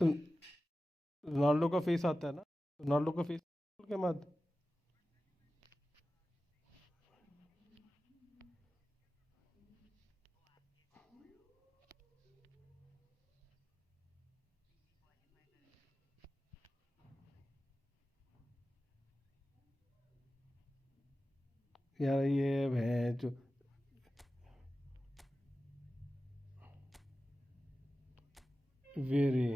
Ronaldo का face आता है ना, रोनाल्डो का फेस के बाद। यार ये है जो वेरी।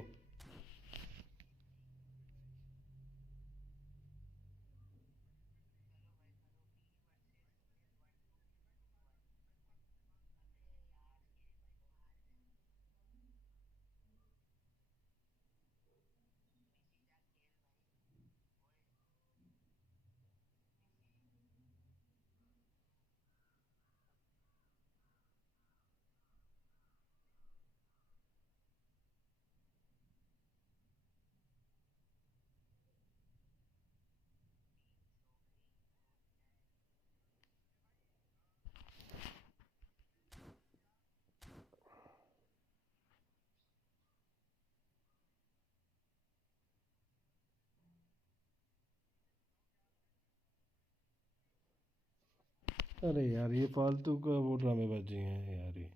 अरे यार ये फालतू का वो ड्रामेबाजी है यार ये।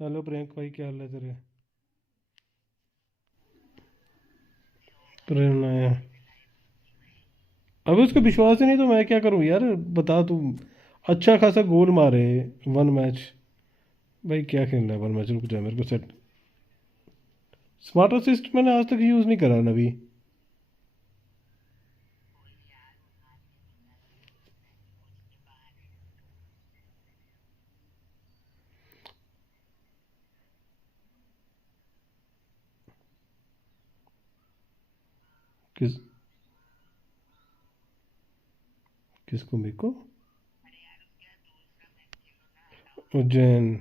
हेलो प्रियंक भाई, क्या हाल है तेरे? प्रेरणा है। अबे उसको विश्वास ही नहीं तो मैं क्या करूं यार? बता तू। अच्छा खासा गोल मारे। One match. भाई क्या खेलना है वन मैच? रुक जा, मेरे को सेट। स्मार्ट असिस्ट मैंने आज तक यूज़ नहीं करा नबी। किस? किसको? मेरे को? उज्जैन।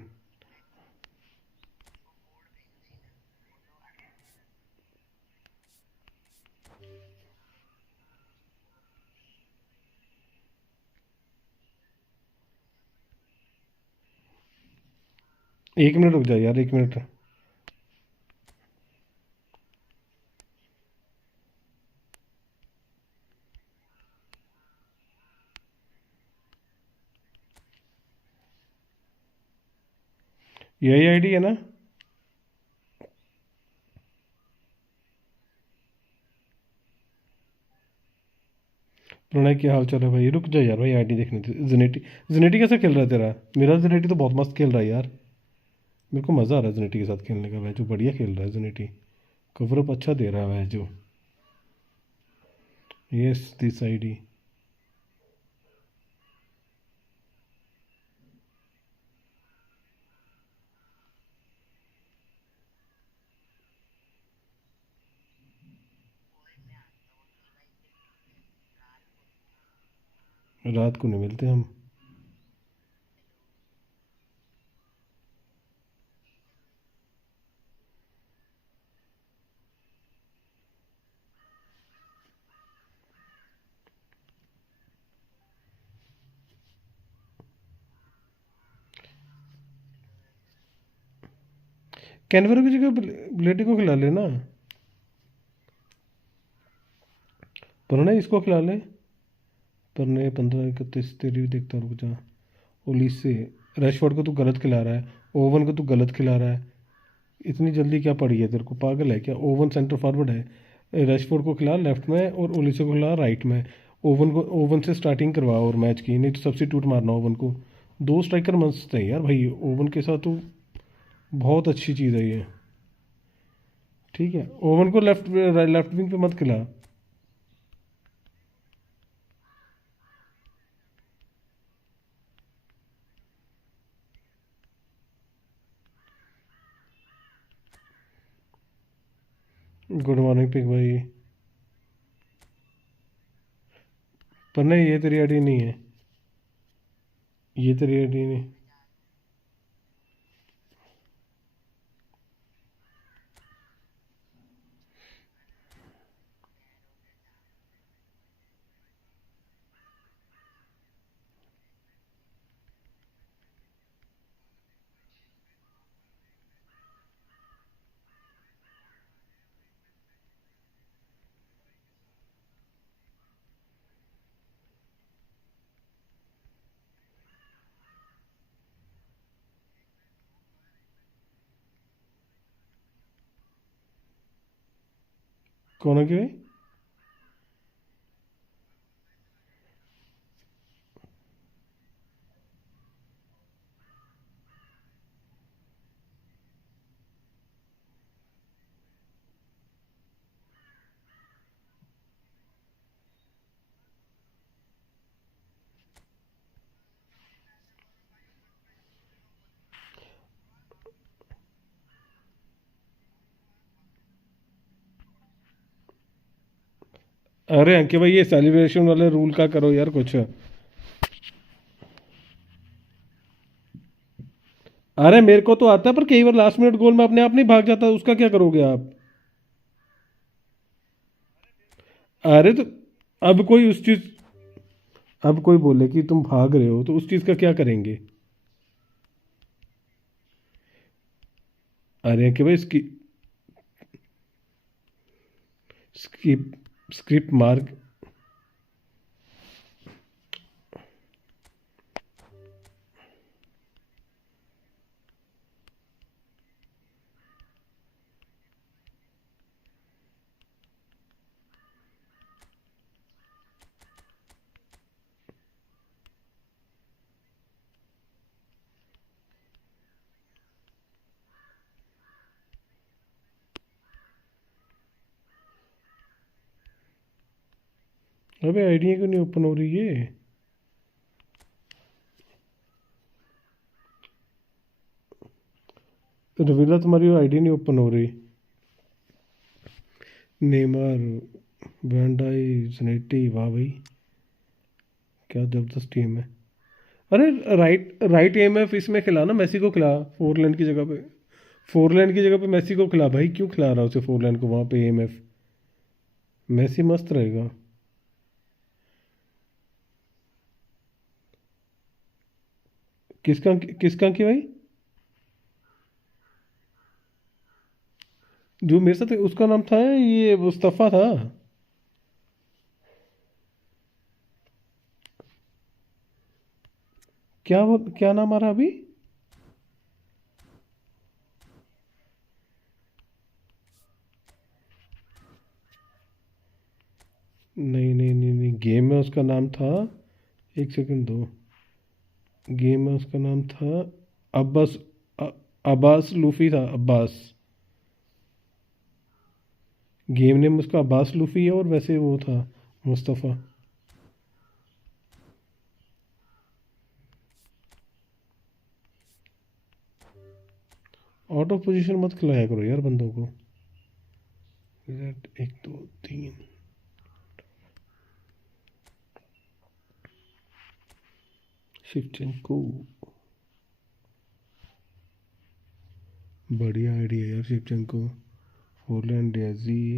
1 मिनट रुक जा यार, 1 मिनट। यही आईडी है ना? प्रणय क्या हाल चाल है भाई? रुक जा यार भाई, आईडी देखने दे। जेनेटी। जेनेटी कैसा खेल रहा है तेरा? मेरा जेनेटी तो बहुत मस्त खेल रहा है यार। मेरे को मज़ा आ रहा है जेनेटी के साथ खेलने का भाई, जो बढ़िया खेल रहा है जेनेटी। कवरअप अच्छा दे रहा है भाई जो। Yes this ID. रात को नहीं मिलते हम। कैनवरो की जगह ब्लेडी को खिला लेना। प्रणय इसको खिला ले। प्रणय 15 31 तेरी भी देखता, रुक जा। उन्नीस से। रैशफोर्ड को तू गलत खिला रहा है। ओवन को तू गलत खिला रहा है। इतनी जल्दी क्या पड़ी है तेरे को? पागल है क्या? ओवन सेंटर फॉरवर्ड है। रैशफोर्ड को खिला लेफ्ट में और ओलिसे को खिला राइट में। ओवन से स्टार्टिंग करवा और मैच की, नहीं तो सब्स्टिट्यूट मारना ओवन को। दो स्ट्राइकर मस्त है यार भाई ओवन के साथ तो। बहुत अच्छी चीज़ है ये। ठीक है, ओवन को लेफ्ट लेफ्ट विंग पे मत खिला। गुड मॉर्निंग पिक भाई। पर नहीं, ये तेरी आईडी नहीं है। ये तेरी आईडी नहीं। कौन है कि भाई? अरे अंके भाई, ये सेलिब्रेशन वाले रूल का करो यार कुछ। अरे मेरे को तो आता है, पर कई बार लास्ट मिनट गोल में अपने आप नहीं भाग जाता, उसका क्या करोगे आप? अरे तो अब कोई उस चीज अब कोई बोले कि तुम भाग रहे हो तो उस चीज का क्या करेंगे? अरे कि भाई स्किप स्क्रिप्ट मार्क। अबे आईडिया क्यों नहीं ओपन हो रही है? रवीला, तुम्हारी आईडी नहीं ओपन हो रही। नेमार, वैंडाई, जनेटी, वाह भाई, क्या जबरदस्त टीम है। अरे राइट राइट एमएफ इसमें खिला ना, मेसी को खिला फोरलैंड की जगह पे। फोरलैंड की जगह पे मेसी को खिला भाई, क्यों खिला रहा है उसे फोरलैंड को वहाँ पे एमएफ? मेसी मस्त रहेगा। किसका किसका की भाई? जो मेरे साथ उसका नाम था, ये मुस्तफ़ा था। क्या वो क्या नाम आ रहा अभी? नहीं नहीं नहीं नहीं, गेम में उसका नाम था। एक सेकंड दो। गेम में उसका नाम था अब्बास। अब्बास लूफी था, अब्बास। गेम नेम उसका अब्बास लूफी है, और वैसे वो था मुस्तफ़ा। आउट ऑफ पोजीशन मत खिलाया करो यार बंदों को। एक दो तीन। शिवचेंको, बढ़िया आइडिया यार शिवचेंको। Holland Daisy.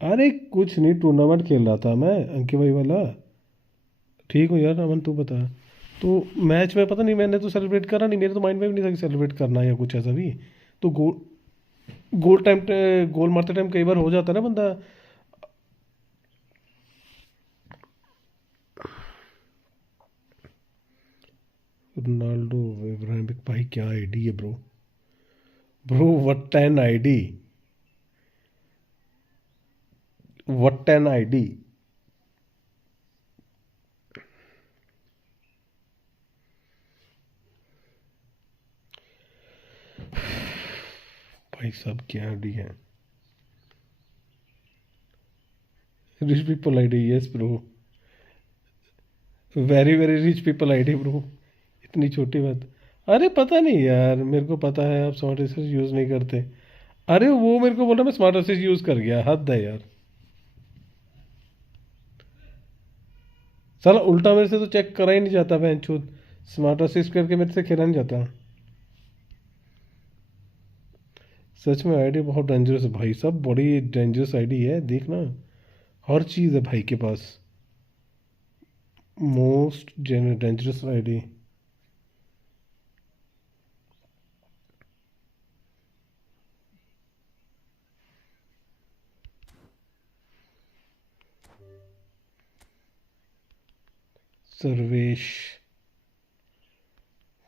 अरे कुछ नहीं, टूर्नामेंट खेल रहा था मैं, अंके भाई वाला। ठीक हूँ यार अमन, तू बता। तो मैच में पता नहीं, मैंने तो सेलिब्रेट करा नहीं, मेरे तो माइंड में भी नहीं था कि सेलिब्रेट करना है या कुछ ऐसा भी। तो गोल टाइम गोल मारते टाइम कई बार हो जाता है ना बंदा। रोनाल्डो, इब्राहिम भाई, क्या आईडी है bro. Bro what an ID, what an ID. भाई सब क्या आईडी है। Rich people ID, yes bro. Very very rich people ID bro. इतनी छोटी बात। अरे पता नहीं यार, मेरे को पता है आप स्मार्ट एसेस यूज़ नहीं करते। अरे वो मेरे को बोल रहा मैं स्मार्ट एसेस यूज़ कर गया, हद है यार। साला उल्टा मेरे से तो चेक करा ही नहीं जाता बहन चोद। स्मार्ट असिस्ट करके मेरे से खेला नहीं जाता। सच में आईडी बहुत डेंजरस है भाई, सब बड़ी डेंजरस आईडी है, देखना। हर चीज़ है भाई के पास। Most dangerous ID. सर्वेश,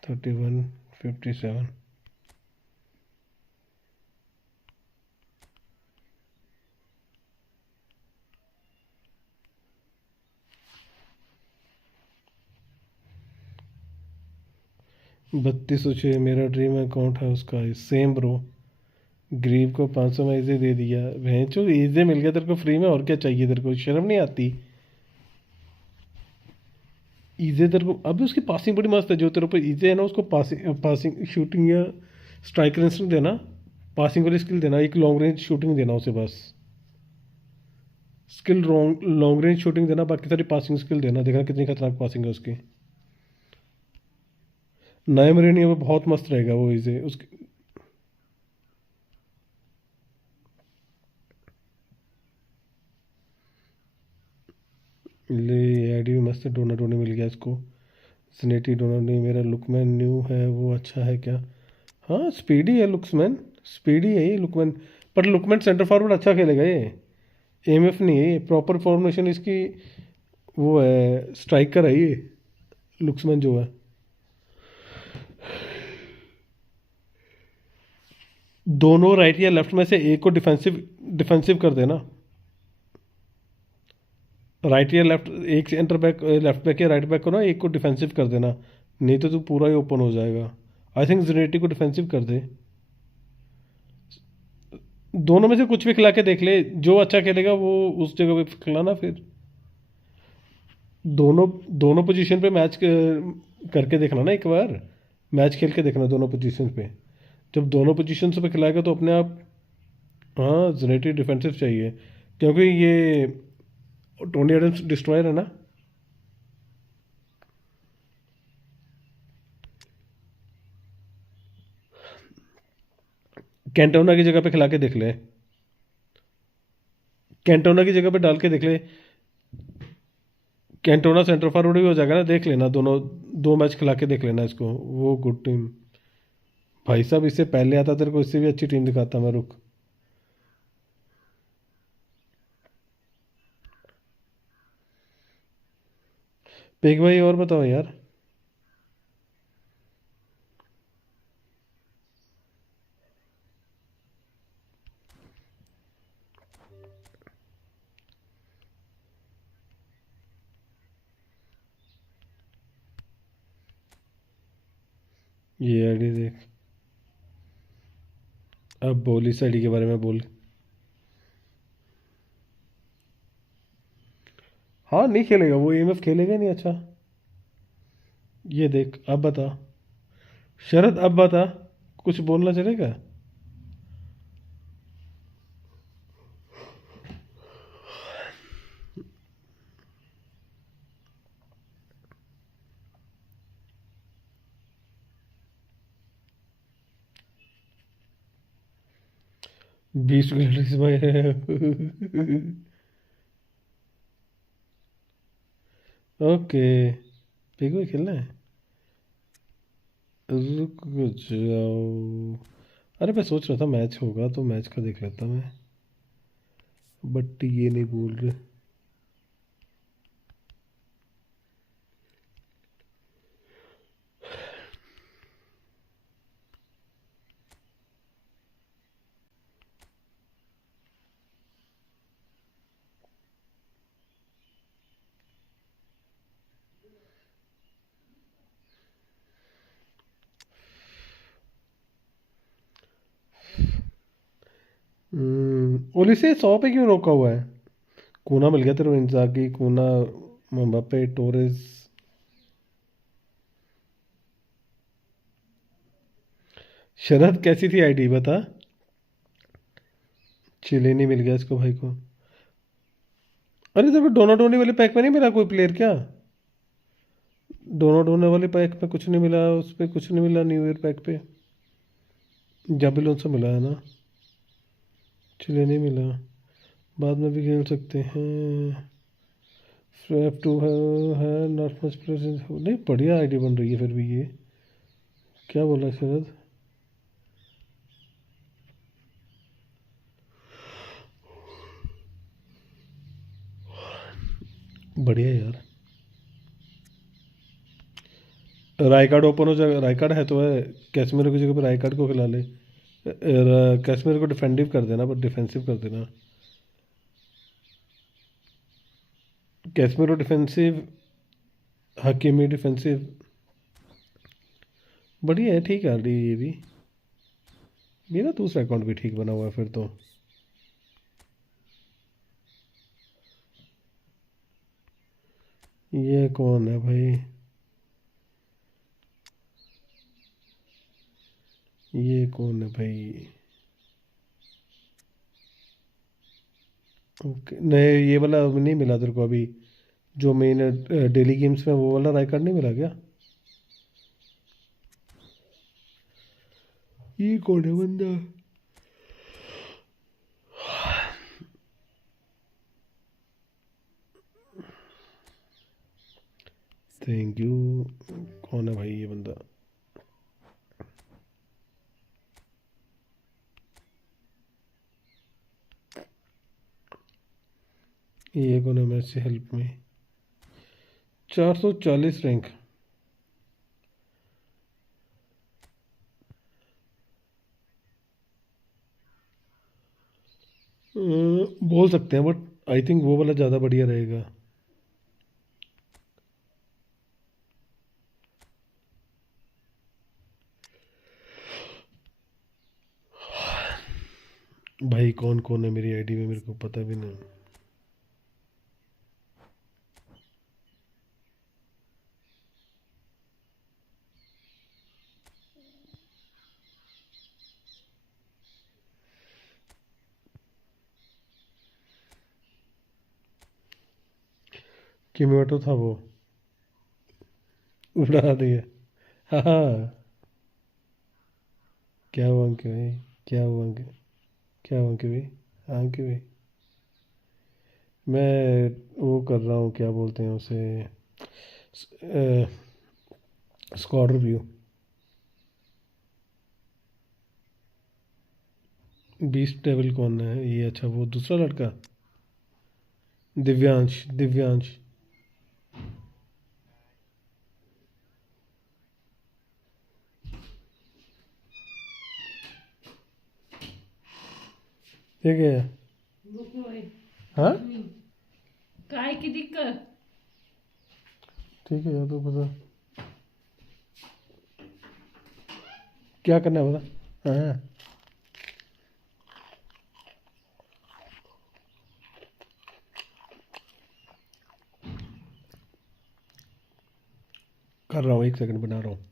3157। बत्तीस सौ छः मेरा ड्रीम अकाउंट है उसका। Same bro. गरीब को 500 में इसे दे दिया। भैंचो इसे मिल गया तेरे को फ्री में, और क्या चाहिए तेरे को? शर्म नहीं आती? इजे तेरे को अभी उसकी पासिंग बड़ी मस्त है। जो तेरे ऊपर इजे है ना, उसको पासिंग पासिंग शूटिंग या स्ट्राइकर इंस्टिंक्ट देना, पासिंग वाली स्किल देना, एक लॉन्ग रेंज शूटिंग देना उसे बस। स्किल लॉन्ग रेंज शूटिंग देना, बाकी सारी पासिंग स्किल देना। देखना कितनी खतरनाक पासिंग है उसकी। नए मरीनियो में बहुत मस्त रहेगा वो इजे उसकी। ले आईडी भी मस्त है। डोना डोनी मिल गया इसको। स्नेटी डोना नहीं, मेरा लुकमैन न्यू है वो अच्छा है क्या? हाँ स्पीडी है लुक्समैन। स्पीडी है ये लुकमैन। पर लुकमैन सेंटर फॉरवर्ड अच्छा खेलेगा ये। एमएफ नहीं है ये, प्रॉपर फॉर्मेशन इसकी वो है, स्ट्राइकर है ये लुक्समैन जो है। दोनों राइट या लेफ्ट में से एक को डिफेंसिव डिफेंसिव कर देना। राइट या लेफ्ट, एक सेंटर बैक, लेफ्ट बैक या राइट बैक को ना एक को डिफेंसिव कर देना, नहीं तो तू पूरा ही ओपन हो जाएगा। आई थिंक जेनेटी को डिफेंसिव कर दे। दोनों में से कुछ भी खिला के देख ले, जो अच्छा खेलेगा वो उस जगह पे खिलाना फिर। दोनों दोनों पोजीशन पे मैच करके देखना ना एक बार। मैच खेल के देखना दोनों पोजीशन पे। जब दोनों पोजीशन पे खिलाएगा तो अपने आप। हाँ जेनेटिव डिफेंसिव चाहिए, क्योंकि ये टोनी एडम्स डिस्ट्रॉयर है ना। कैंटोना की जगह पे खिला के देख ले। कैंटोना की जगह पे डाल के देख ले। कैंटोना सेंटर फॉरवर्ड भी हो जाएगा ना, देख लेना दोनों। दो मैच खिला के देख लेना इसको, वो गुड टीम। भाई साहब इससे पहले आता तेरे को इससे भी अच्छी टीम दिखाता मैं, रुक। पेग भाई और बताओ यार। ये आईडी देख। अब बोल इस आईडी के बारे में बोल। हाँ नहीं खेलेगा वो, एमएफ खेलेगा ही नहीं अच्छा। ये देख अब बता। शरद अब बता, कुछ बोलना चलेगा? 20 में ओके। पिग में खेलना है? रुक जाओ। अरे मैं सोच रहा था मैच होगा तो मैच का देख लेता मैं, बट ये नहीं बोल रहे। ओलिसे 100 पे क्यों रोका हुआ है? कूना मिल गया तेरे को, इंजागी, कूना, मबापे, टोरेस। शरद कैसी थी आईडी बता। चिलेनी मिल गया इसको भाई को। अरे तेरे को डोना डोनी वाले पैक में नहीं मिला कोई प्लेयर क्या? डोना डोने वाले पैक में कुछ नहीं मिला, उस पर कुछ नहीं मिला न्यू ईयर पैक पे। जाबिलोन से मिला है ना। चिले नहीं मिला। बाद में भी खेल सकते हैं। स्वैप टू है नॉट मच प्रेजेंस नहीं, बढ़िया आईडी बन रही है फिर भी ये। क्या बोला शरद? बढ़िया यार। राय कार्ड ओपन हो जाएगा, राय कार्ड है तो है। कैसमेरो की जगह पे राय कार्ड को खिला ले। कैसमेरो को डिफेंसिव कर देना, पर डिफेंसिव कर देना। कैसमेरो डिफेंसिव, हकीमी डिफेंसिव। बढ़िया है, ठीक है ऑलरेडी ये भी। मेरा दूसरा अकाउंट भी ठीक बना हुआ है फिर तो। ये कौन है भाई? ये कौन है भाई? ओके, नहीं ये वाला नहीं मिला तेरे को अभी? जो मेन डेली गेम्स में वो वाला राय कार्ड नहीं मिला क्या? ये कौन है बंदा? Thank you. कौन है भाई ये बंदा? ये कौन है? मैच से हेल्प में 440 रैंक। बोल सकते हैं, बट आई थिंक वो वाला ज़्यादा बढ़िया रहेगा। भाई कौन कौन है मेरी आईडी में, मेरे को पता भी नहीं। किमेटो था वो। उड़ा दिया। हाँ हाँ। क्या हुआ अंके भाई? क्या हुआ अंके? क्या हुआ अंके भाई? हाँ अंके भाई, मैं वो कर रहा हूँ, क्या बोलते हैं उसे, स्क्वाड रिव्यू। 20 लेवल कौन है ये? अच्छा वो दूसरा लड़का, दिव्यांश। दिव्यांश। ठीक है। रुको भाई। हाँ काय की दिक्कत? ठीक है यार, तो बता क्या करना है, बता। हाँ कर रहा हूँ, 1 सेकंड बना रहा हूँ।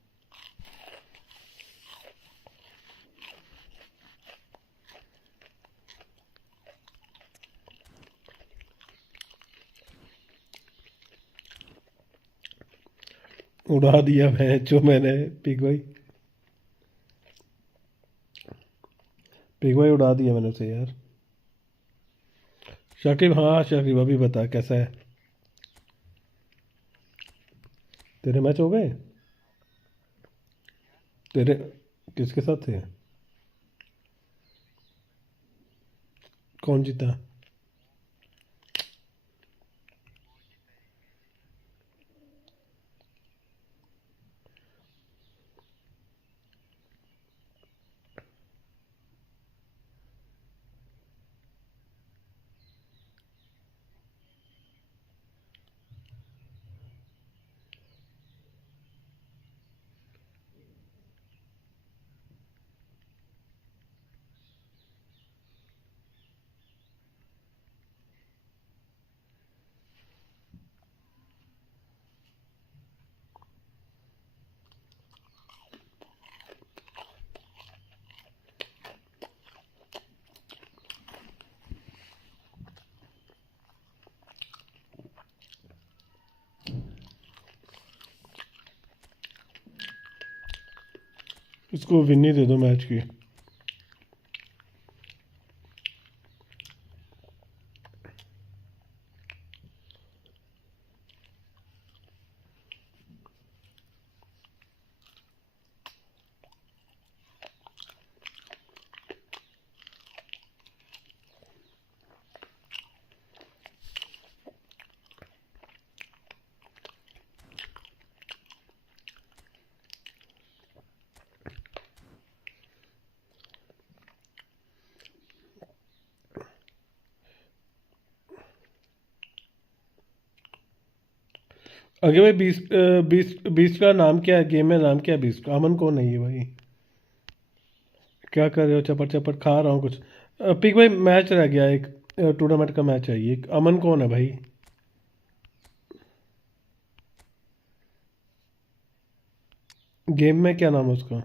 उड़ा दिया मैं जो मैंने। पिगवाई, पिगवाई उड़ा दिया मैंने उसे यार। शाकिब, हाँ शाकिब अभी बता कैसा है? तेरे मैच हो गए? तेरे किसके साथ थे? कौन जीता? इसको विन्नी दे दो मैच की। आगे भाई बीस्ट बीस्ट बीस्ट का नाम क्या है, गेम में नाम क्या है बीस्ट का? अमन कौन है ये भाई? क्या कर रहे हो? चपट चपट खा रहा हूँ कुछ। पिक भाई मैच रह गया एक, टूर्नामेंट का मैच है ये। अमन कौन है भाई? गेम में क्या नाम है उसका?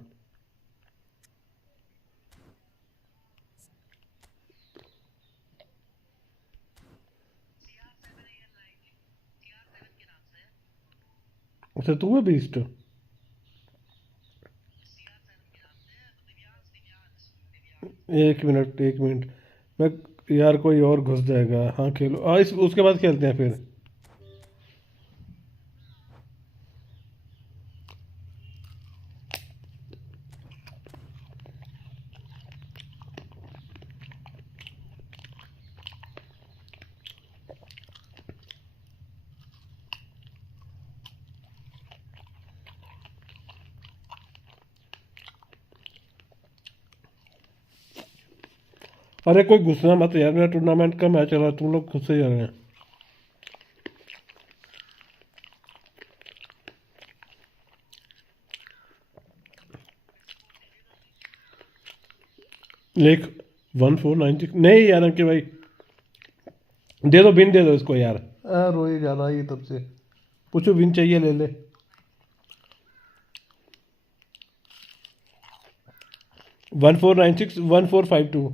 अच्छा तू है बीस्ट? एक मिनट। मैं, यार कोई और घुस जाएगा। हाँ खेलो, हाँ इस उसके बाद खेलते हैं फिर। अरे कोई घुसना मत यार, मेरा टूर्नामेंट का मैच चल रहा है, तुम लोग घुसे जा रहे हैं। लेख 1496 नहीं यार अंकित भाई, दे दो बिन, दे दो इसको यार। रोई जा रहा है ये तब से। पूछो बिन चाहिए ले ले। 1496 1452।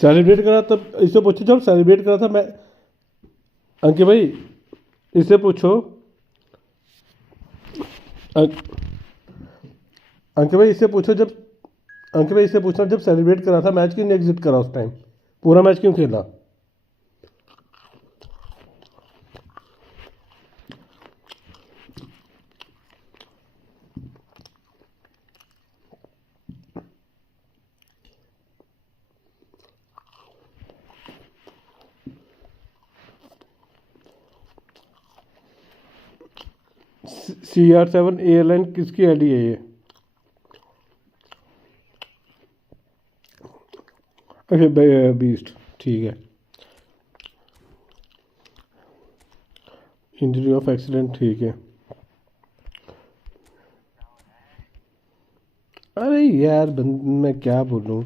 सेलिब्रेट करा तब, इससे पूछो जब सेलिब्रेट करा था मैं। अंकित भाई इससे पूछो। अंकित भाई इससे पूछो जब, अंकित भाई इससे पूछना जब सेलिब्रेट करा था मैच क्यों नहीं एग्जिट करा उस टाइम? पूरा मैच क्यों खेला? CR7 एयरलाइन किसकी आईडी है ये? अच्छा बीस्ट, ठीक है। इंजरी ऑफ एक्सीडेंट, ठीक है। अरे यार मैं क्या बोलूँ,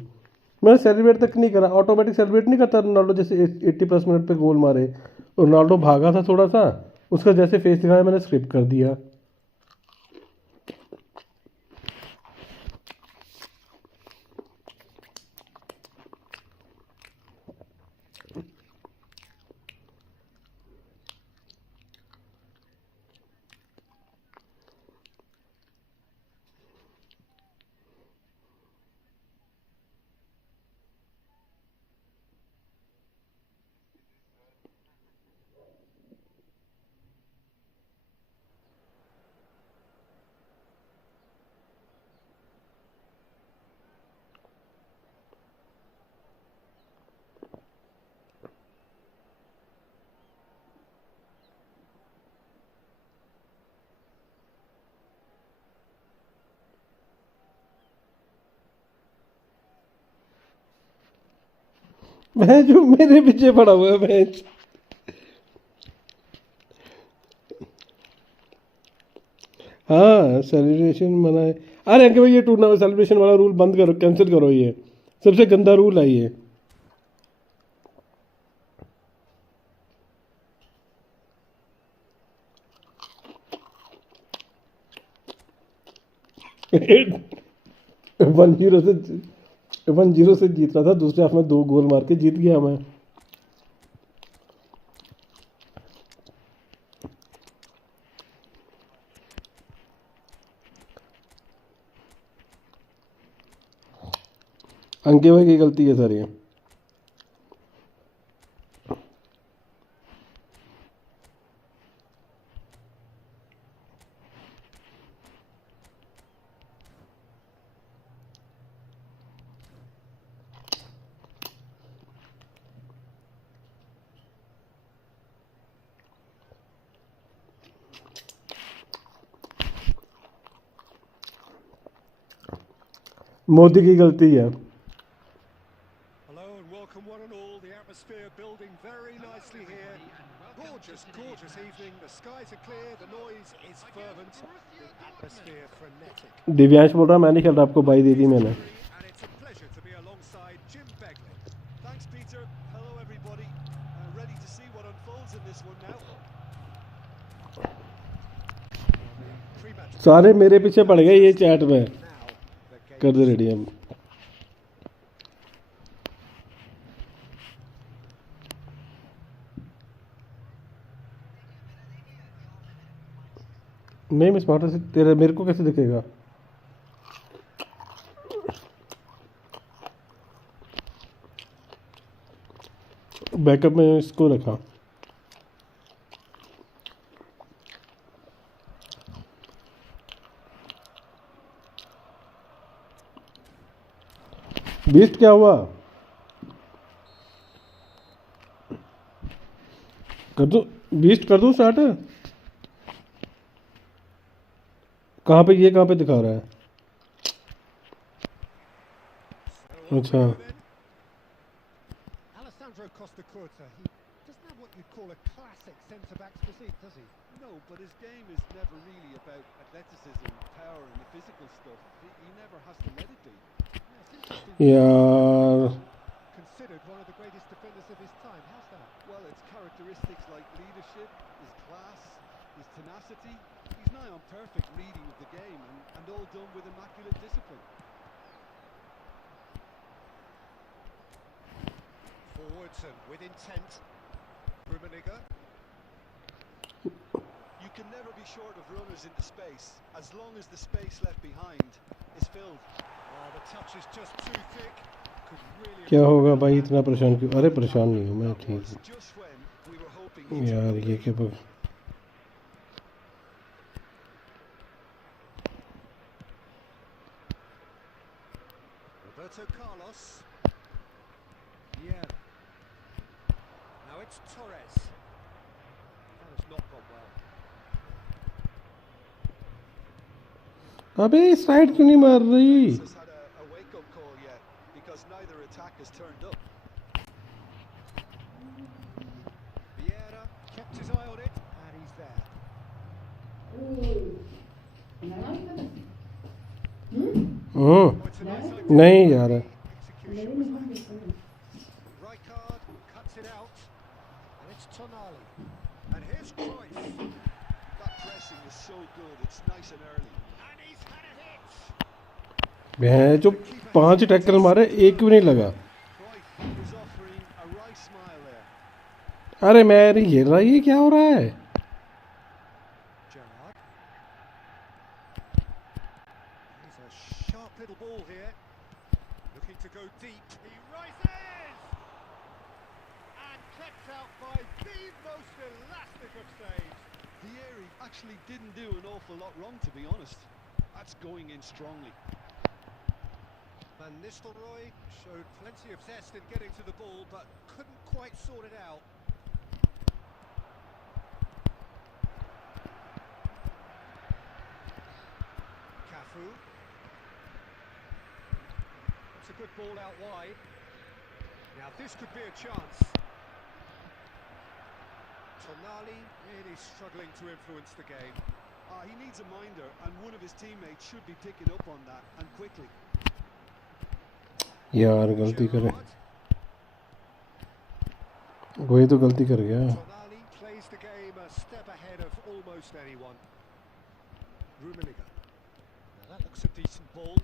मैंने सेलिब्रेट तक नहीं करा, ऑटोमेटिक सेलिब्रेट नहीं करता रोनाल्डो जैसे 80+ मिनट पे गोल मारे। रोनाल्डो भागा था थोड़ा सा, उसका जैसे फेस दिखाया मैंने स्क्रिप्ट कर दिया। मैं जो मेरे पीछे पड़ा हुआ है मैच। हाँ सेलिब्रेशन मनाए। अरे अंकल भाई ये टूर्नामेंट सेलिब्रेशन वाला रूल बंद करो, कैंसिल करो, ये सबसे गंदा रूल है ये। वन जीरो से 1-0 से जीत रहा था, दूसरे हाफ में 2 गोल मार के जीत गया मैं। अंके भाई की गलती है सर ये। मोदी की गलती है। Hello and welcome one and all. The atmosphere building very nicely here. Gorgeous, gorgeous evening. The skies are clear. The noise is fervent. The atmosphere frenetic. Divyansh बोल रहा मैं नहीं खेल रहा, आपको बाई दी थी मैंने। And it's a pleasure to be alongside Jim Begley. Thanks, Peter. Hello, everybody. Ready to see what unfolds in this one now. सारे मेरे पीछे पड़ गए ये चैट में। कर दे रेडी हम। नहीं मैं स्मार्टर से तेरा मेरे को कैसे दिखेगा? बैकअप में इसको रखा। बीस्ट क्या हुआ? कर दो बीस्ट, कर दो स्टार्ट। कहाँ पे, ये कहाँ पे दिखा रहा है? अच्छा Alessandro Costa Curta, he doesn't have what you'd call a classic centre-back's physique, does he? No, but his game is never really about athleticism, power and the physical stuff. He never has to let it be. यार Considered one of the greatest defenders of his time. How's that? Well, it's characteristics like leadership, his class, his tenacity. He's nigh on perfect reading of the game and all done with immaculate discipline. Forwards and with intent. Rummenigge. You can never be short of runners into space, as long as the space left behind is filled. Oh, the touch is just too thick. Could really क्या होगा भाई, इतना परेशान क्यों? अरे परेशान नहीं हूँ मैं, ठीक just when we were hoping हूँ यार। ये क्या Roberto Carlos. Yeah. Now it's Torres. That has not gone well. अबे साइड क्यों नहीं मार रही? Has had a wake-up call yet because neither attack has turned up. Vieira kept his eye on it and he's there. Oh, it's a nice idea. नहीं यार Execution was lacking. Rijkaard cuts it out and it's Tonali. And here's Cruyff. That pressing is so good. It's nice and early. And he's had a hit. मैं जो 5 tackle मारे एक भी नहीं लगा। Cruyff is offering a wry smile there. अरे मैं नहीं खेल रहा, ये क्या हो रहा है? Gerrard. He's a sharp little ball here. Looking to go deep. He rises! And kept out by the most elastic of saves. Vieri actually didn't do an awful lot wrong, to be honest. That's going in strongly. Van Nistelrooy showed plenty of zest in getting to the ball, but couldn't quite sort it out. Cafu. It's a good ball out wide. Now this could be a chance. Tonali really struggling to influence the game. He needs a minder, and one of his teammates should be picking up on that, and quickly. यार गलती करे, Gerrard. वही तो गलती कर गया। Tonali plays the game a step ahead of almost anyone. Rummenigge. Now that looks a decent ball.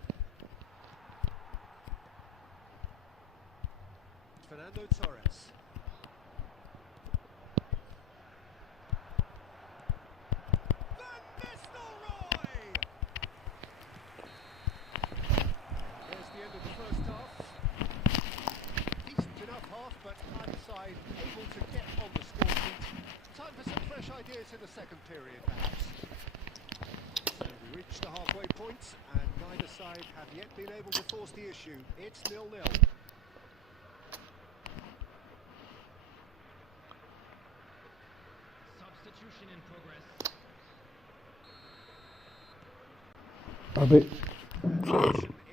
Fernando Torres. Van Nistelrooy! There's the end of the first half. Decent enough half, but neither side able to get on the score sheet. Time for some fresh ideas in the second period, perhaps. So we reached the halfway point, and neither side have yet been able to force the issue. It's 0-0. Substitution in progress.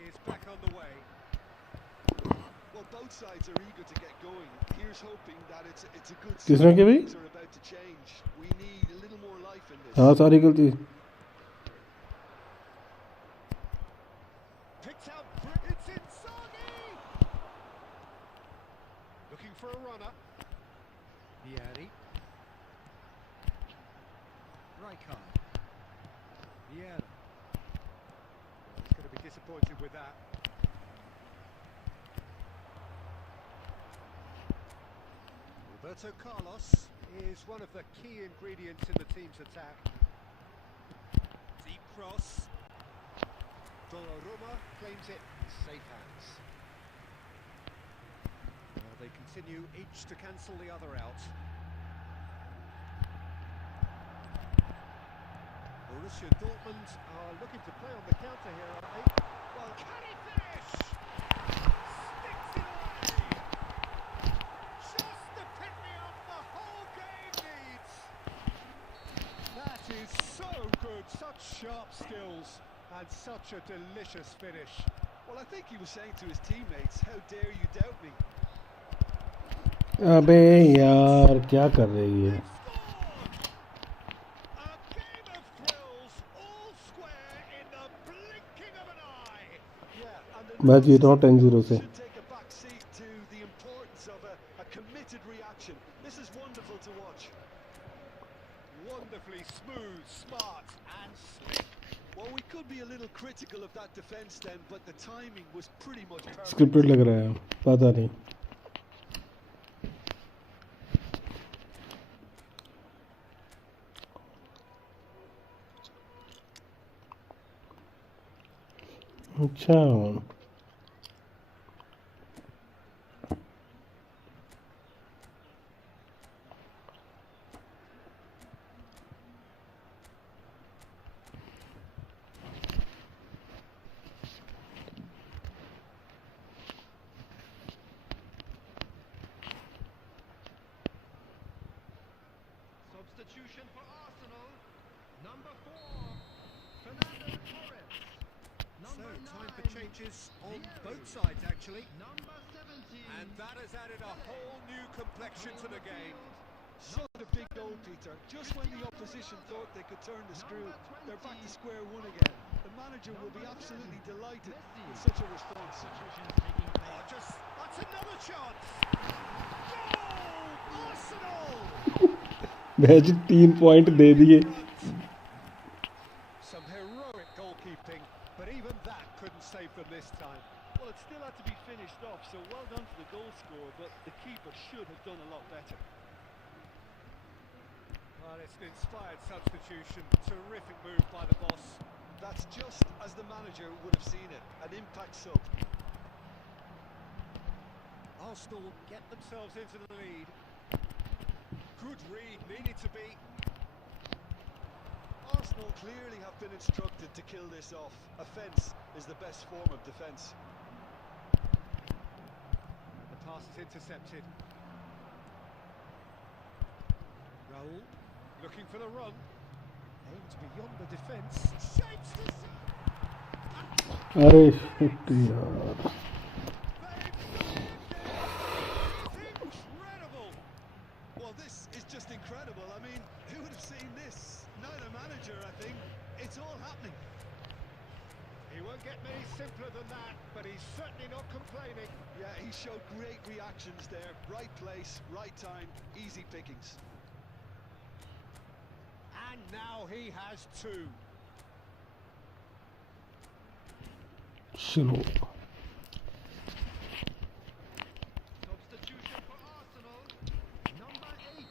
Is back both sides are eager to get going. Here's hoping that it's a good किसने किया भाई? things are about to change. We need a little more life in this. हाँ सारी गलती Picked out. It's Inzaghi. Looking for a runner. Vieri. Rijkaard. Vieri. He's going to be disappointed with that. Roberto Carlos is one of the key ingredients in the team's attack. Deep cross. Donnarumma claims it in safe hands. Well, they continue each to cancel the other out. Borussia Dortmund are looking to play on the counter here, aren't they? Well, can he finish? Sticks it away! Just the pick-me-up the whole game needs! That is so good, such sharp skills. And such a delicious finish. Well, I think he was saying to his teammates, how dare you doubt me? अबे यार क्या कर रही है? A game of thrills, all square in the blinking of an eye. Yeah, and the मैं जीत रहा हूँ 10-0 से. should take a back seat to the importance of a committed reaction. This is wonderful to watch. Wonderfully smooth, smart, and slick. Well, we could be a little critical of that defense then, but the timing was pretty much perfect. Scripted लग रहा है पता नहीं. अच्छा Substitution for Arsenal. Number 4, Fernando Torres. So, time for changes on both sides, actually. Number 17. And that has added a whole new complexion to the game. Such a big goal, Peter. Just when the opposition thought they could turn the screw, they're back to square one again. The manager will be absolutely delighted with such a response. Oh, that's another chance. Goal! Arsenal! Match 3 point दे दिए. Some heroic goalkeeping, but even that couldn't save them this time. Well, it still had to be finished off, so well done to the goal scorer, but the keeper should have done a lot better. Well, it's an inspired substitution. Terrific move by the boss. That's just as the manager would have seen it, an impact sub. Arsenal get themselves into the lead. Good read, needed to be. Arsenal clearly have been instructed to kill this off. Offence is the best form of defence. The pass is intercepted. Raul looking for the run. Aimed beyond the defence. Shapes the अरे shit यार. incredible. Well, this is just incredible. I mean, who would have seen this? Neither manager, I think. It's all happening. He won't get many simpler than that, but he's certainly not complaining. Yeah, he showed great reactions there. Right place, right time, easy pickings. And now he has 2. चलो Substitution for Arsenal. Number 8.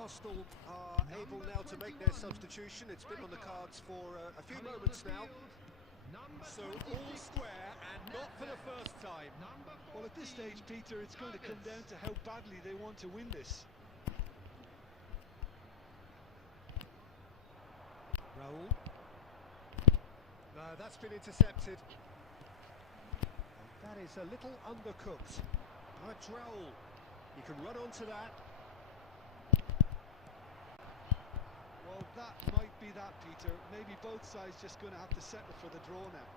Arsenal are able now to make their substitution. It's been on the cards for a few moments now. So all square and not for the first time. Well, at this stage, Peter, it's going to come down to how badly they want to win this. Raul. No, that's been intercepted. That is a little undercooked. That's Raul. You can run onto that. Well, that might be that, Peter. Maybe both sides just going to have to settle for the draw now.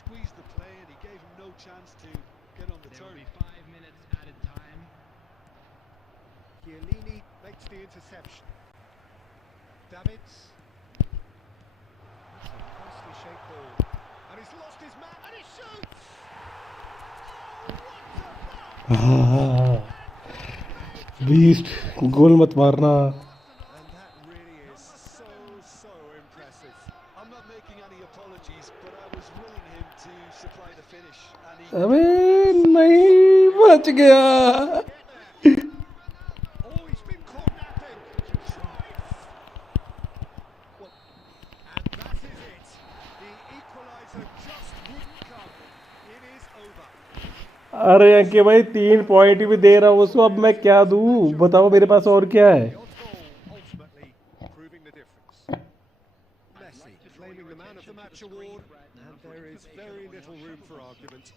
squeezed the play and he gave him no chance to get on the There will turn. be 5 minutes added time. Chiellini makes the interception. Davids. That's a nicely shaped ball. And he's lost his man and he shoots! Oh, what a block! Beast goal मत मारना. And that really is so impressive. I'm not making any apologies, but I was willing him to supply the finish. And he अबे नहीं बच गया. get there. Oh, he's been caught napping. Cruyff. Well, and that is it. The equaliser just wouldn't come. It is over. अरे अंके भाई 3 point भी दे रहा हूँ उसको, अब मैं क्या दूँ बताओ, मेरे पास और क्या है. The odd goal ultimately proving the difference. Messi claiming the man of the match award, and there is very little room for argument.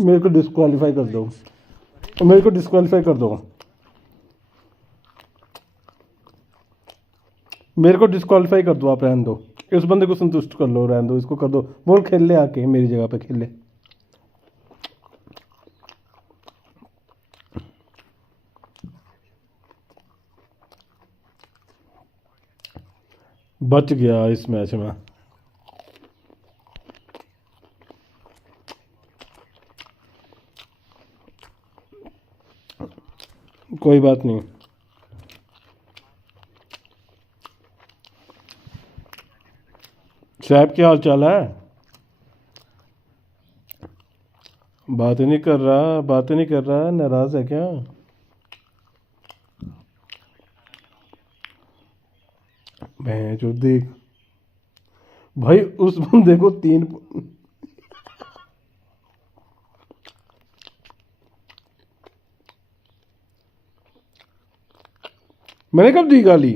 मेरे को डिस्क्वालीफाई कर दो, मेरे को डिस्क्वालीफाई कर दो, मेरे को डिस्क्वालीफाई कर दो. आप रहने दो, इस बंदे को संतुष्ट कर लो, रहने दो, इसको कर दो. बोल खेल ले आके मेरी जगह पे खेल ले. बच गया इस मैच में. कोई बात नहीं. साहब क्या हाल चाल है? बात ही नहीं कर रहा, बात ही नहीं कर रहा, नाराज है क्या? मैं जो देख भाई उस बंदे को 3 मैंने कब दी गाली?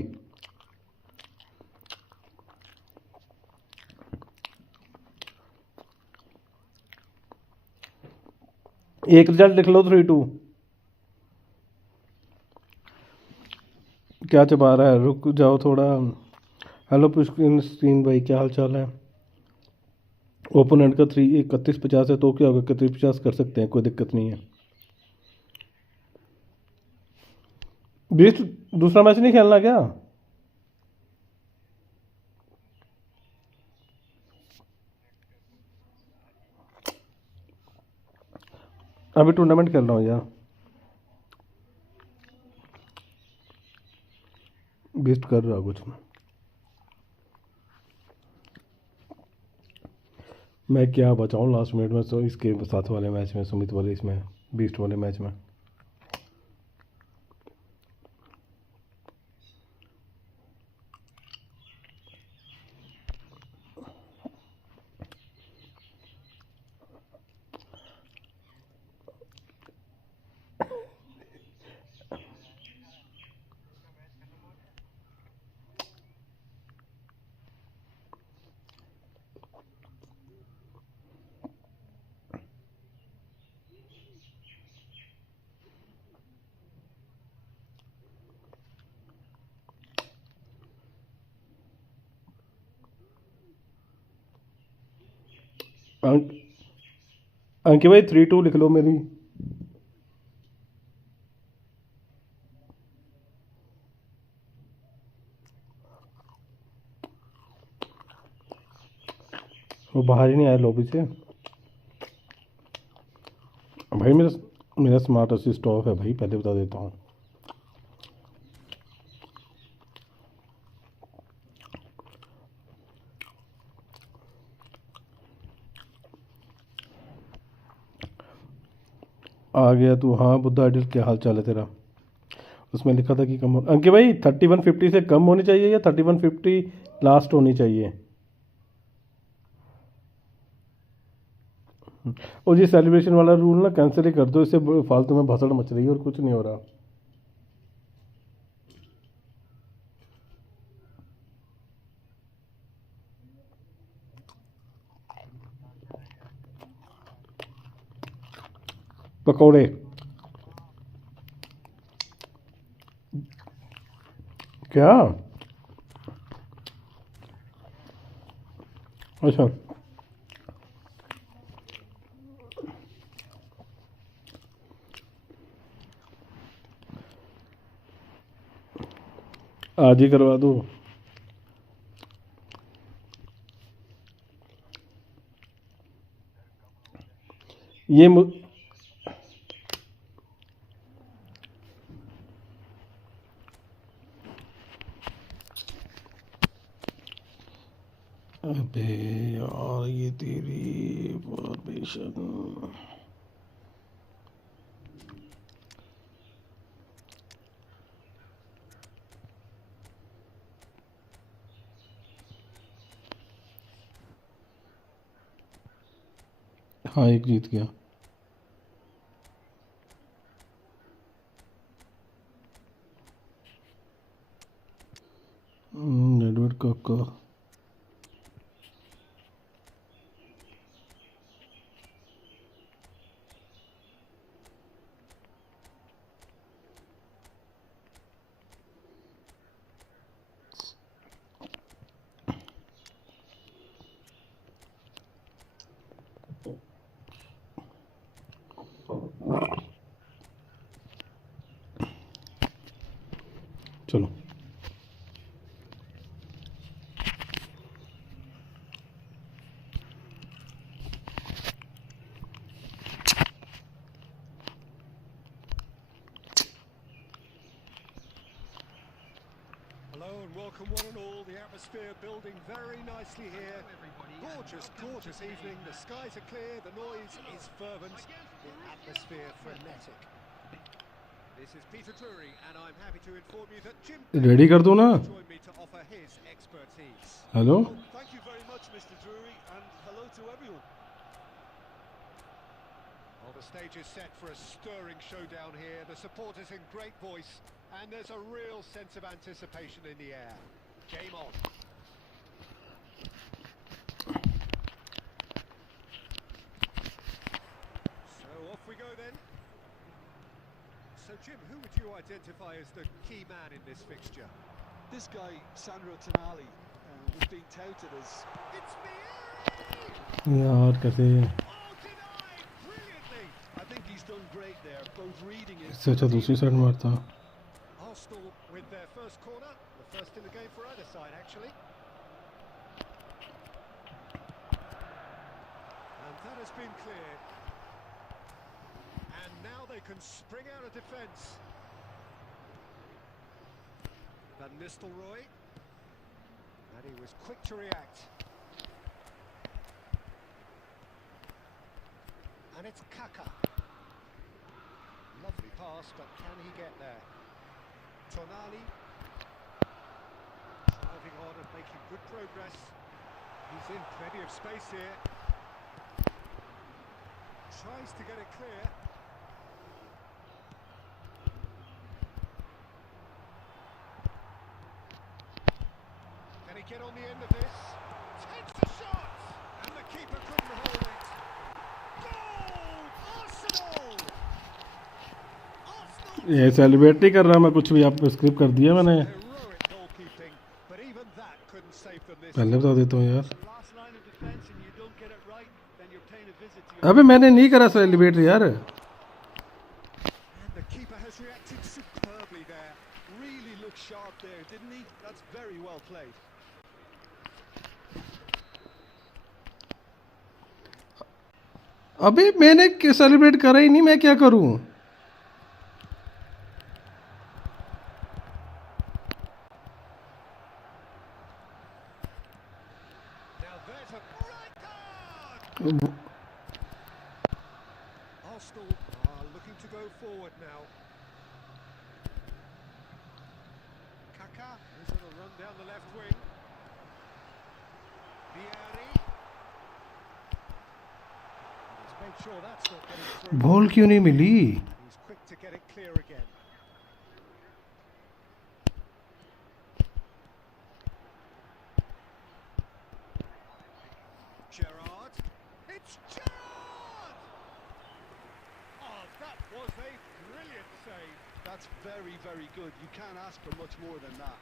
एक रिजल्ट लिख लो 3-2. क्या चबा रहा है, रुक जाओ थोड़ा. हेलो पुष्किन स्क्रीन भाई, क्या हाल चाल है? ओपोनेंट का 31-50 है तो क्या होगा, 31-50 कर सकते हैं, कोई दिक्कत नहीं है. 20 दूसरा मैच नहीं खेलना क्या? अभी टूर्नामेंट खेल रहा हूँ यार. बेस्ट कर रहा कुछ. मैं क्या बचाऊँ लास्ट मिनट में, तो इसके साथ वाले मैच में, सुमित वाले इसमें, बीस्ट वाले मैच में. अंकित भाई 3-2 लिख लो मेरी. वो बाहर ही नहीं आया लॉबी से. भाई मेरा स्मार्ट असिस्ट ऑफ है भाई, पहले बता देता हूँ. आ गया तू. हाँ बुद्धा आइडल, क्या हाल चाल है तेरा? उसमें लिखा था कि कम अंकित भाई 3150 से कम होनी चाहिए या 3150 लास्ट होनी चाहिए? और ये सेलिब्रेशन वाला रूल ना कैंसिल ही कर दो, इससे फालतू में भसड़ मच रही है और कुछ नहीं हो रहा. पकौड़े क्या? अच्छा आज ही करवा दो। ये अबे यार ये तेरी फॉर्मेशन। हाँ एक जीत गया। एडवर्ड काका। चलो Hello and welcome one and all. The atmosphere building very nicely here. Gorgeous, gorgeous evening. The skies are clear, the noise is fervent, the atmosphere frenetic. This is Peter Drury and I'm happy to inform you that Jim ready कर दो ना। joined me to offer his expertise. Hello Thank you very much, Mr. Drury, and hello to everyone. Well, the stage is set for a stirring showdown here. The supporters in great voice, and there's a real sense of anticipation in the air. Game on. So off we go then. So Jim, who would you identify as the key man in this fixture? This guy, Sandro Tonali, was being touted as... It's me! यार कैसे Oh, denied! Brilliantly! I think he's done great there, both reading it... इससे अच्छा दूसरी side मारता। Arsenal with their first corner, the first in the game for either side actually. And that has been cleared. And now they can spring out of defence. Van Nistelrooy. And he was quick to react. And it's Kaka. Lovely pass, but can he get there? Tonali. Driving on and making good progress. He's in plenty of space here. Tries to get it clear. Can he get on the end of this? Takes the shot! And the keeper couldn't hold it. Goal! Arsenal! Arsenal! ये celebrate नहीं कर रहा मैं कुछ भी, आपको script कर दिया मैंने। Heroic goalkeeping, but even that couldn't save them this पहले बता देता हूँ यार। Last line of defence and you don't get it right, then you're paying a visit to your... अबे मैंने नहीं करा सेलिब्रेट यार। And the keeper has reacted superbly there. Really looked sharp there, didn't he? That's very well played. अबे मैंने celebrate करा ही नहीं, मैं क्या करूँ? Now there's a right card! Arsenal are looking to go forward now. Kaka is on a run down the left wing. Vieri. He's made sure that's not getting through. Ball क्यों नहीं मिली? He's quick to get it clear again. Gerrard. It's Gerrard! Oh, that was a brilliant save. That's very, very good. You can't ask for much more than that.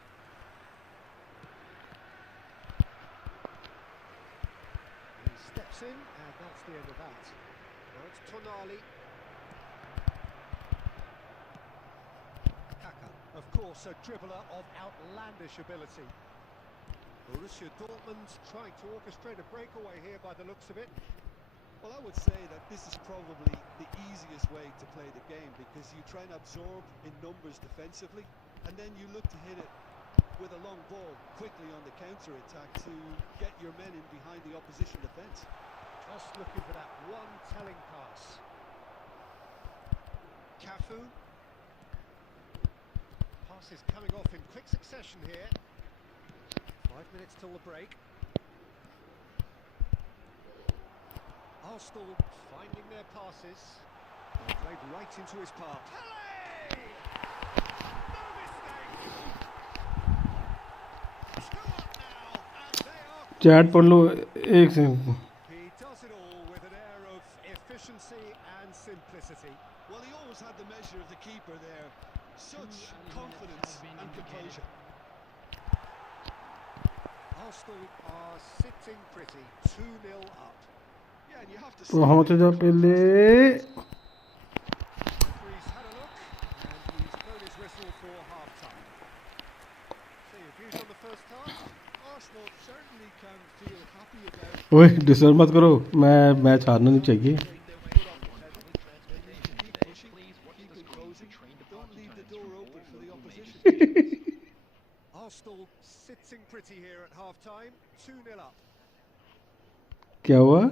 He steps in, and that's the end of that. Now it's Tonali. Kaka, of course. course, a dribbler of outlandish ability. Borussia Dortmund trying to orchestrate a breakaway here by the looks of it. Well, I would say that this is probably the easiest way to play the game, because you try and absorb in numbers defensively, and then you look to hit it with a long ball quickly on the counter-attack to get your men in behind the opposition defence. Just looking for that one telling pass. Cafu. Pass is coming off in quick succession here. 5 minutes till the break. Arsenal finding their passes. Played right into his path. Pele! No mistake! 2 up now, and they are... chat पढ़ लो एक second. He does it all with an air of efficiency and simplicity. Well, he always had the measure of the keeper there. Such confidence and composure. Arsenal are sitting pretty, 2-0 up. Yeah, and you have to तो हम जा पहले. Referee's had a look, and he's blown his whistle for half-time. So your views on the first half? Arsenal certainly can feel happy about ओए disturb मत करो, मैं match हारना नहीं चाहिए. keep pushing, keep imposing, don't leave the door open for the opposition. Arsenal sitting pretty here at half-time, 2-0 up. क्या हुआ?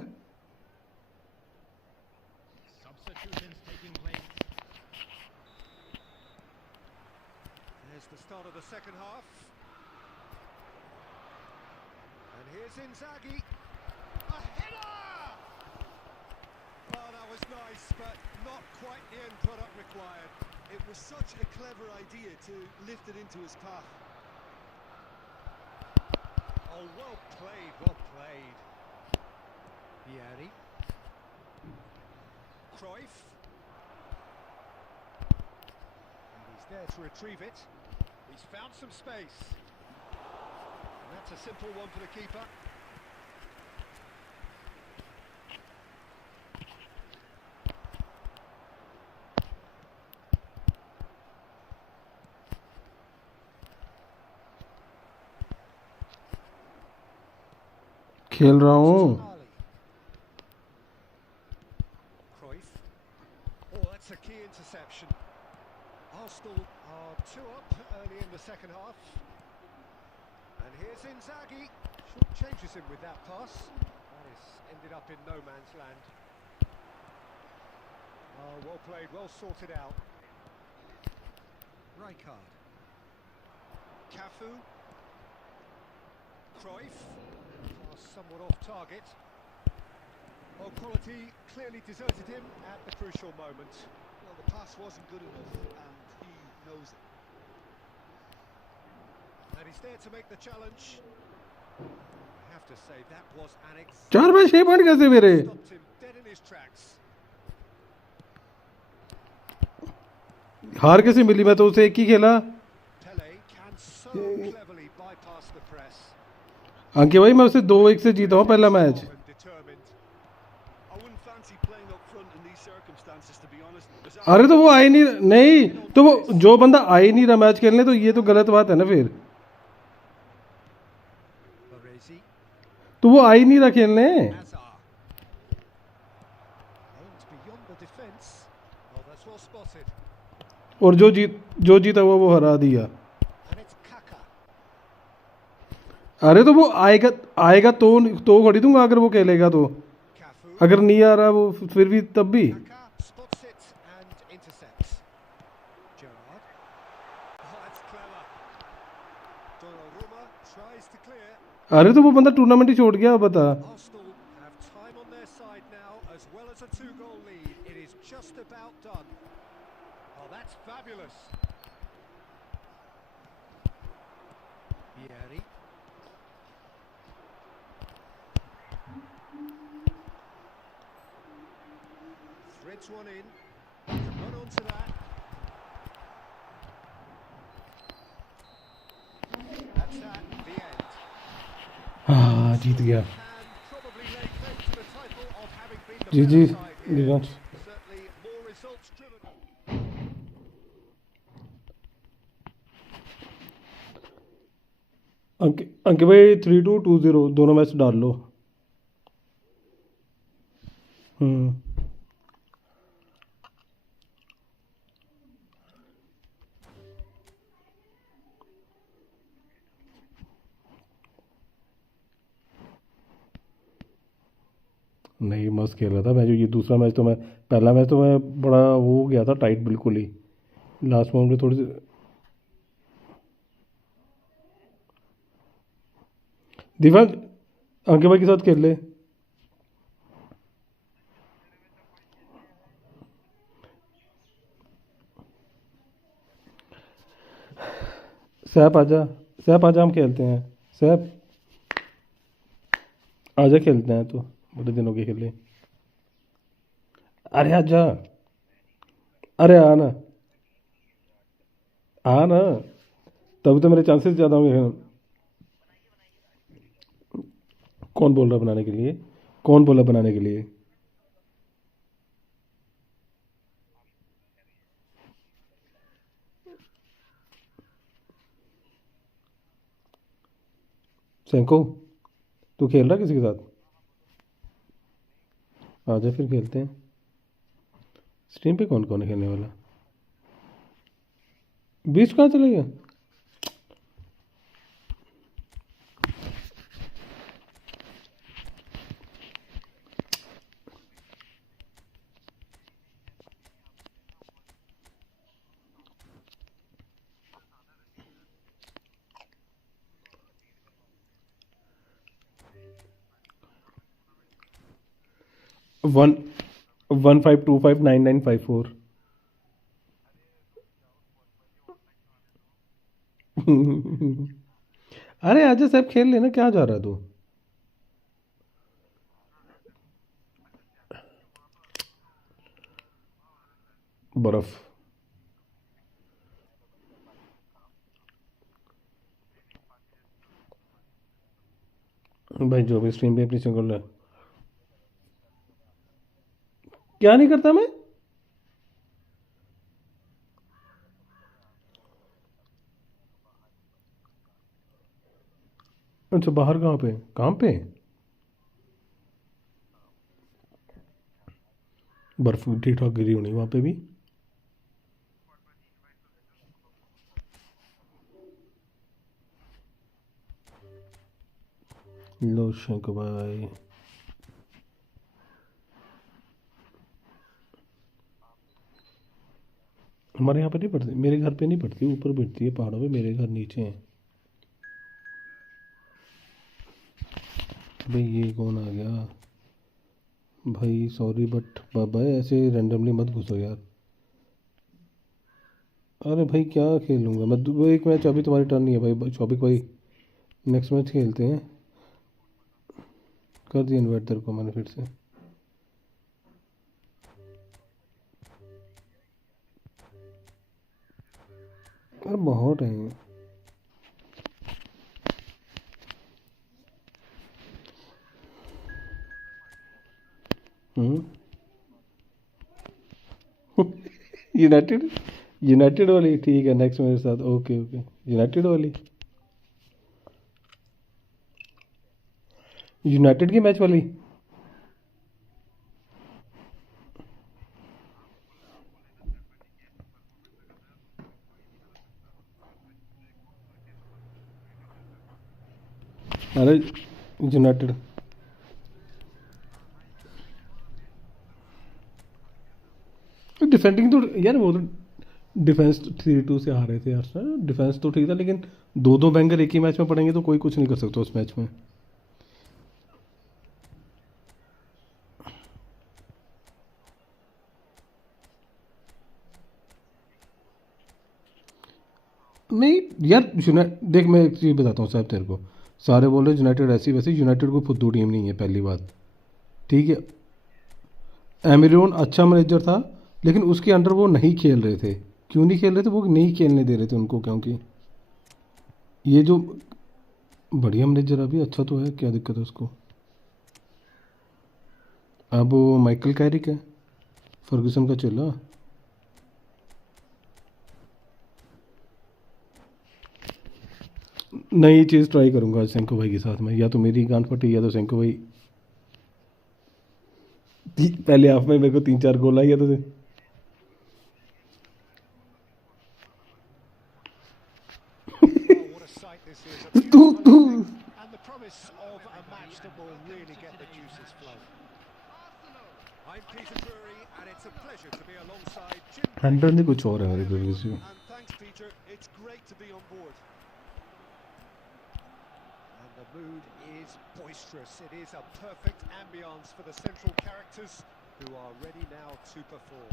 Substitutions taking place. There's the start of the second half. And here's Inzaghi. A header! Oh, that was nice, but not quite the end product required. It was such a clever idea to lift it into his path. Oh, well played, well played. Vieri. Cruyff. And he's there to retrieve it. He's found some space. And that's a simple one for the keeper. खेल रहा हूँ. Cruyff. Oh, that's a key interception. Arsenal are 2 up early in the second half. And here's Inzaghi. Short changes him with that pass. That is ended up in no man's land. Oh, well played, well sorted out. Rijkaard. Cafu. Cruyff. Pass somewhat off target. Well, quality clearly deserted him at the crucial moment. Well, the pass wasn't good enough, and he knows it. And he's there to make the challenge. I have to say, that was an 4 में 6 point कैसे मेरे? stopped him dead in his tracks. हार कैसे मिली? मैं तो उसे एक ही खेला. Pele can so cleverly bypass the press. अंकित भाई मैं उसे 2-1 से जीता हूँ पहला match. And determined. I wouldn't fancy playing up front in these circumstances, to be honest. अरे तो वो आ ही नहीं तो वो जो बंदा आ ही नहीं रहा मैच खेलने, तो ये तो गलत बात है ना फिर. Baresi. तो वो आ ही नहीं रहा खेलने. Hazard. Aimed beyond the defence. Oh, that's well spotted. और जो जीता हुआ वो हरा दिया. And it's Kaka. अरे तो वो आएगा तो खड़ी दूंगा अगर वो खेलेगा तो. Cafu. अगर नहीं आ रहा वो फिर भी तब भी. Kaka spots it and intercepts. Gerrard. Oh, that's clever. Donnarumma tries to clear. अरे तो वो बंदा टूर्नामेंट ही छोड़ गया. बता. Arsenal have time on their side now, as well as a 2-goal lead. It is just about done. Oh, that's fabulous. Vieri. Threads one in. Can run onto that. That's that. The end. हाँ जीत गया. And probably lay claim to the title of having been the जी better side here. Revenge. Certainly more results driven. Ankit भाई 3-2 2-0 दोनों match डाल लो। हम्म। नहीं मस्त खेल रहा था मैं, जो ये दूसरा मैच तो मैं, पहला मैच तो मैं बड़ा वो हो गया था टाइट बिल्कुल ही, लास्ट मोमेंट में थोड़ी सी। दिव्यांग अंकित भाई के साथ खेल ले। सैप आजा, सैप आजा, हम खेलते हैं। सैप आजा, खेलते हैं तो, बड़े दिन हो गए खेले। अरे आजा, अरे आना, आना, तभी तो मेरे चांसेस ज़्यादा होंगे। कौन बोल रहा है बनाने के लिए? कौन बोला बनाने के लिए? सैंको, तू खेल रहा है किसी के साथ? आजा फिर खेलते हैं। स्ट्रीम पे कौन कौन है खेलने वाला? बीच कहाँ चले गया? वन 15259954। अरे आजा साहब, खेल लेना, क्या जा रहा है तू? बर्फ। भाई जो भी स्ट्रीम पे अपनी सिंगल है। क्या नहीं करता मैं? अच्छा बाहर कहाँ पे, कहाँ पे? बर्फ ठीक ठाक गिरी होनी वहाँ पे भी। लो शंक भाई, हमारे यहाँ पे नहीं पड़ती, मेरे घर पे नहीं पड़ती, ऊपर पड़ती है पहाड़ों पे, मेरे घर नीचे है। भाई ये कौन आ गया? भाई सॉरी बट बाबा ऐसे रैंडमली मत घुसो यार। अरे भाई क्या खेलूंगा मैं, वो एक मैच अभी तुम्हारी टर्न नहीं है भाई शौबिक भाई, नेक्स्ट मैच खेलते हैं। कर दिया इन्वाइट तेरे को मैंने फिर से। यार बहुत है। हम्म। यूनाइटेड, यूनाइटेड वाली ठीक है, नेक्स्ट मेरे साथ, ओके ओके। यूनाइटेड वाली, यूनाइटेड की मैच वाली। अरे यूनाइटेड, डिफेंडिंग तो यार वो तो, डिफेंस 3-2 से हारे थे यार, डिफेंस तो ठीक था, लेकिन दो दो बैंगर एक ही मैच में पड़ेंगे तो कोई कुछ नहीं कर सकता उस मैच में। नहीं यार, देख मैं एक चीज़ बताता हूँ साहब तेरे को, सारे बोल रहे यूनाइटेड ऐसी वैसी, यूनाइटेड को फुद्दू टीम नहीं है पहली बात, ठीक है। एमिरोन अच्छा मैनेजर था, लेकिन उसके अंडर वो नहीं खेल रहे थे। क्यों नहीं खेल रहे थे? वो नहीं खेलने दे रहे थे उनको, क्योंकि ये जो बढ़िया मैनेजर अभी अच्छा तो है, क्या दिक्कत है उसको? अब वो माइकल कैरिक है, फर्गूसन का चेला। नई चीज़ ट्राई करूँगा आज सेंको भाई के साथ में, या तो मेरी गांड फटी या तो सेंको भाई पहले हाफ में मेरे को 3-4 गोल आई तो Oh, what a sight this is. A तू beautiful तू evening and the promise of a match that will really get the juices flowing. I'm Peter Drury and it's a pleasure to be alongside Jim. Hundred नहीं कुछ और है मेरे को किसी And thanks, Peter. It's great to be on board. And the mood is boisterous. It is a perfect ambience for the central characters who are ready now to perform.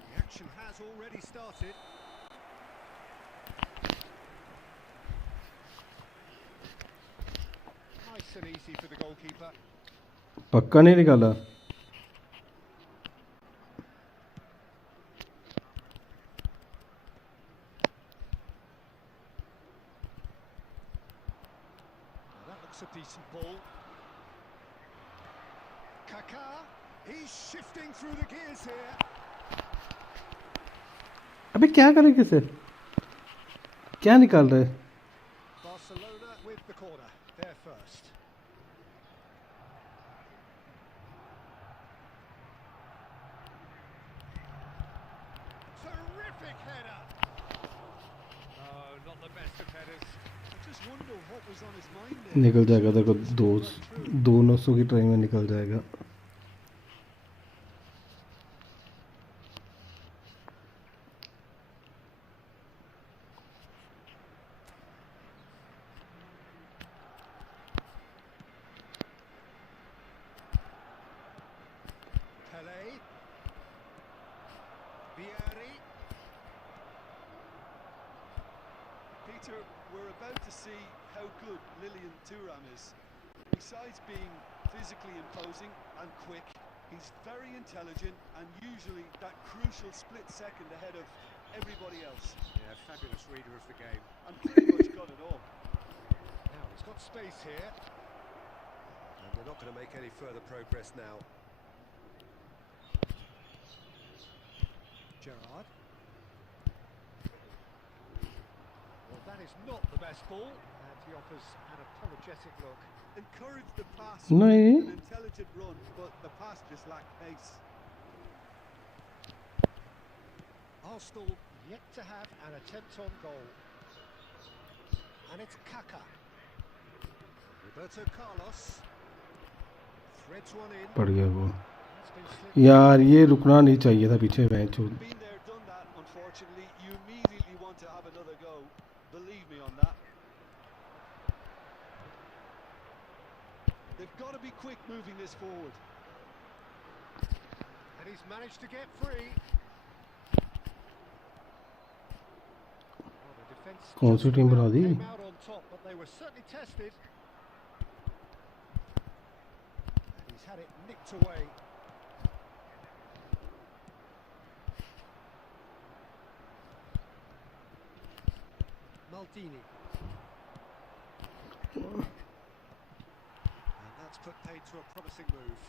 The action has already started. Nice and easy for the goalkeeper. पक्का नहीं निकाला। That looks a decent ball. Kaká, he's shifting through the gears here. अबे क्या करेंगे इसे, क्या निकाल रहे? Barcelona with the corner, there first. Terrific header. Oh, not the best of headers. I just wonder what was on his mind there. निकल जाएगा, देखो दो 900 की ट्राई में निकल जाएगा। Pele. Vieri. Peter, we're about to see how good Lilian Thuram is. Besides being physically imposing and quick, he's very intelligent and usually that crucial split second ahead of everybody else. Yeah, fabulous reader of the game. And pretty much got it all. Now he's got space here. And they're not going to make any further progress now. Gerrard. Well, that is not the best ball, and he offers an apologetic look. Encouraged the pass. नहीं। An intelligent run, but the pass just lacked pace. Arsenal yet to have an attempt on goal. And it's Kaká. Roberto Carlos threads one in. पड़ गया वो It's been slipped. यार, ये रुकना नहीं चाहिए था पीछे match. Been there, done that, unfortunately. You immediately want to have another go. Believe me on that. They've got to be quick moving this forward. And he's managed to get free. Well, the defence कौन सी just team about बना दी? came out on top, but they were certainly tested. And he's had it nicked away. Maldini. And that's put paid to a promising move.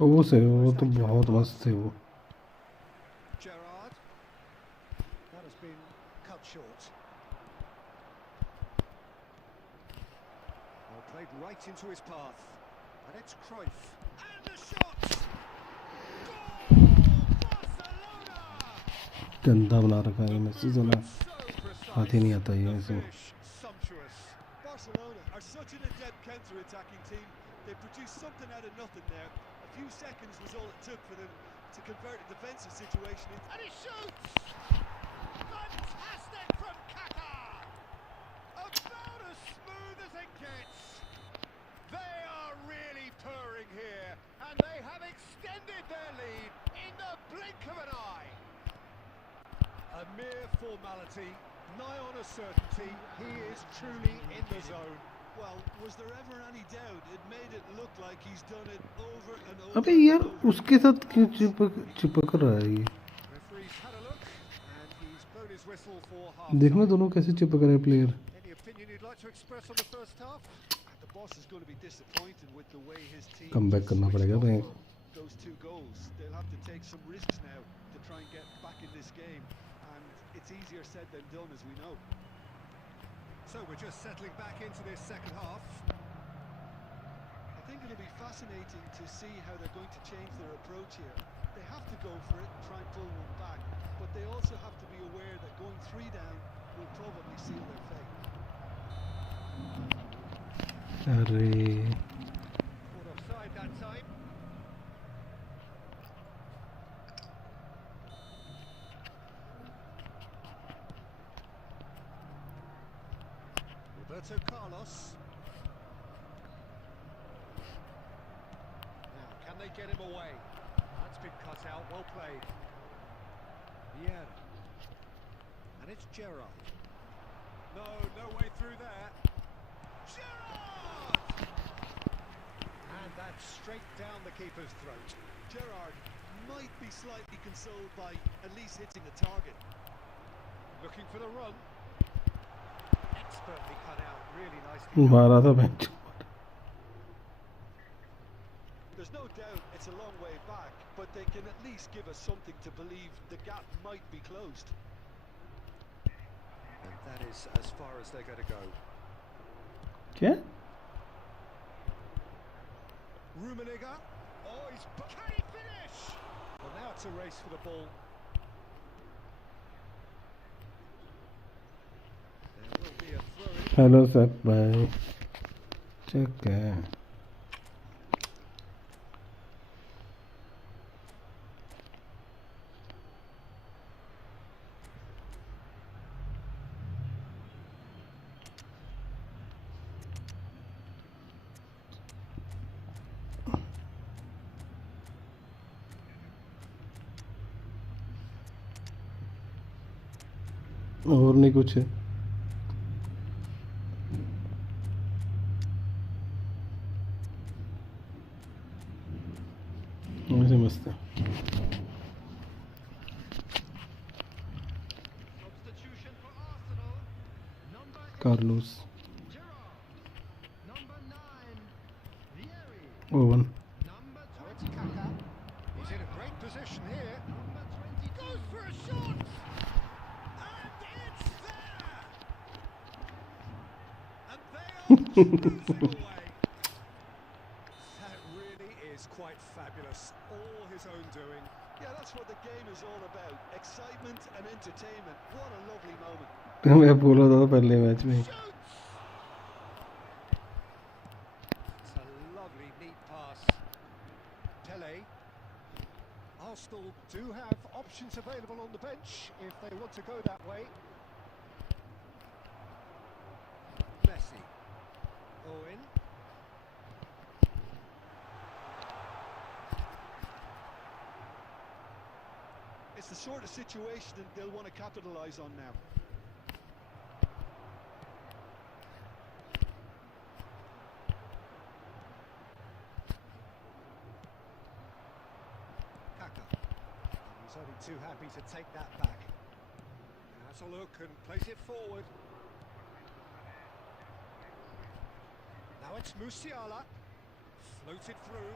वो से वो तो बहुत मस्त थे वो। Gerrard. That has been cut short. Well, played right into his path. And it's Cruyff. And the shot! Goal! Barcelona! गंदा बना रखा है मैसी से ना, So precise. हाथ ही नहीं आता ये The ऐसे। finish, sumptuous. Barcelona are such an adept counter-attacking team. They produced something out of nothing there. A few seconds was all it took for them to convert a defensive situation into... And he shoots! Fantastic from Kaká! About as smooth as it gets. They are really purring here, and they have extended their lead in the blink of an eye. A mere formality, nigh on a certainty. He is truly in the zone. Well, was there ever any doubt? It made it look like he's done it over and over. अबे यार, उसके साथ क्यों चिपक रहा है ये? Referee's had a look, and he's blown his whistle for half. देखना दोनों कैसे चिपक रहे हैं player. Any opinion you'd like to express on the first half? The boss is going to be disappointed with the way his team comeback करना पड़ेगा भाई। those two goals. They'll have to take some risks now to try and get back in this game. And it's easier said than done, as we know. So we're just settling back into this second half. I think it'll be fascinating to see how they're going to change their approach here. They have to go for it and try and pull one back, but they also have to be aware that going 3 down will probably seal their fate. अरे Caught offside that time. Roberto Carlos. Now, can they get him away? That's been cut out, well played. Vieira. And it's Gerrard. No way through there. Gerrard! And that's straight down the keeper's throat. Gerrard might be slightly consoled by at least hitting the target. Looking for the run. Expertly cut out, really nicely. मारा था bench There's no doubt it's a long way back, but they can at least give us something to believe the gap might be closed. And that is as far as they're going to go. क्या Rummenigge. Oh, can he finish? Well, now it's a race for the ball. There will be a throw-in. Hello sir भाई check है और नहीं कुछ है ऐसे मस्त है Substitution for Arsenal. Number 8, Carlos Gerrard. Number 9, Vieri. Oven Number 20, Kaka. He's in a great position here. Number 20 goes for a shot. And it's there. And they are losing away. That really is quite fabulous. All his own doing. Yeah, that's what the game is all about. Excitement and entertainment. What a lovely moment. मैं बोला था पहले match में Shoots. It's a lovely, neat pass. Pele. Arsenal do have options available on the bench if they want to go that way. Messi. Owen. It's the sort of situation that they'll want to capitalise on now. Kaka. He's only too happy to take that back. Has a look and plays it forward. Now it's Musiala. Floated through.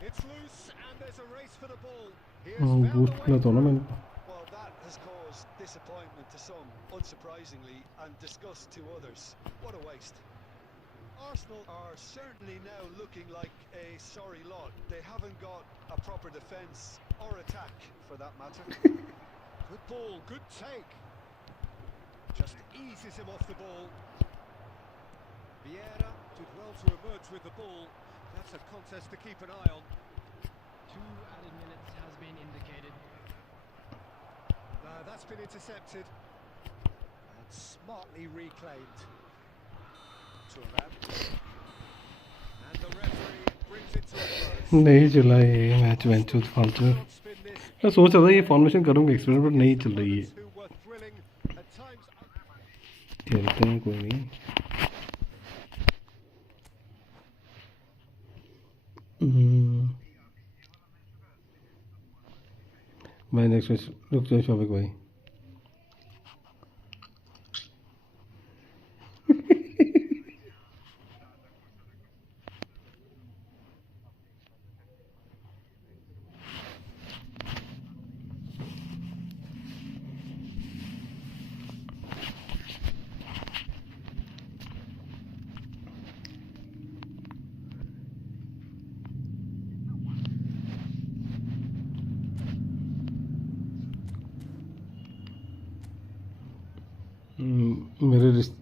It's loose and there's a race for the ball. Here's found the boost way किया था ना मैंने Well, that has caused disappointment to some, unsurprisingly, and disgust to others. What a waste. Arsenal are certainly now looking like a sorry lot. They haven't got a proper defence or attack, for that matter. Good ball, good take. Just eases him off the ball. Vieira did well to emerge with the ball. That's a contest to keep an eye on. 2 added minutes has been indicated. No, that's been intercepted. And smartly reclaimed. Thuram. And the referee brings it to a close. नहीं चला ये match bench फालतू में Can't spin this. मैं सोच रहा था ये फॉर्मेशन करूँगा एक्सपेरिमेंट पर नहीं चल रही है Who were thrilling at times. खेलते हैं कोई नहीं भाई नेक्स्ट मैच रुक जाओ शौविक भाई मेरे रिश्ते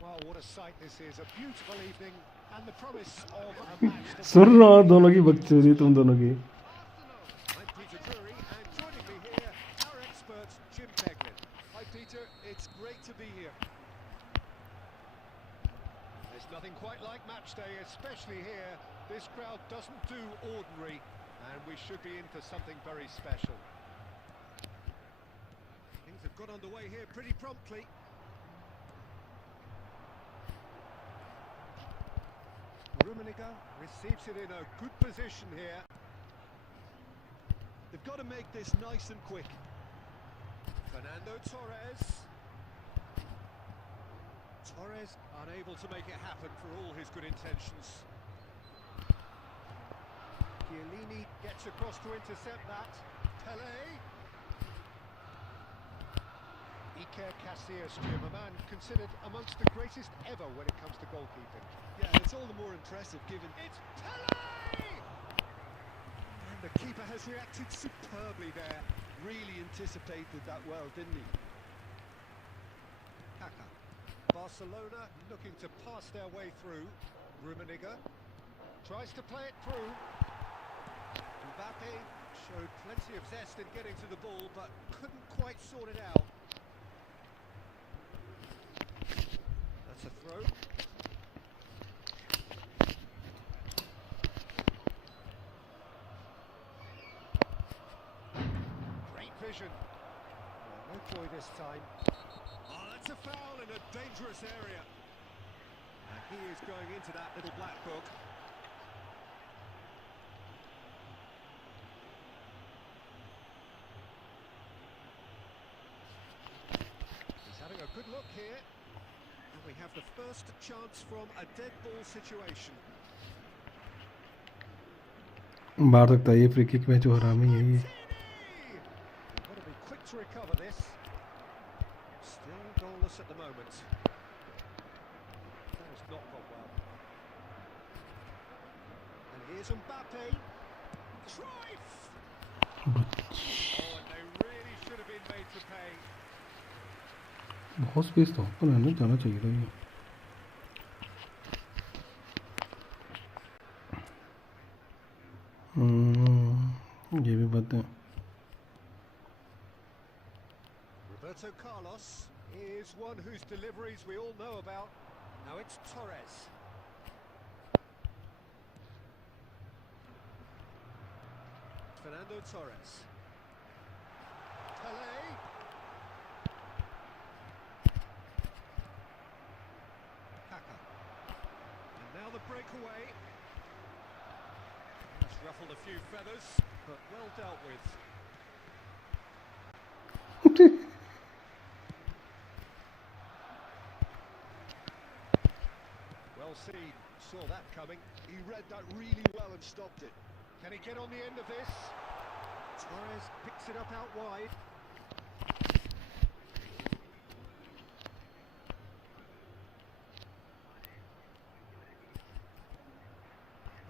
Well, what a sight this is. A beautiful evening and the promise of a match. सुन रहा हूँ दोनों की बकचोदी तुम दोनों की. I'm Peter Drury, and joining me here, our expert, Jim Beglin. Hi Peter, it's great to be here. There's nothing quite like match day, especially here. This crowd doesn't do ordinary, and we should be in for something very special. Things have got underway here pretty promptly. Rummenigge receives it in a good position here. They've got to make this nice and quick. Fernando Torres. Torres unable to make it happen for all his good intentions. Chiellini gets across to intercept that. Pelé. Iker Casillas, Jim, a man considered amongst the greatest ever when it comes to goalkeeping. Yeah, it's all the more impressive given... It's Pelé! And the keeper has reacted superbly there. Really anticipated that well, didn't he? Kaka. Barcelona looking to pass their way through. Rummenigge tries to play it through. Mbappe showed plenty of zest in getting to the ball, but couldn't quite sort it out. That's a throw. Great vision. No joy this time. Oh, that's a foul in a dangerous area. And he is going into that little black book. He's having a good look here. And we have the first chance from a dead ball situation. मार सकता है ये free kick में जो हरामी है ये. You've got to be quick to recover this. Still goalless at the moment. That has not gone well. And here's Mbappe. Cruyff! Oh, and they really should have been made to pay. बहुत space था open है ना, जाना चाहिए था ये. ये भी बात है. Roberto Carlos is one whose deliveries we all know about. Now it's Torres. Fernando Torres. Pelé. Kaka. And now the breakaway. That's ruffled a few feathers, but well dealt with. Well seen, saw that coming. He read that really well and stopped it. Can he get on the end of this? Torres picks it up out wide.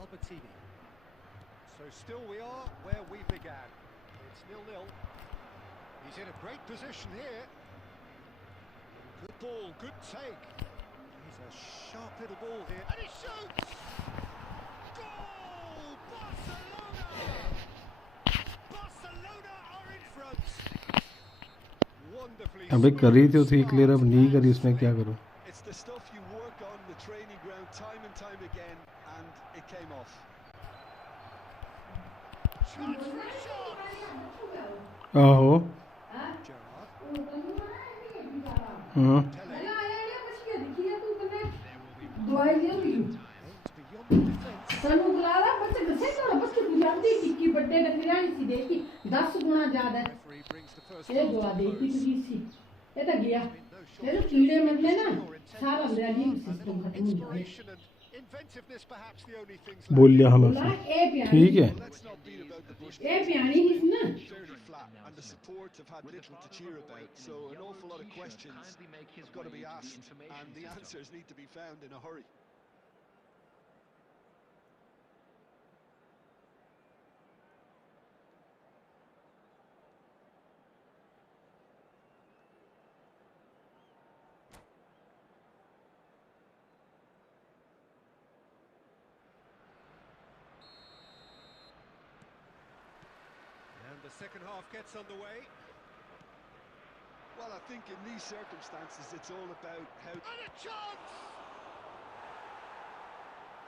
Albertini. So still we are where we began. It's 0-0. He's in a great position here. Good ball, good take. He's a sharp little ball here. And he shoots! Goal! Barcelona! Barcelona are in front. Wonderfully अबे करी तो थी smart clear, अब नहीं करी, and इसमें क्या करूं. It's the stuff you work on the training ground time and time again, and it came off. Chance for a shot. आहो Gerrard. हाँ Pele. There will be Aimed beyond the defence. ਸਾਨੂੰ ਬੁਲਾਲਾ ਬੱਚੇ ਦੱਸੇ ਕਰੋ ਬੱਚੇ ਗੁਲਾਬੀ ਟਿੱਕੀ ਵੱਡੇ ਡੰਗਰਾਂ ਸੀ ਦੇਖੀ 10 ਗੁਣਾ ਜ਼ਿਆਦਾ Referee brings the first ਇਹ goal ਦੁਆ to a ਦੇਤੀ close. ਤੁਸੀਂ ਸੀ ਇਹ ਤਾਂ ਗਿਆ Been no ਇਹ shortage ਕੀੜੇ of ਮਰਨੇ ਨਾ skill or intent ਸਾਰਾ thus ਲਿਆ far. ਲੀਮ A ਸਿਸਟਮ little ਖਤਮ ਹੋ ਜਾਏ inspiration and inventiveness perhaps the only things बोल lacking. लिया हमें ਬੋਲਾ ਇਹ ਪਿਆਣੀ ठीक है Let's not beat about the bush. ਇਹ ਪਿਆਣੀ ਨਹੀਂ ਸੀ ਨਾ Fairly flat, and the support have had little to cheer about, so an awful lot of questions have got to be asked, and the answers need to be found in a hurry. And the second half gets underway. Well, I think in these circumstances, it's all about how. And a chance!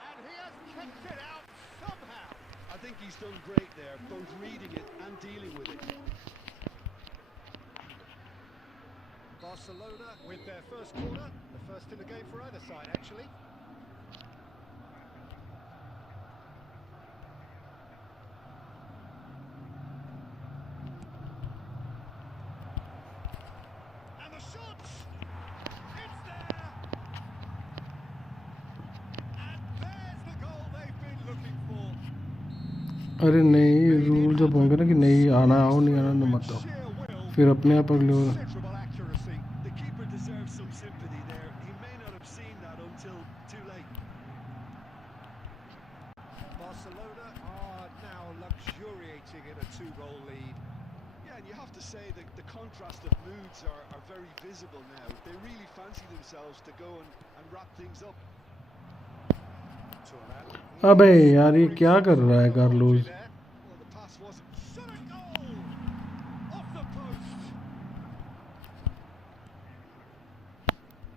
And he has kept it out somehow. I think he's done great there, both reading it and dealing with it. Barcelona with their first corner, the first in the game for either side, actually. And the shot! It's there! And there's the goal they've been looking for. अरे नहीं rule जब होंगे ना कि नहीं आना आओ नहीं आना तो मत आओ Sheer will, फिर अपने आप अगले over considerable accuracy. The keeper deserves some sympathy there. He may not have seen that until too late. Barcelona are now luxuriating in a two-goal lead. Yeah, and you have to say that the contrast of moods are very visible now. They really fancy themselves to go and wrap things up. अबे यार ये क्या कर रहा है Carlos Well, the pass wasn't. Shot a goal! Off the post!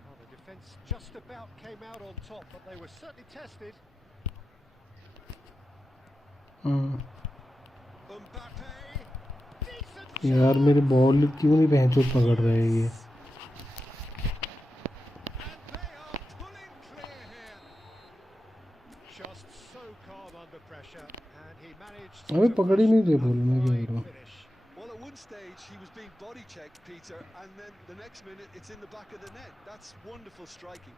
Well, the defence just about came out on top, but they were certainly tested. हाँ Mbappe! Decent यार मेरे बॉल क्यों नहीं पहचो पकड़ रहे हैं ये and they are pulling clear here. Just so calm under pressure, and he managed अबे to पकड़ ही नहीं रहे finish बॉल मैं क्या a करूँ fine finish. Well, at one stage he was being body checked, Peter, and then the next minute it's in the back of the net. That's wonderful striking.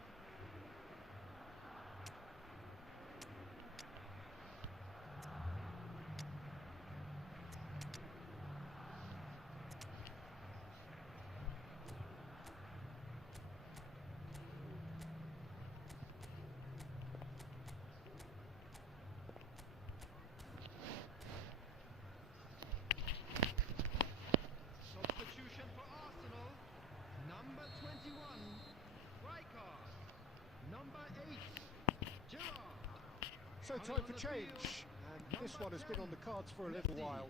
Substitution for Arsenal. Number 21, Striker. Number 8, Gerrard. So time for change, and this one has been on the cards for a little while.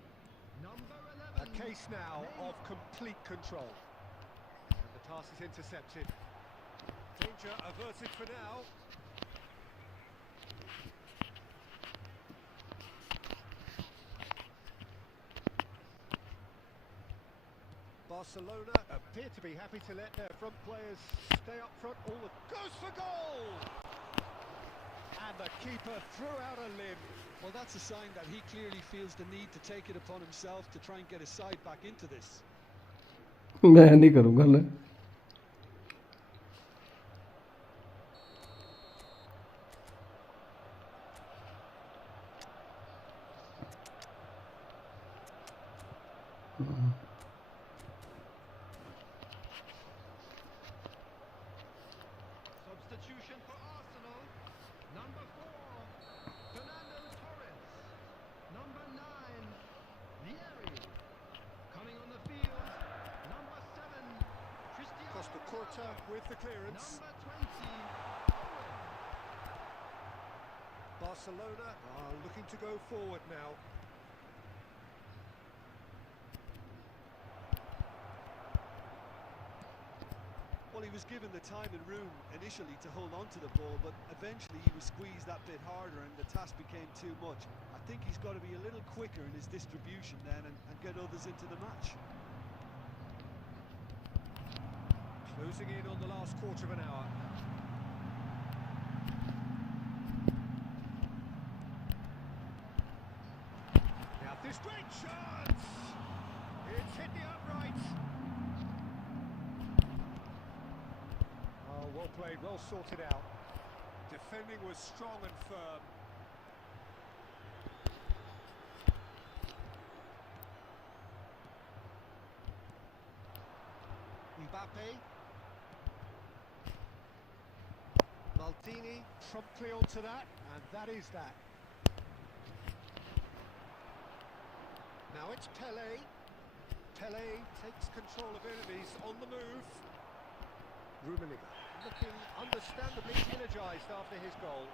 Number A 11, case now of complete control. And the pass is intercepted. Danger averted for now. Barcelona appear to be happy to let their front players stay up front. All the goes for goal! And the keeper threw out a limb. Well, that's a sign that he clearly feels the need to take it upon himself to try and get his side back into this. मैं नहीं करूँगा ना substitution for Arsenal. Number 4, Fernando Torres. Number 9, Vieri. Coming on the field, number 7, Cristiano Costa Curta with the clearance. Number 20, Owen. Barcelona are looking to go forward now. Well, he was given the time and room initially to hold on to the ball, but eventually he was squeezed that bit harder and the task became too much. A think he's got to be a little quicker in his distribution then and get others into the match. Closing in on the last quarter of an hour. Now this great chance! It's hit the upright. Oh, well played, well sorted out. Defending was strong and firm. Mbappe. Maldini promptly onto that, and that is that. Now it's Pele. Pele takes control of enemies on the move. Rummenigge looking understandably energised after his goal.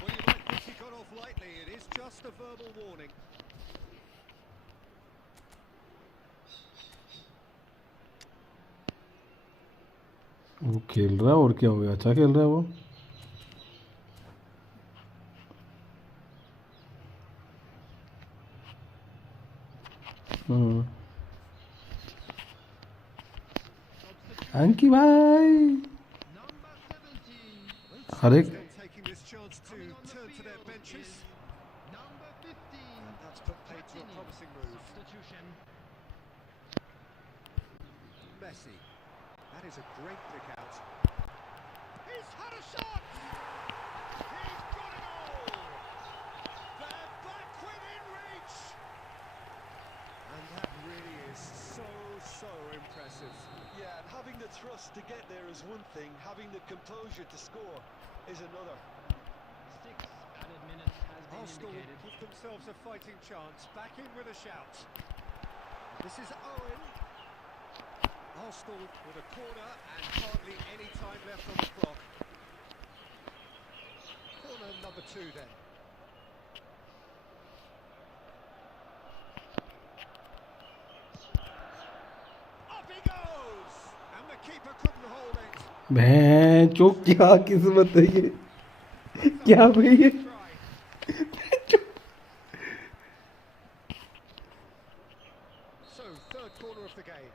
Well, you might think he got off lightly. It is just a verbal warning. वो खेल रहा है और क्या हो गया, अच्छा खेल रहा है वो। अंकी भाई हर एक Taking this chance to turn to their benches. Number 15. And that's put paid to a promising move. Substitution. Messi. That is a great pick out. He's had a shot! He's got it all! They're back within reach! And that really is so impressive. Yeah, and having the thrust to get there is one thing, having the composure to score is another. 6 added minutes has been Arsenal indicated. give themselves a fighting chance. Back in with a shout. This is Owen. Arsenal with a corner and hardly any time left on the clock. Corner number 2 then. Up he goes! And the keeper couldn't hold it. भैंचो क्या किस्मत है ये, क्या भाई ये So, third corner of the game.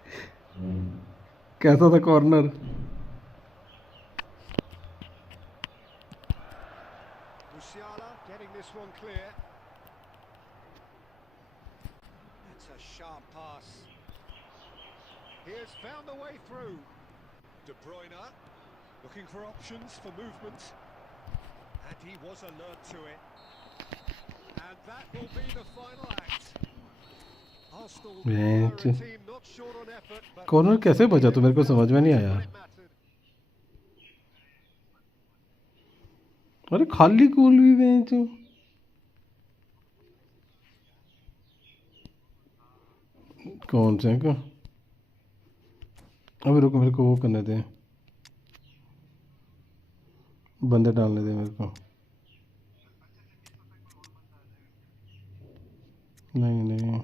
कैसा था corner. Musiala getting this one clear. That's a sharp pass. He has found the way through. De Bruyne looking for options for movement. And he was alert to it. And that will be the final act. Arsenal Man, are a team not short on effort, but corner कैसे बचा तो मेरे को समझ में नहीं आया। when it mattered. अरे खाली गोल भी भैंचो, कौन से का। अभी रुको मेरे को वो करने दे, बंदे डालने दे मेरे को। नहीं नहीं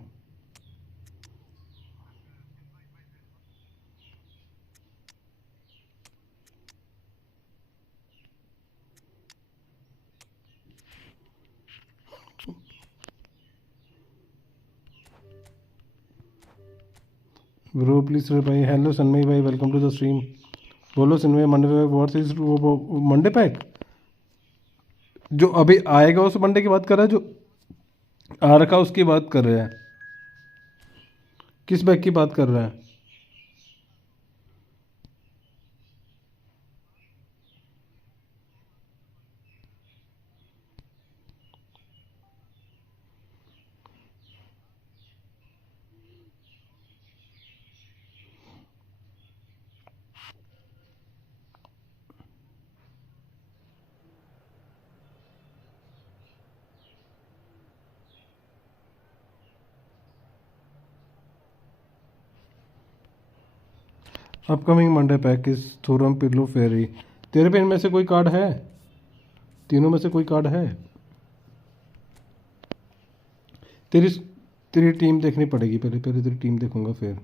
ब्रो प्लीज भाई। हेलो सन्मय भाई, वेलकम टू द स्ट्रीम। बोलो Sanmay, Monday pack what is वो मंडे पैक जो अभी आएगा उस मंडे की बात कर रहा है, जो आ रखा उसकी बात कर रहे हैं, किस बैग की बात कर रहा है। अपकमिंग मंडे पैक इस थोरम पिल्लो फेरी। तेरे पे इनमें से कोई कार्ड है, तीनों में से कोई कार्ड है। तेरी तेरी टीम देखनी पड़ेगी, पहले पहले तेरी टीम देखूंगा फिर।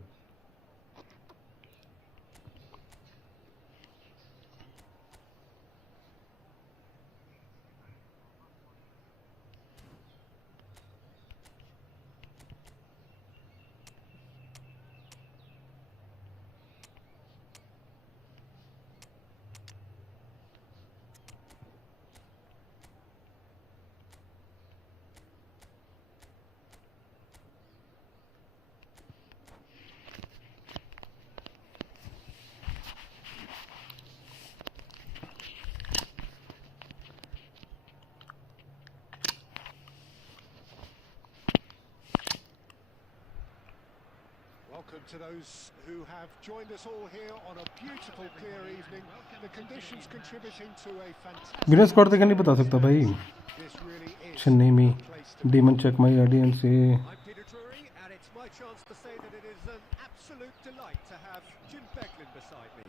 to those who have joined us all here on a beautiful, clear evening. The conditions contributing to a fantastic. बिना स्क्वाड देखे नहीं बता सकता भाई. This really is चेन्नई में a place to be. डीमन चेक माई ऑडियंस से. I'm Peter Drury, and it's my chance to say that it is an absolute delight to have Jim Beglin beside me.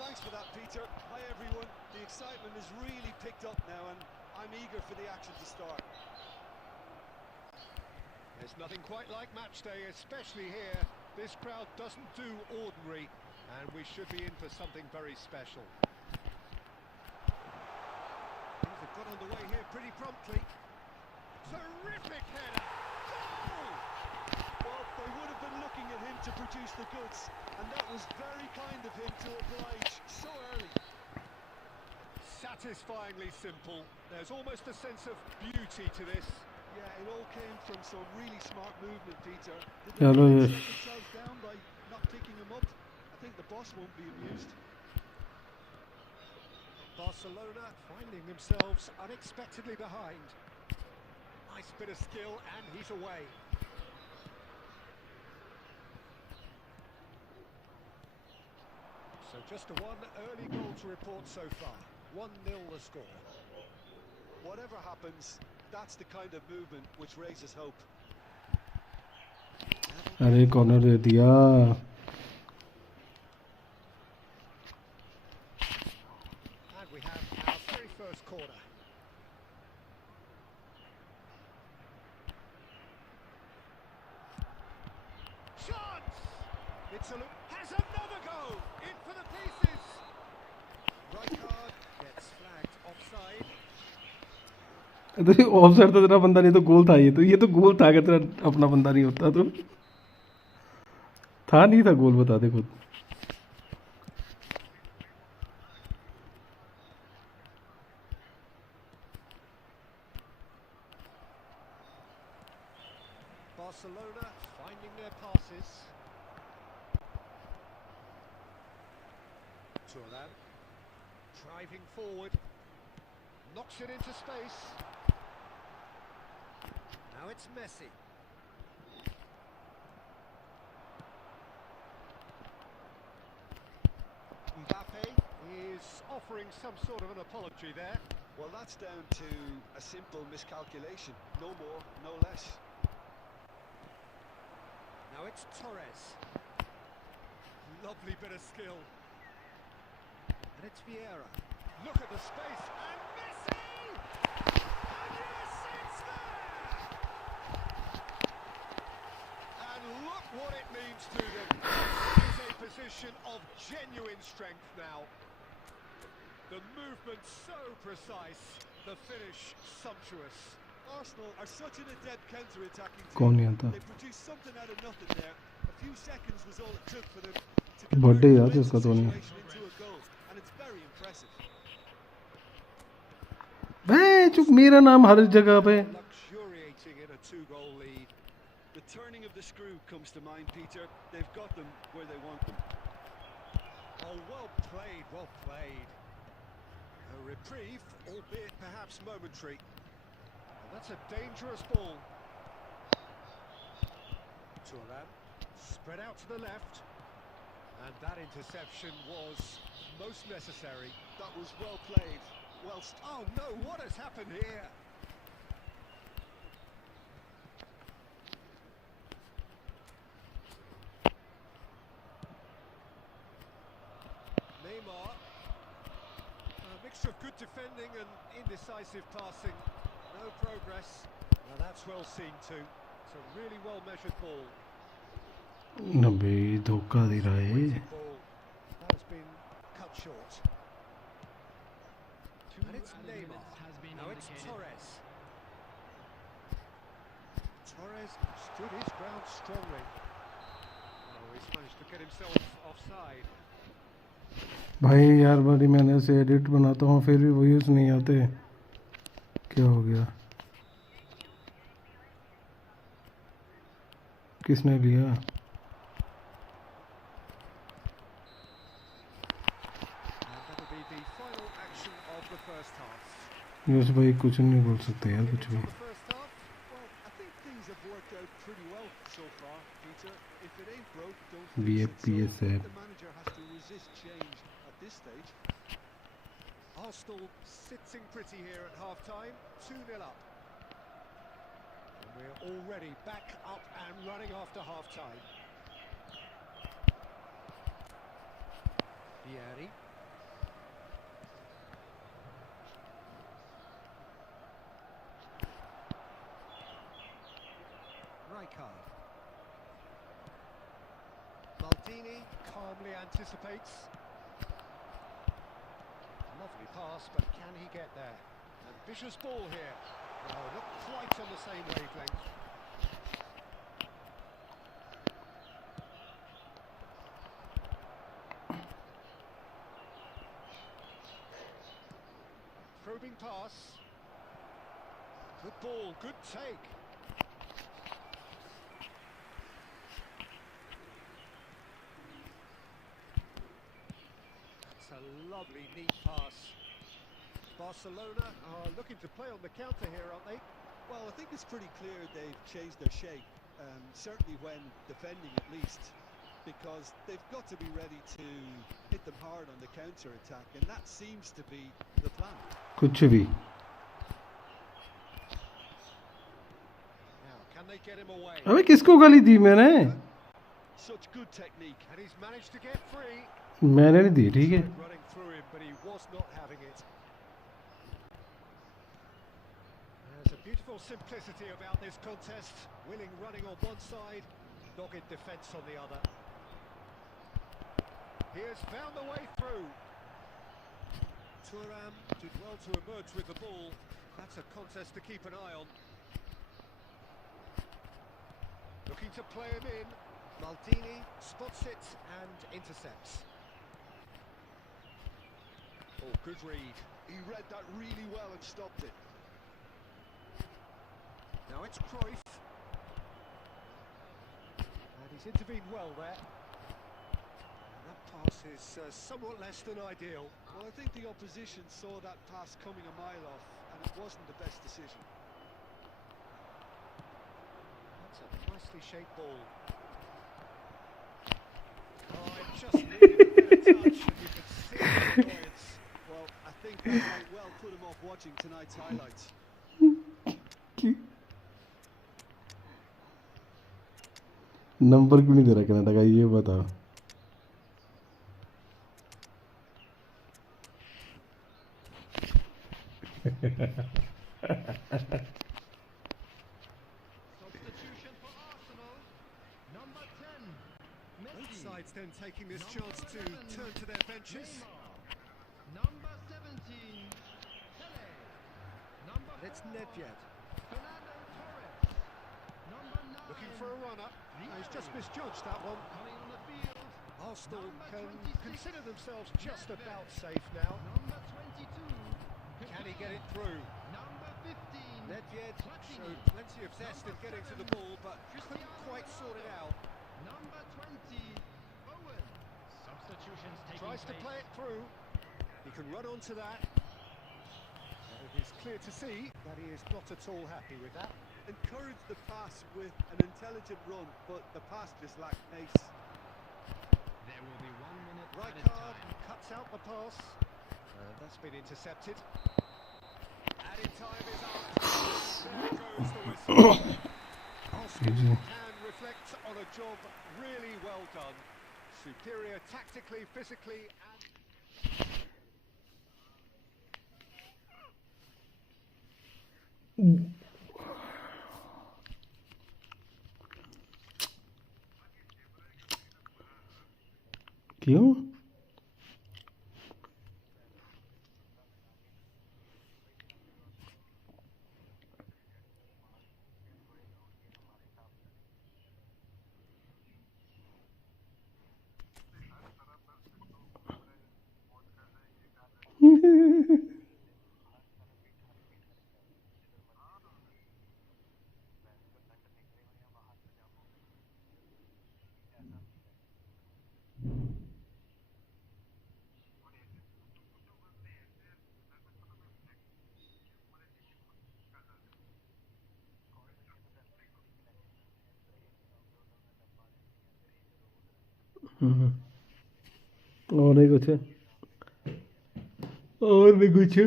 Thanks for that, Peter. Hi, everyone. The excitement has really picked up now, and I'm eager for the action to start. There's nothing quite like match day, especially here. This crowd doesn't do ordinary, and we should be in for something very special. Things have got underway here pretty promptly. Terrific header! Goal! Well, they would have been looking at him to produce the goods, and that was very kind of him to oblige so early. Satisfyingly simple. There's almost a sense of beauty to this. Yeah, it all came from some really smart movement, Peter. Did Hello, they yes. set themselves down by not picking him up? I think the boss won't be amused. Barcelona finding themselves unexpectedly behind. Nice bit of skill, and he's away. So just one early goal to report so far. 1-0 the score. Whatever happens, that's the kind of movement which raises hope. अरे corner दे दिया. And we have our very first corner. Chance! It's a look. Has another go! In for the pieces! Rijkaard gets flagged offside. तो offside तो तेरा बंदा नहीं तो गोल था. ये तो गोल था. अगर तेरा अपना बंदा नहीं होता तो था नहीं था गोल. बता दे खुद. Barcelona finding their passes. Turan driving forward, knocks it into space. Now it's Messi. Mbappe is offering some sort of an apology there. Well, that's down to a simple miscalculation. No more, no less. Now it's Torres. Lovely bit of skill. And it's Vieira. Look at the space, and Messi! And yes, it's there! And look what it means to them. This is a position of genuine strength now. The movement so precise, the finish sumptuous. Arsenal are such an adept counter-attacking कौन team. नहीं आता. They produced something out of nothing there. A few seconds was all it took for them to Birthday convert याद है a उसका तो नहीं. situation into a goal, and it's very impressive. भाई चुप. मेरा नाम हर जगह पे. Luxuriating in a 2-goal lead. The turning of the screw comes to mind, Peter. They've got them where they want them. Oh, well played, well played. A reprieve, albeit perhaps momentary. And that's a dangerous ball. Turan spread out to the left. And that interception was most necessary. That was well played. Oh no, what has happened here? Neymar. A mixture of good defending and indecisive passing. No progress. Now that's well seen too. It's a really well measured ball. नब्बे धोखा दे रहा है. Ball. That has been cut short. And it's Neymar. Now it's Torres. Torres stood his ground strongly. Oh, he's managed to get himself offside. भाई यार बड़ी मैंने से edit बनाता हूँ फिर भी व्यूज नहीं आते. क्या हो गया? किसने लिया? And that'll be the final action of the first half. Use भाई कुछ नहीं बोल सकते यार कुछ भी. The first half, well, I think things have worked worked out pretty well so far, Peter. If it ain't broke, don't fix it. VFPS So I है think the manager has to resist change at this stage. Arsenal sitting pretty here at half-time, 2-0 up. And we're already back up and running after half-time. Vieri. Rijkaard. Maldini calmly anticipates. Lovely pass, but can he get there? Ambitious ball here. No, not quite on the same wavelength. Probing pass. Good ball, good take. That's a lovely, neat pass. Barcelona are looking to play on the counter here, aren't they? Well, I think it's pretty clear they've changed their shape, certainly when defending at least, because they've got to be ready to hit them hard on the counter-attack, and that seems to be the plan. कुछ भी Now, can they get him away? अबे किसको गाली दी मैंने Such good technique. And he's managed to get free. मैंने नहीं दी ठीक है Tried running through him, but he was not having it. There's a beautiful simplicity about this contest. Willing running on one side, dogged defence on the other. He has found the way through. Thuram did well to emerge with the ball. That's a contest to keep an eye on. Looking to play him in. Maldini spots it and intercepts. Oh, good read. He read that really well and stopped it. Now it's Cruyff. And he's intervened well there. And that pass is somewhat less than ideal. Well, I think the opposition saw that pass coming a mile off, and it wasn't the best decision. That's a nicely shaped ball. Oh, it just needed a bit of touch, and you could see the annoyance. Well, I think that might well put him off watching tonight's highlights. Number क्यों नहीं दे रहा Canada का ये बता Substitution for Arsenal. Number 10, Both Messi. sides then taking this chance to turn to their benches. Number 17, Pele. Number It's 4, Nedved. Fernando Torres. Number 9, Looking for a run-up. He's just misjudged that one. coming on the field. Arsenal Number can 26. consider themselves just about safe now. Number 22, Can he get it through? number 15, Nedved Platini. showed plenty of zest in getting to the ball, but couldn't quite sort it out. Number 20, Owen. Substitutions taking Tries to place. play it through. He can run onto that. And it is clear to see that he is not at all happy with that. Encouraged the pass with an intelligent run, but the pass just lacked pace. There will be 1 minute added Rijkaard time. cuts out the pass. That's been intercepted. Added time is up. There goes the whistle. Arsenal can reflect on a job really well done. Superior tactically, physically, and... क्यों और नहीं कुछ, और नहीं कुछ।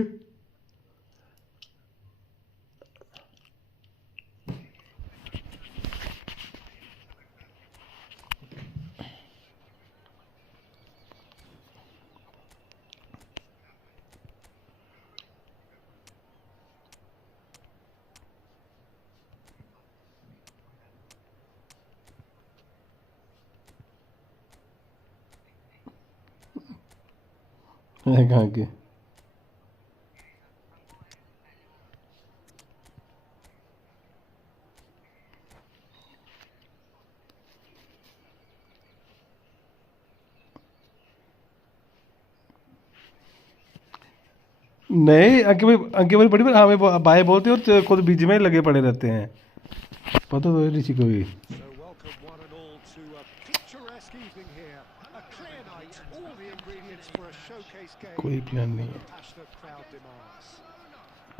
है कहाँ के? नहीं अंके भाई बड़ी बार हमें बाय बोलते हैं और खुद बीच में लगे पड़े रहते हैं, पता तो है ऋषि को भी। So welcome one and all to a picturesque evening here. A clear night, all the ingredients for a showcase game. कोई प्लान नहीं है, Passionate crowd demands.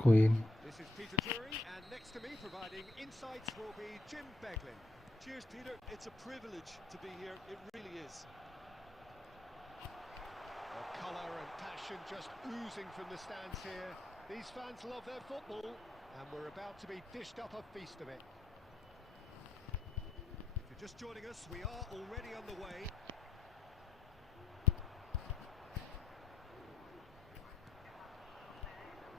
कोई नहीं। This is Peter Drury, and next to me providing insights will be Jim Beglin. Cheers, Peter. It's a privilege to be here. It really is. Colour and passion just oozing from the stands here. These fans love their football, and we're about to be dished up a feast of it. If you're just joining us, we are already on the way.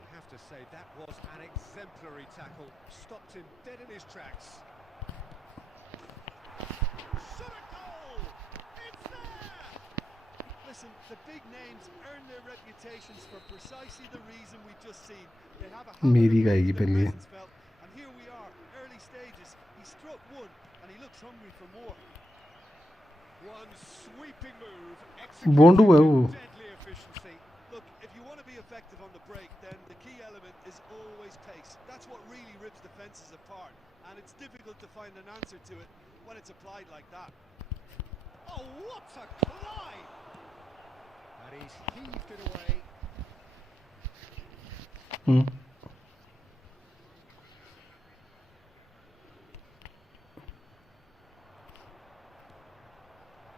I have to say that was an exemplary tackle. Stopped him dead in his tracks. Shot a goal! It's there! Listen, the big names earn their reputations for precisely the reason we've just seen. They have a मेरी गाएगी पहले। and here we are, early stages. He struck one, and he looks hungry for more. One sweeping move, बोंडू है executed वो। with deadly efficiency. Look, if you want to be effective on the break, then the key element is always pace. That's what really rips defences apart, and it's difficult to find an answer to it when it's applied like that. Oh, what a climb! And he's heaved it away.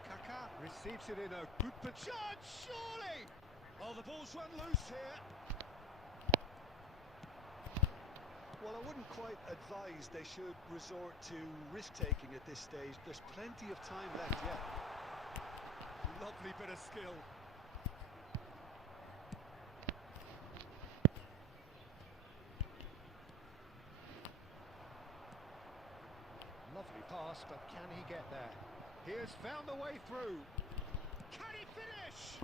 Kaka receives it in a good position, surely! Oh, the ball's run loose here. Well, I wouldn't quite advise they should resort to risk-taking at this stage. There's plenty of time left yet. Lovely bit of skill. Lovely pass, but can he get there? He has found the way through. Can he finish?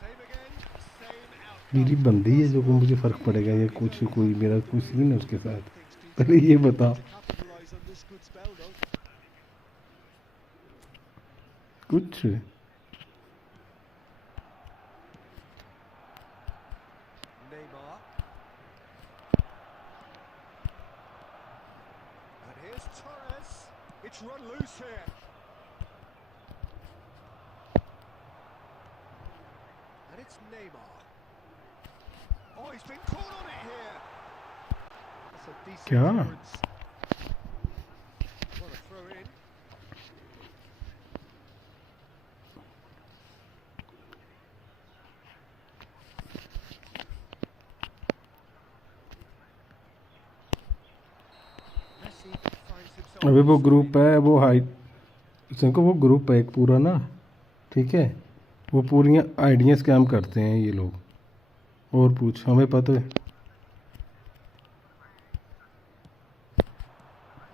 Same again, same outcome. मेरी बंदी है जो को मुझे फर्क पड़ेगा या कुछ, कोई मेरा कुछ सीन है उसके साथ, पहले ये बता। To capitalise on this good spell, though. कुछ Neymar. And here's Torres. It's run loose here. And it's Neymar. Oh, he's been caught on it here. That's a decent क्या? clearance. What a throw in. Messi finds himself. अभी वो group है, वो height को वो group है एक पूरा ना, ठीक है, वो पूरी आइडिया स्कैम करते हैं ये लोग। और पूछ, हमें पता है।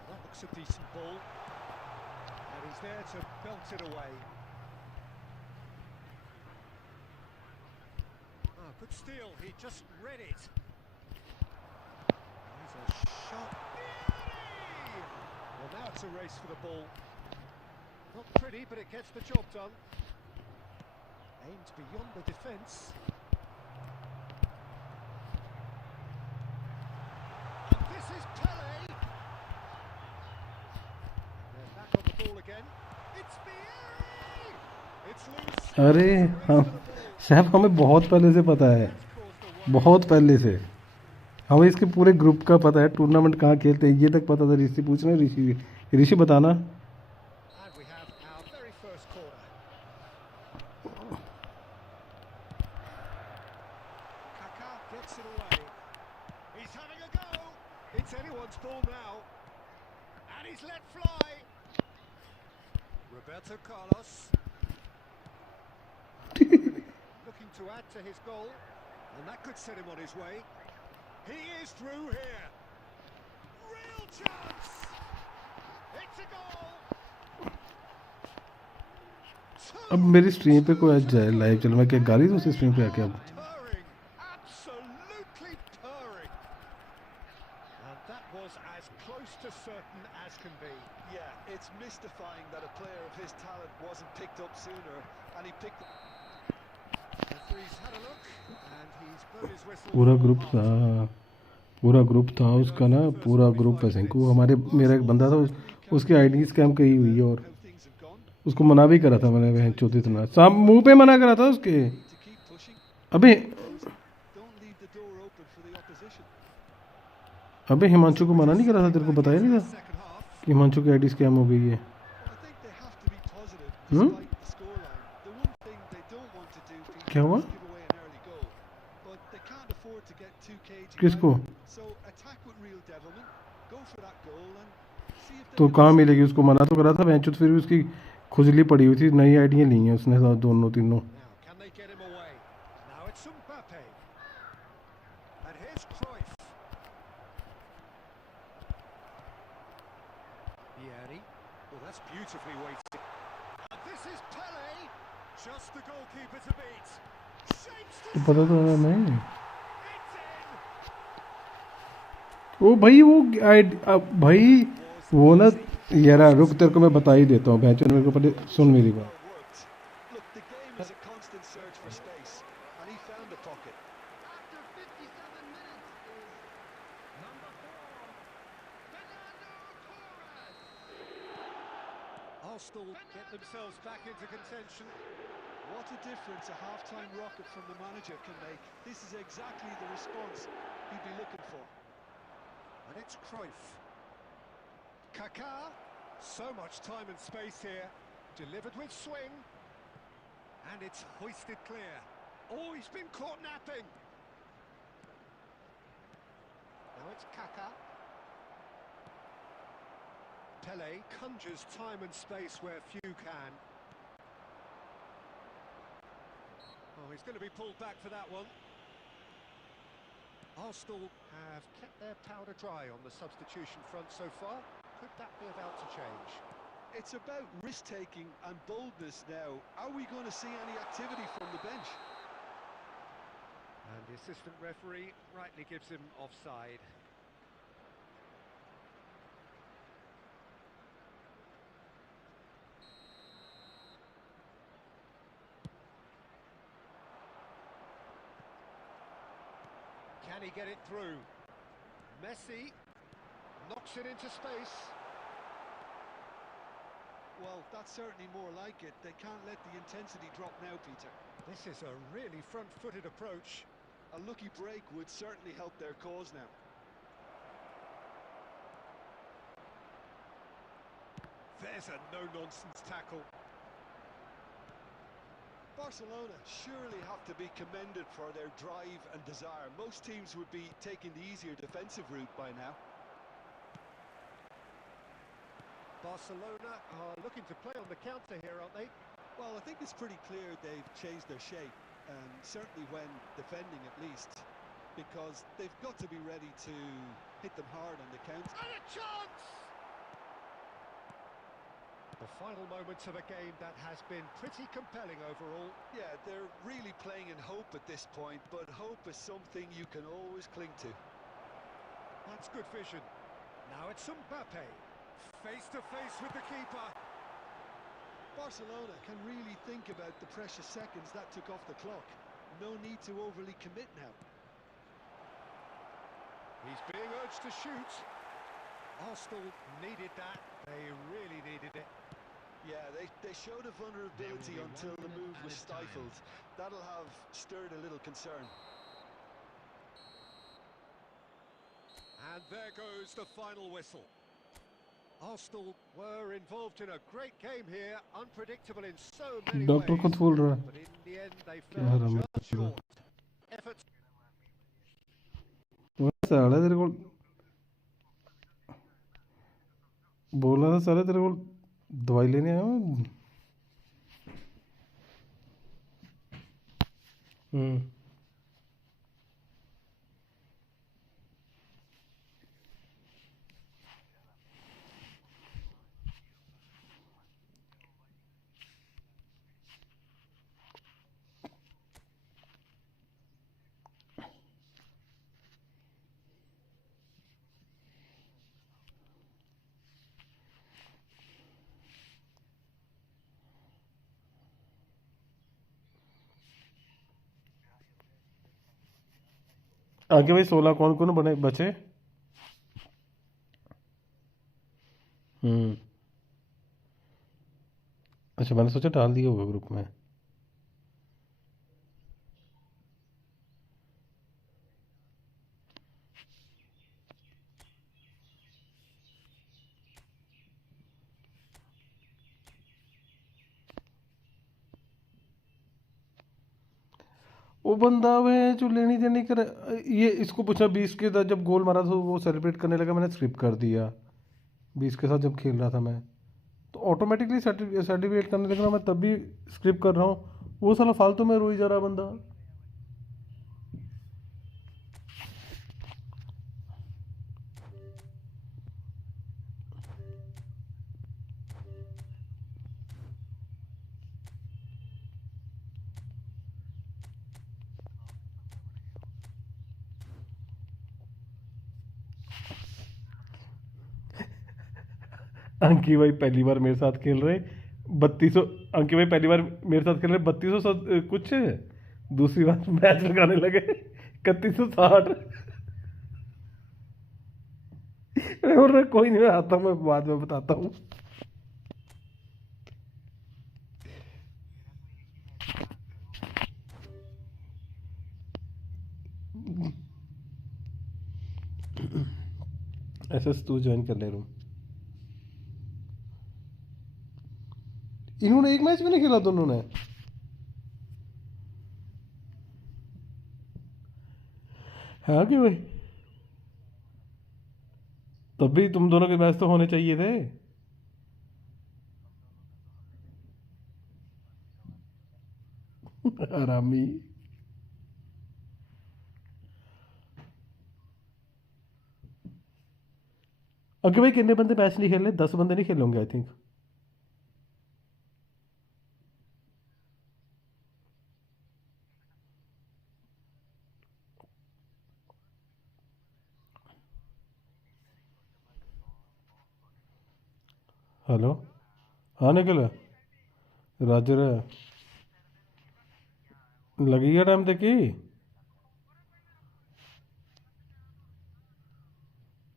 That looks a decent ball. And he's there to belt it away. Oh, good steal. He just read it. He's a shot. Beauty! Well, now it's a race for the ball. Not pretty, but it gets the job done. Aimed beyond the defence. And this is Pele. They're back on the ball again. It's Vieri! It's loose. अरे हम साहब, हमें बहुत पहले से पता है, बहुत पहले से हमें इसके पूरे ग्रुप का पता है, टूर्नामेंट कहाँ खेलते हैं ये तक पता था। ऋषि पूछ रहे हैं, ऋषि बताना। And we have our very first gets it away. He's having a go. It's anyone's ball now. And he's let fly. Roberto Carlos. Looking to add to his goal. And that could set him on his way. He is through here. Real chance. It's a goal. अब मेरी stream पे कोई आज जाए live चल मैं क्या गाली दूँ उसी स्ट्रीम पे आके अब Purring, absolutely purring. And that was as close to certain as can be. Yeah, it's mystifying that a player of his talent wasn't picked up sooner, and he picked up. Referee's had a look, and he's blown his whistle. पूरा group था उसका ना पूरा group ऐसे को हमारे मेरा एक बंदा था उसकी आईडी स्कैम कही हुई है और How things have gone. उसको मना भी करा था मैंने बहन चौथी इतना साम मुंह पे मना करा था उसके To keep pushing, अबे don't leave the door open for the opposition. अबे हिमांशु को मना नहीं करा था तेरे को बताया नहीं था Second half. कि हिमांशु की आईडी स्कैम हो गई है Well, I think they have to be positive Hmm? despite the scoreline. The one thing they don't want to do, Peter, क्या हुआ? is give away an early goal. But they can't afford to get too cagey. किसको either. So attack with real devilment, go for that goal and see if they तो can कहाँ मिलेगी उसको मना तो करा था बहन चौथ फिर भी उसकी खुजली पड़ी हुई थी नई आईडियाँ ली हैं उसने साथ दोनों तीनों Now, can they get him away? Now it's Mbappe. And here's Cruyff. Vieri. Well, that's beautifully weighted. And this is Pele. Just the goalkeeper to beat. Shapes तो to पता तो है मैं it's in. ओ भाई वो भाई वो ना यार रुक तेरे को मैं बता ही देता हूँ बहन चौथ मेरे को पहले सुन मेरी बात Well worked. Look, the game is a constant search for space, and he found a pocket. After 57 minutes is number 4, Fernando Torres. Arsenal get themselves back into contention. What a difference a half-time rocket from the manager can make. This is exactly the response he'd be looking for. And it's Cruyff. Kaká. So much time and space here. Delivered with swing. And it's hoisted clear. Oh, he's been caught napping. Now it's Kaká. Pele conjures time and space where few can. Oh, he's going to be pulled back for that one. Arsenal have kept their powder dry on the substitution front so far. Could that be about to change? It's about risk-taking and boldness now. Are we going to see any activity from the bench? And the assistant referee rightly gives him offside. Can he get it through? Messi knocks it into space. Well, that's certainly more like it. They can't let the intensity drop now, Peter. This is a really front-footed approach. A lucky break would certainly help their cause now. There's a no-nonsense tackle. Barcelona surely have to be commended for their drive and desire. Most teams would be taking the easier defensive route by now. Barcelona are looking to play on the counter here, aren't they? Well, I think it's pretty clear they've changed their shape, and certainly when defending at least, because they've got to be ready to hit them hard on the counter. And a chance! The final moments of a game that has been pretty compelling overall. Yeah, they're really playing in hope at this point, but hope is something you can always cling to. That's good vision. Now it's Mbappe. Face to face with the keeper. Barcelona can really think about the precious seconds that took off the clock. No need to overly commit now. He's being urged to shoot. Arsenal needed that. They really needed it. Yeah, they showed a vulnerability There will be until 1 the minute move at was a time. stifled. That'll have stirred a little concern. And there goes the final whistle. Arsenal were involved in a great game here, unpredictable in so many doctor ways. खुद बोल रहा है But in the end, they क्या fell रहा just short. Efforts साला तेरे को बोलना था, साला तेरे को दवाई लेने आया हूँ। आगे भाई 16 कौन कौन बने बचे? अच्छा, मैंने सोचा डाल दिया होगा ग्रुप में। वो बंदा वह जो लेनी देनी कर, ये इसको पूछा 20 के साथ जब गोल मारा था वो सेलिब्रेट करने लगा, मैंने स्किप कर दिया। 20 के साथ जब खेल रहा था मैं, तो ऑटोमेटिकली सर्टिफिकेट करने लगा, मैं तब भी स्किप कर रहा हूँ। वो साला फालतू में रोई जा रहा बंदा। अंकी भाई पहली बार मेरे साथ खेल रहे 3200। अंकी भाई पहली बार मेरे साथ खेल रहे 3200 कुछ। दूसरी बार मैच लगाने लगे 3160। मैं बोल रहा कोई नहीं, मैं आता हूँ, मैं बाद में बताता हूँ। ऐसे तू ज्वाइन कर ले रूम। इन्होंने एक मैच में नहीं खेला दोनों ने। हाँ कि भाई, तब भी तुम दोनों के मैच तो होने चाहिए थे। हरामी। अगे भाई कितने बंदे मैच नहीं खेलने? 10 बंदे नहीं खेले होंगे आई थिंक। हेलो। हाँ निकल। राजर लगी गया टाइम देखी।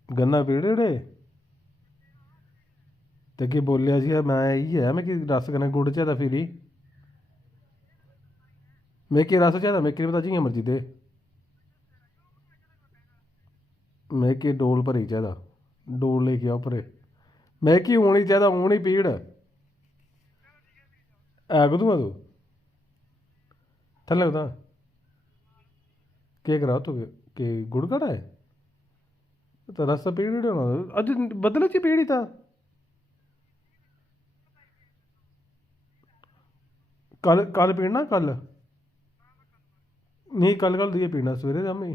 गन्ना पीड़े ते की बोलिया जी मैं यही है, मैं कि रस कन्नै गुड़ चाहिए फिरी। मैं कि रस चाहिए, मैं कि पता जियां मर्जी दे। मैं कि डोल भरी चाहिए, डोल लेके आओ भरे। मैं कि हूँ ही चाहिए, हूँ ही पीड़ है कदूं तू थल्ले बता केह् करा तू के गुड़ काढ़ा है तो रस पीड़ ही होना अज बदले च पीड़ ही था। कल कल पीना कल नहीं, कल कल दिए पीना सवेरे शामी।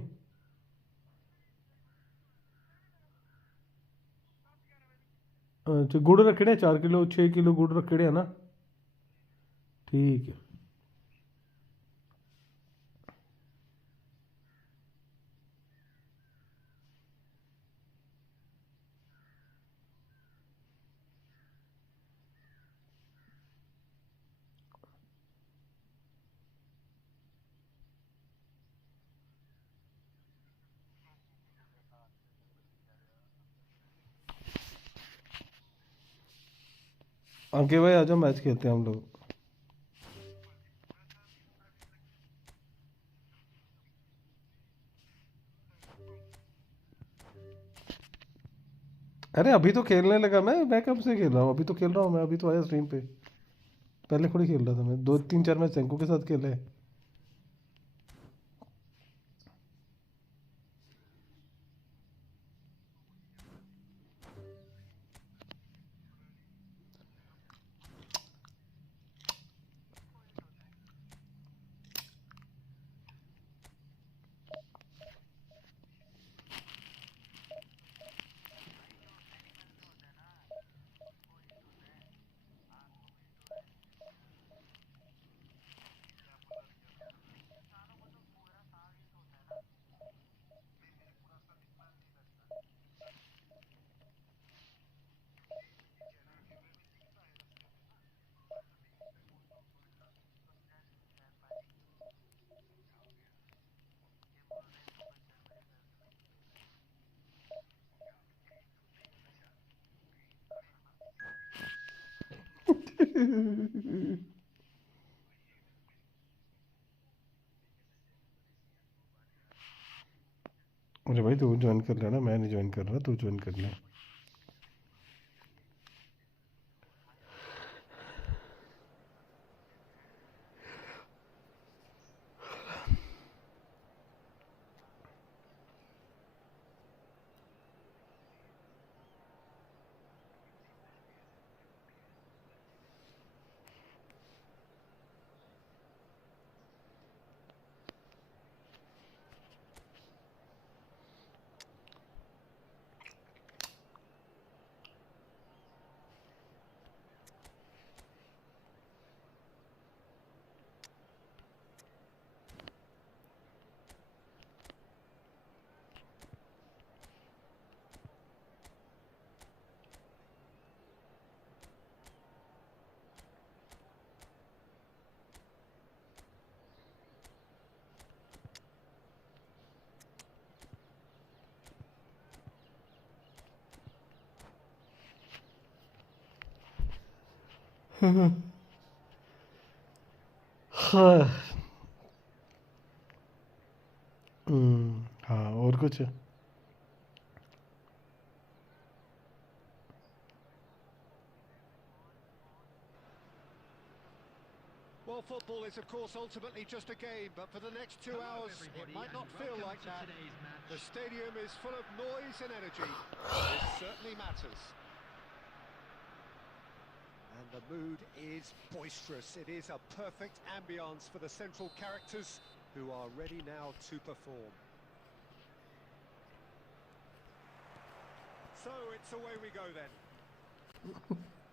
अच्छा गुड़ रखने 4 किलो 6 किलो गुड़ रखने है ना। ठीक है। आगे भाई आ जाओ, मैच खेलते हैं हम लोग। अरे अभी तो खेलने लगा मैं कब से खेल रहा हूँ? अभी तो खेल रहा हूँ मैं, अभी तो आया स्ट्रीम पे। पहले थोड़ी खेल रहा था मैं, 2 3 4 मैच सेंको के साथ खेले। अरे भाई तू ज्वाइन कर लेना, मैं नहीं ज्वाइन कर रहा, तू ज्वाइन कर ले। हाँ। हाँ और कुछ? Well, football is, of course, ultimately just a game, but for the next 2 hours, it might not feel like that. The stadium is full of noise and energy. This certainly matters. And the mood is boisterous. It is a perfect ambience for the central characters who are ready now to perform. So it's away we go then.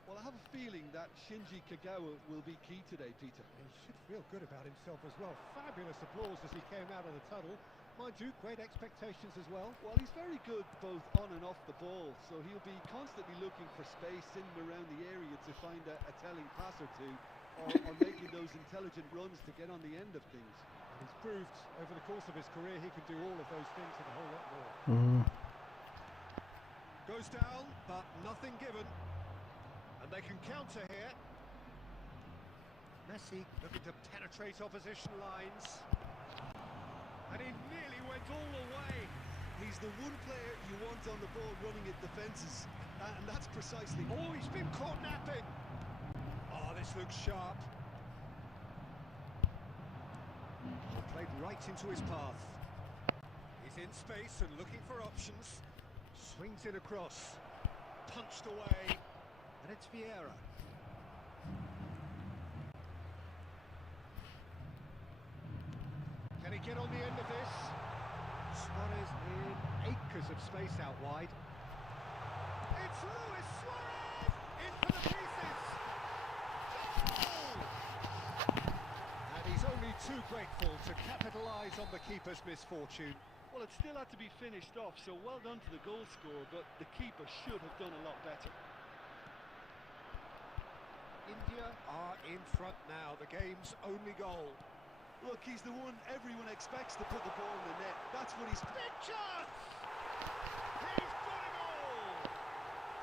Well, I have a feeling that Shinji Kagawa will be key today, Peter. He should feel good about himself as well. Fabulous applause as he came out of the tunnel. Mind you, great expectations as well. Well, he's very good both on and off the ball, so he'll be constantly looking for space in and around the area to find a telling pass or two, or making those intelligent runs to get on the end of things. And he's proved over the course of his career he can do all of those things and a whole lot more. Goes down, but nothing given. And they can counter here. Messi looking to penetrate opposition lines. And he nearly went all the way. He's the one player you want on the ball running at defences, and that's precisely... Oh, he's been caught napping. Oh, this looks sharp. Oh, played right into his path. He's in space and looking for options. Swings it across. Punched away. And it's Vieira. Can he get on the end of this? Suarez in acres of space out wide. It's Luis Suarez! In for the pieces! Goal! And he's only too grateful to capitalise on the keeper's misfortune. Well, it still had to be finished off, so well done to the goal scorer, but the keeper should have done a lot better. India are in front now, the game's only goal. Look, he's the one everyone expects to put the ball in the net. That's what he's... Big chance! He's got a goal!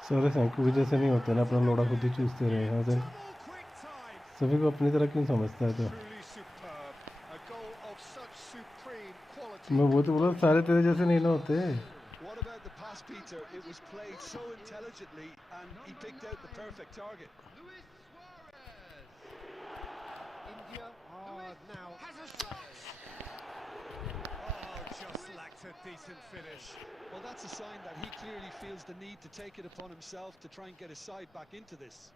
सारे सैंकू भी जैसे नहीं होते ना, अपना लोड़ा खुद ही चूसते रहे यहाँ से। Double quick time! सभी को अपनी तरह क्यों समझता है तो? Truly superb. A goal of such supreme quality. मैं वो तो बोला सारे तेरे जैसे नहीं ना होते। What about the pass, Peter? It was played so intelligently, and he picked out the perfect target. Luis Suarez. India are now... Has a shot! Oh, just lacked a decent finish. Well, that's a sign that he clearly feels the need to take it upon himself to try and get his side back into this.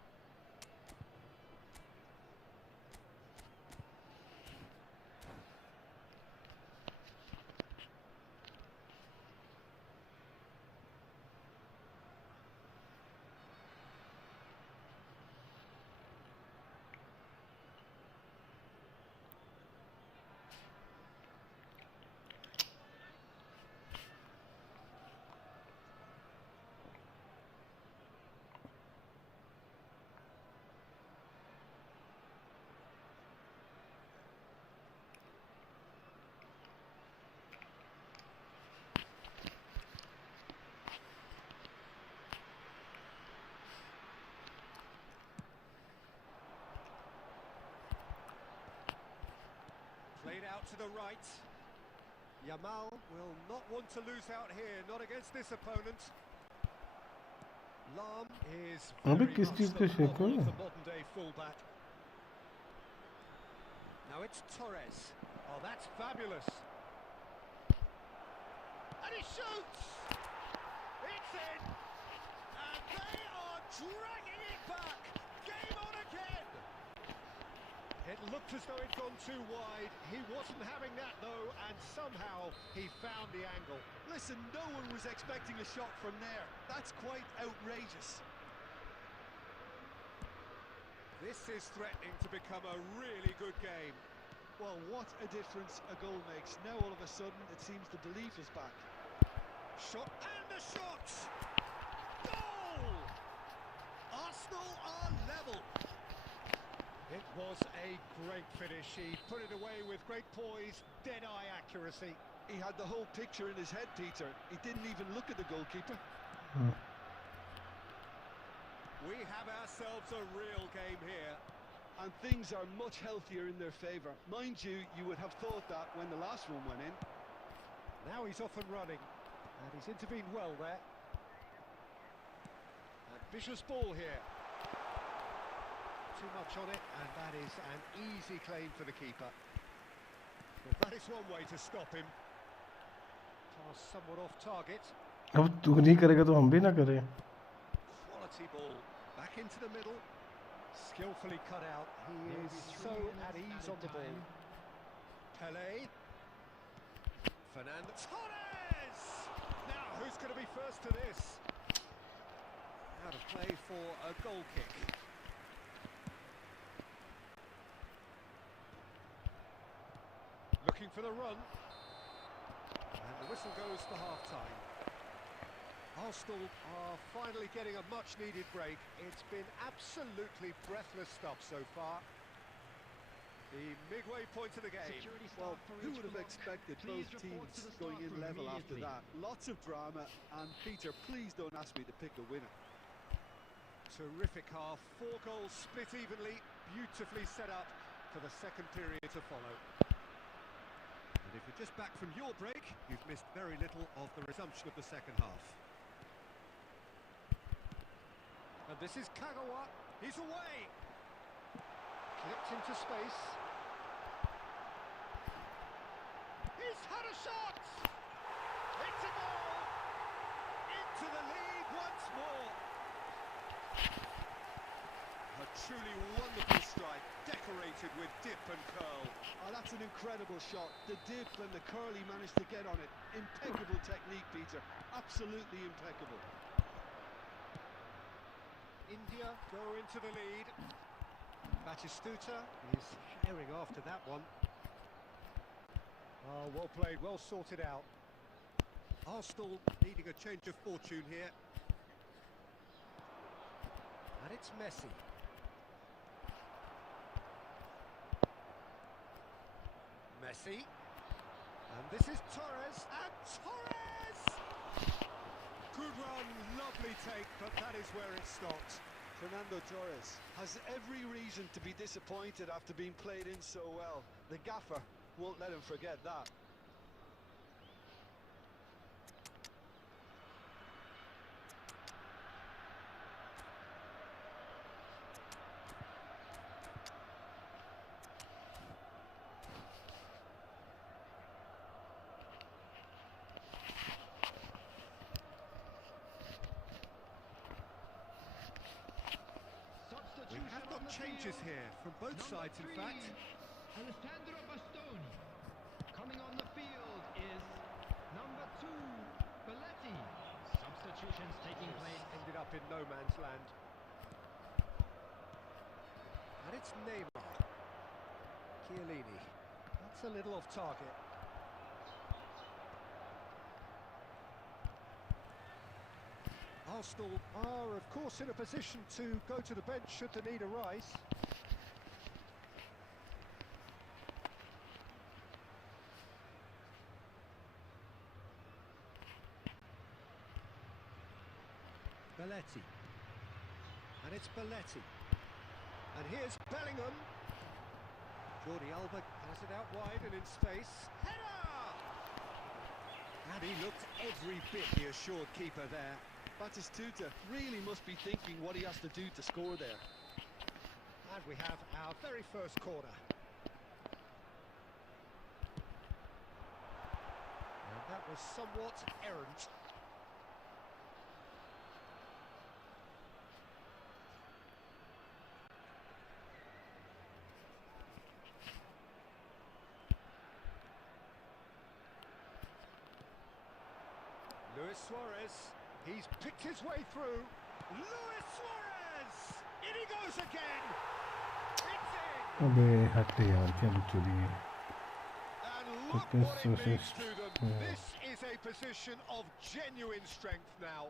Played out to the right. Yamal will not want to lose out here, not against this opponent. Lam is अबे very किस much cheese the पे shake model हुआ? of the modern-day fullback. Now it's Torres. Oh, that's fabulous. And he shoots! It's in! And they are dragging it back! Game on again! It looked as though it'd gone too wide. He wasn't having that, though, and somehow he found the angle. Listen, no one was expecting a shot from there. That's quite outrageous. This is threatening to become a really good game. Well, what a difference a goal makes. Now all of a sudden it seems the belief is back. Shot and the shot! Goal! Arsenal are level. It was a great finish. He put it away with great poise, dead-eye accuracy. He had the whole picture in his head, Peter. He didn't even look at the goalkeeper. We have ourselves a real game here. And things are much healthier in their favour. Mind you, you would have thought that when the last one went in. Now he's off and running, and he's intervened well there. Ambitious ball here. Too much on it, and that is an easy claim for the keeper. Well, that is one way to stop him. Pass somewhat off target. अब तू नहीं करेगा तो हम भी ना करें. Quality ball. Back into the middle. Skillfully cut out. He is so at ease on the ball. Pele. Fernando Torres! Now, who's going to be first to this? Out of play for a goal kick. Looking for the run. And the whistle goes for half-time. Arsenal are finally getting a much-needed break. It's been absolutely breathless stuff so far. The midway point of the game. Well, who would have expected both teams going in level after that? Lots of drama, and Peter, please don't ask me to pick a winner. Terrific half, 4 goals split evenly, beautifully set up for the second period to follow. And if you're just back from your break, you've missed very little of the resumption of the second half. And this is Kagawa, he's away! Clipped into space. He's had a shot! It's a goal! Into the lead once more! A truly wonderful strike, decorated with dip and curl. Oh, that's an incredible shot. The dip and the curl he managed to get on it. Impeccable technique, Peter. Absolutely impeccable. India go into the lead. Batistuta is herring after that one. Oh, well played, well sorted out. Arsenal needing a change of fortune here. And it's Messi. Messi. And this is Torres. And Torres! Good run, lovely take, but that is where it stopped. Fernando Torres has every reason to be disappointed after being played in so well. The gaffer won't let him forget that. We have got changes here from both sides, in fact. Alessandro Bastoni. Coming on the field is number 2, Belletti. Substitutions taking place. Ended up in no man's land. And it's Neymar. Chiellini. That's a little off target. Arsenal are, of course, in a position to go to the bench should the need arise. Belletti. And it's Belletti. And here's Bellingham. Jordi Alba Has it out wide and in space. Header! And he looked every bit the assured keeper there. Batistuta really must be thinking what he has to do to score there. And we have our very first corner. And that was somewhat errant. Luis Suarez, he's picked his way through. Luis Suarez! In he goes again! It's in! अबे हट यार क्या बकचोदी है And look This what it was means just- to them. yeah. This is a position of genuine strength now.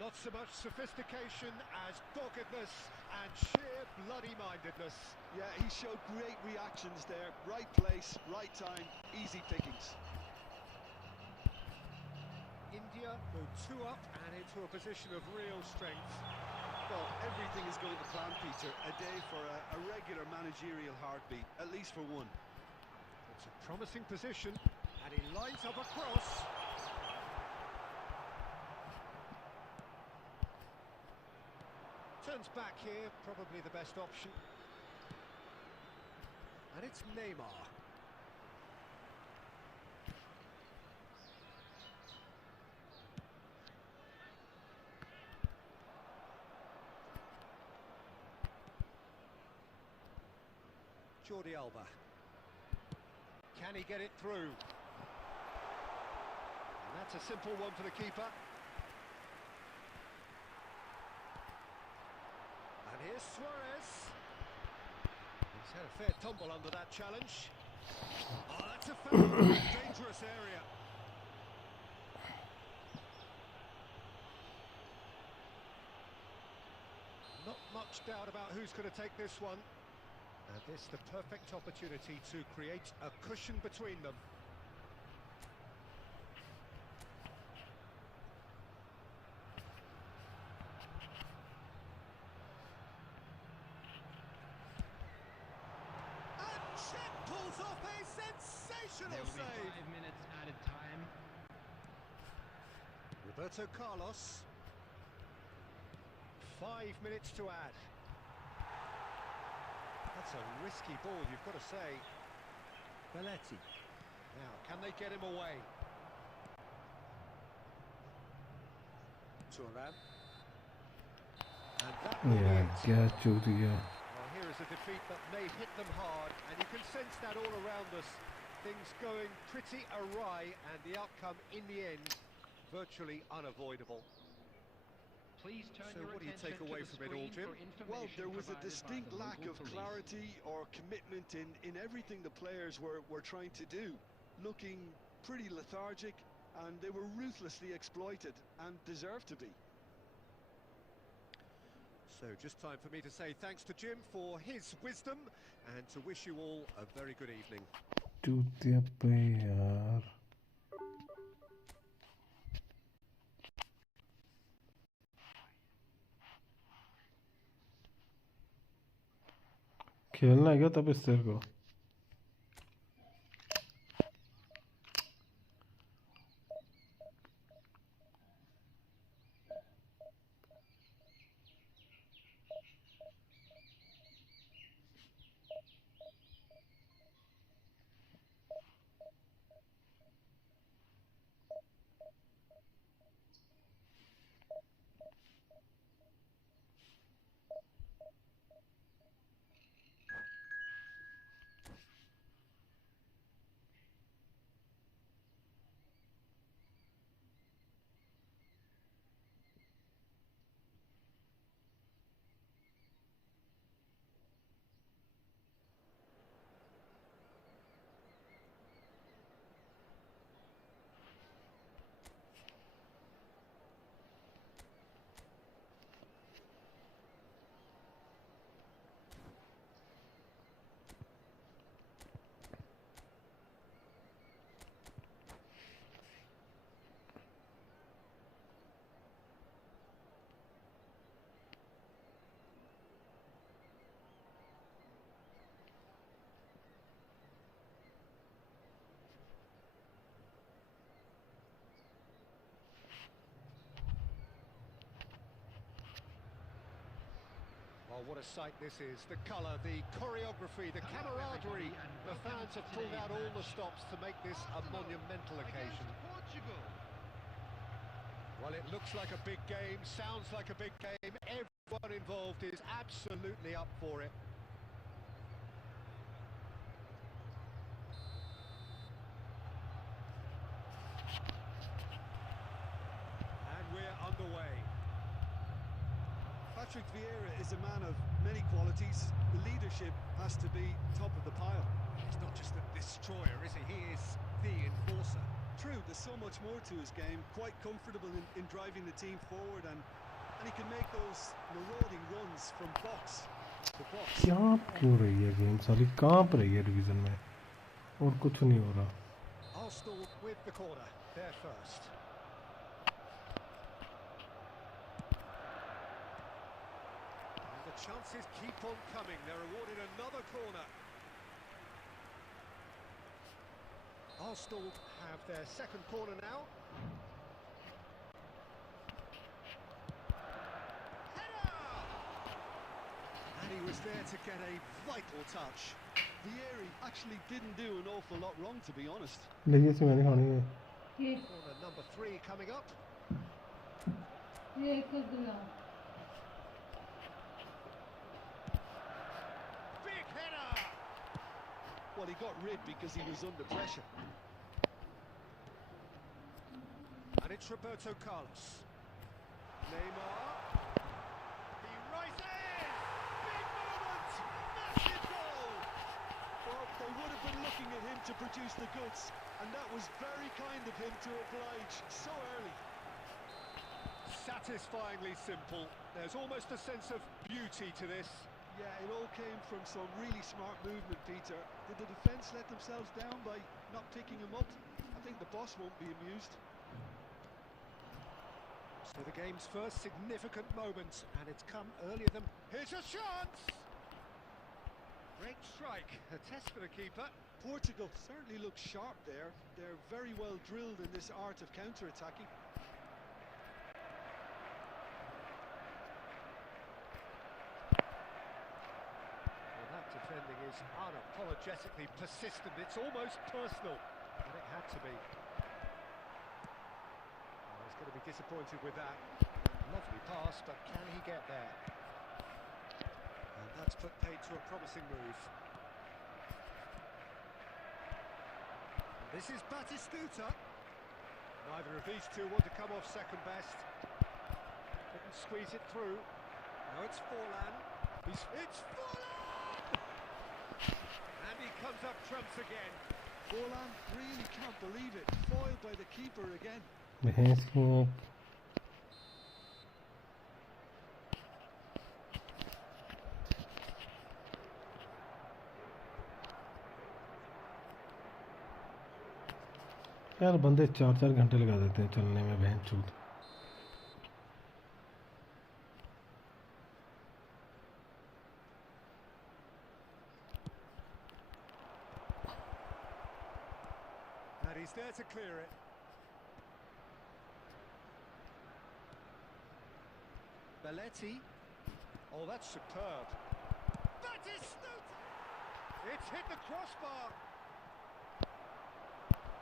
Not so much sophistication as doggedness and sheer bloody-mindedness. Yeah, he showed great reactions there. Right place, right time, easy pickings. India go 2 up and into a position of real strength. Well, everything is going to plan, Peter. A day for a regular managerial heartbeat, at least for one. It's a promising position, and he lines up a cross. Turns back here, probably the best option. And it's Neymar. Jordi Alba. Can he get it through? And that's a simple one for the keeper. And here's Suarez. He's had a fair tumble under that challenge. Oh, that's a foul. Dangerous area. Not much doubt about who's going to take this one. And this the perfect opportunity to create a cushion between them. And Czech pulls off a sensational There will be save. 5 minutes added time. Roberto Carlos. 5 minutes to add. That's a risky ball, you've got to say. Belletti. Now, can they get him away? Thuram. And that will be यार it. क्या चोदी है Well, here is a defeat that may hit them hard, and you can sense that all around us. Things going pretty awry, and the outcome in the end, virtually unavoidable. Please turn So your what do you attention take away to the from it all, screen Jim? for information Well, there was a provided by distinct the lack local of police. clarity or commitment in everything the players were trying to do. Looking pretty lethargic, and they were ruthlessly exploited, and deserved to be. So just time for me to say thanks to Jim for his wisdom, and to wish you all a very good evening. चूतिया पे यार खेलना है क्या तब इस तेरे को Oh, what a sight this is. The colour, the choreography, the camaraderie. The fans have pulled out all the stops to make this a monumental occasion. Portugal. Well, it looks like a big game, sounds like a big game. Everyone involved is absolutely up for it. And we're underway. Patrick Vieira is a man of many qualities. The leadership has to be top of the pile. He's not just a destroyer, is he? He is the enforcer. True, there's so much more to his game. Quite comfortable in driving the team forward, and he can make those marauding runs from box to box. कांप क्यों रही है game सारी कांप रही है division में और कुछ नहीं हो रहा Arsenal with the corner, they're first. And the chances keep on coming. They're awarded another corner. Arsenal have their second corner now. Header! And he was there to get a vital touch. Vieira actually didn't do an awful lot wrong, to be honest. देखिए इसमें मैंने खानी है ये Corner number 3 coming up. ये कर दिया Big header! Well, he got rid because he was under pressure. And it's Roberto Carlos. Neymar. He rises! Big moment! Massive goal! Well, they would have been looking at him to produce the goods, and that was very kind of him to oblige so early. Satisfyingly simple. There's almost a sense of beauty to this. Yeah, it all came from some really smart movement, Peter. Did the defence let themselves down by not picking him up? I think the boss won't be amused. So the game's first significant moment, and it's come earlier than... Here's a chance! Great strike, a test for the keeper. Portugal certainly looks sharp there. They're very well drilled in this art of counter-attacking. Well, that defending is unapologetically persistent. It's almost personal, and it had to be. Well, he's going to be disappointed with that. Lovely pass, but can he get there? And that's put paid to a promising move. And this is Batistuta. Neither of these two want to come off second best. Couldn't squeeze it through. No, it's Forlan. It's Forlan! And he comes up trumps again. Forlan really can't believe it. Foiled by the keeper again. भैंस की यार बंदे 4-4 घंटे लगा देते हैं चलने में बहन चूत And he's there to clear it. Belletti. Oh, that's superb. Batistuta! It's hit the crossbar.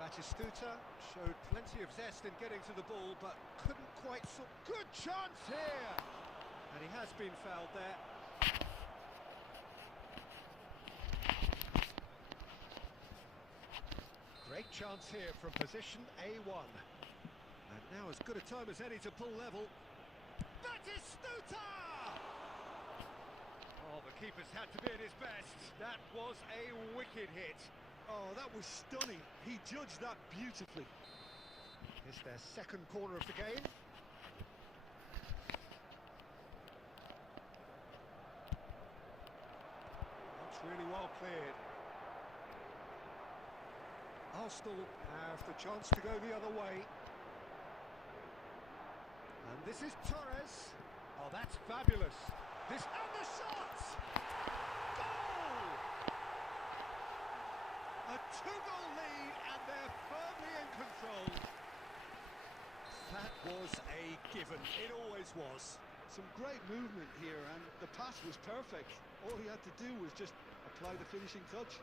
Batistuta showed plenty of zest in getting to the ball, but couldn't quite Good chance here! And he has been fouled there. Great chance here from position A1. And now as good a time as any to pull level. Batistuta! Oh, the keeper's had to be at his best. That was a wicked hit. Oh, that was stunning. He judged that beautifully. It's their second corner of the game. That's really well cleared. Arsenal have the chance to go the other way. And this is Torres. Oh, that's fabulous. This and the shot! Goal! A 2-goal lead, and they're firmly in control. That was a given. It always was. Some great movement here, and the pass was perfect. All he had to do was just apply the finishing touch.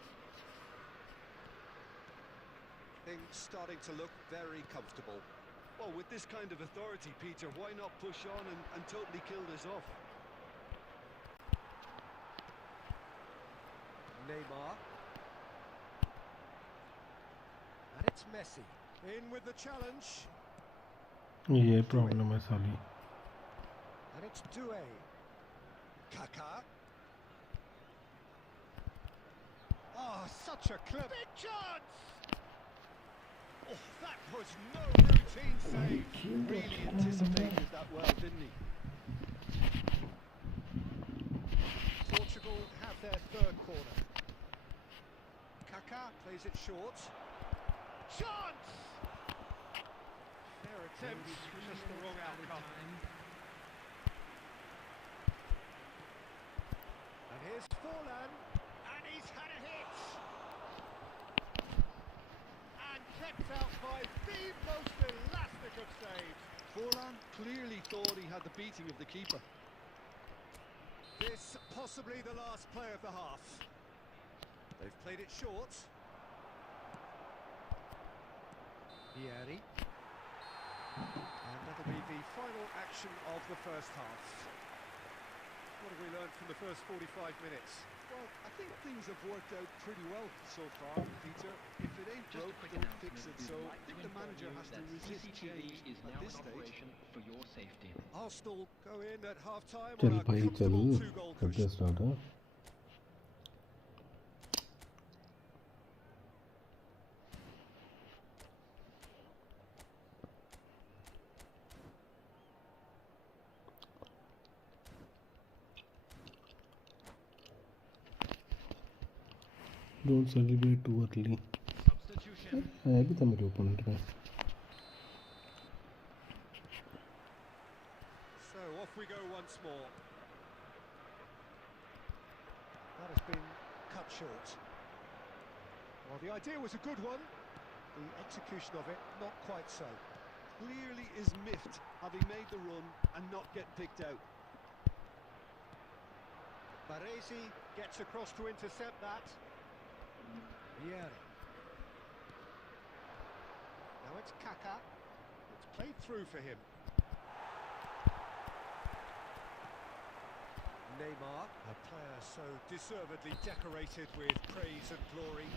Things starting to look very comfortable. Well, with this kind of authority, Peter, why not push on and totally kill this off? Neymar. And it's Messi. In with the challenge. ये problem है साली. And it's Doué. Kaká. Oh, such a clip. Big chance! Oh, that was no routine save. Really anticipated that well, didn't he? Portugal have their third corner. Kaká plays it short. Chance! Fair attempt, just the wrong outcome. And here's Forlan, and he's had a hit! And kept out by the most elastic of saves. Forlan clearly thought he had the beating of the keeper. This possibly the last play of the half. They've played it short. Vieri. And that'll be the final action of the first half. What have we learned from the first 45 minutes? Well, I think things have worked out pretty well so far, Peter. If it ain't broke, don't fix it. So I think the manager has to resist change at this stage. for your safety. Arsenal go in at half-time चल on a भाई चल comfortable two-goal करते cushion. Start. हाँ don't celebrate too early. Substitution. है भी था मेरे opponent में. So off we go once more. That has been cut short. Well, the idea was a good one. The execution of it, not quite so. Clearly is miffed, having made the run and not get picked out. Baresi gets across to intercept that. Vieri. Now it's Kaká. It's played through for him. Neymar, a player so deservedly decorated with praise and glory.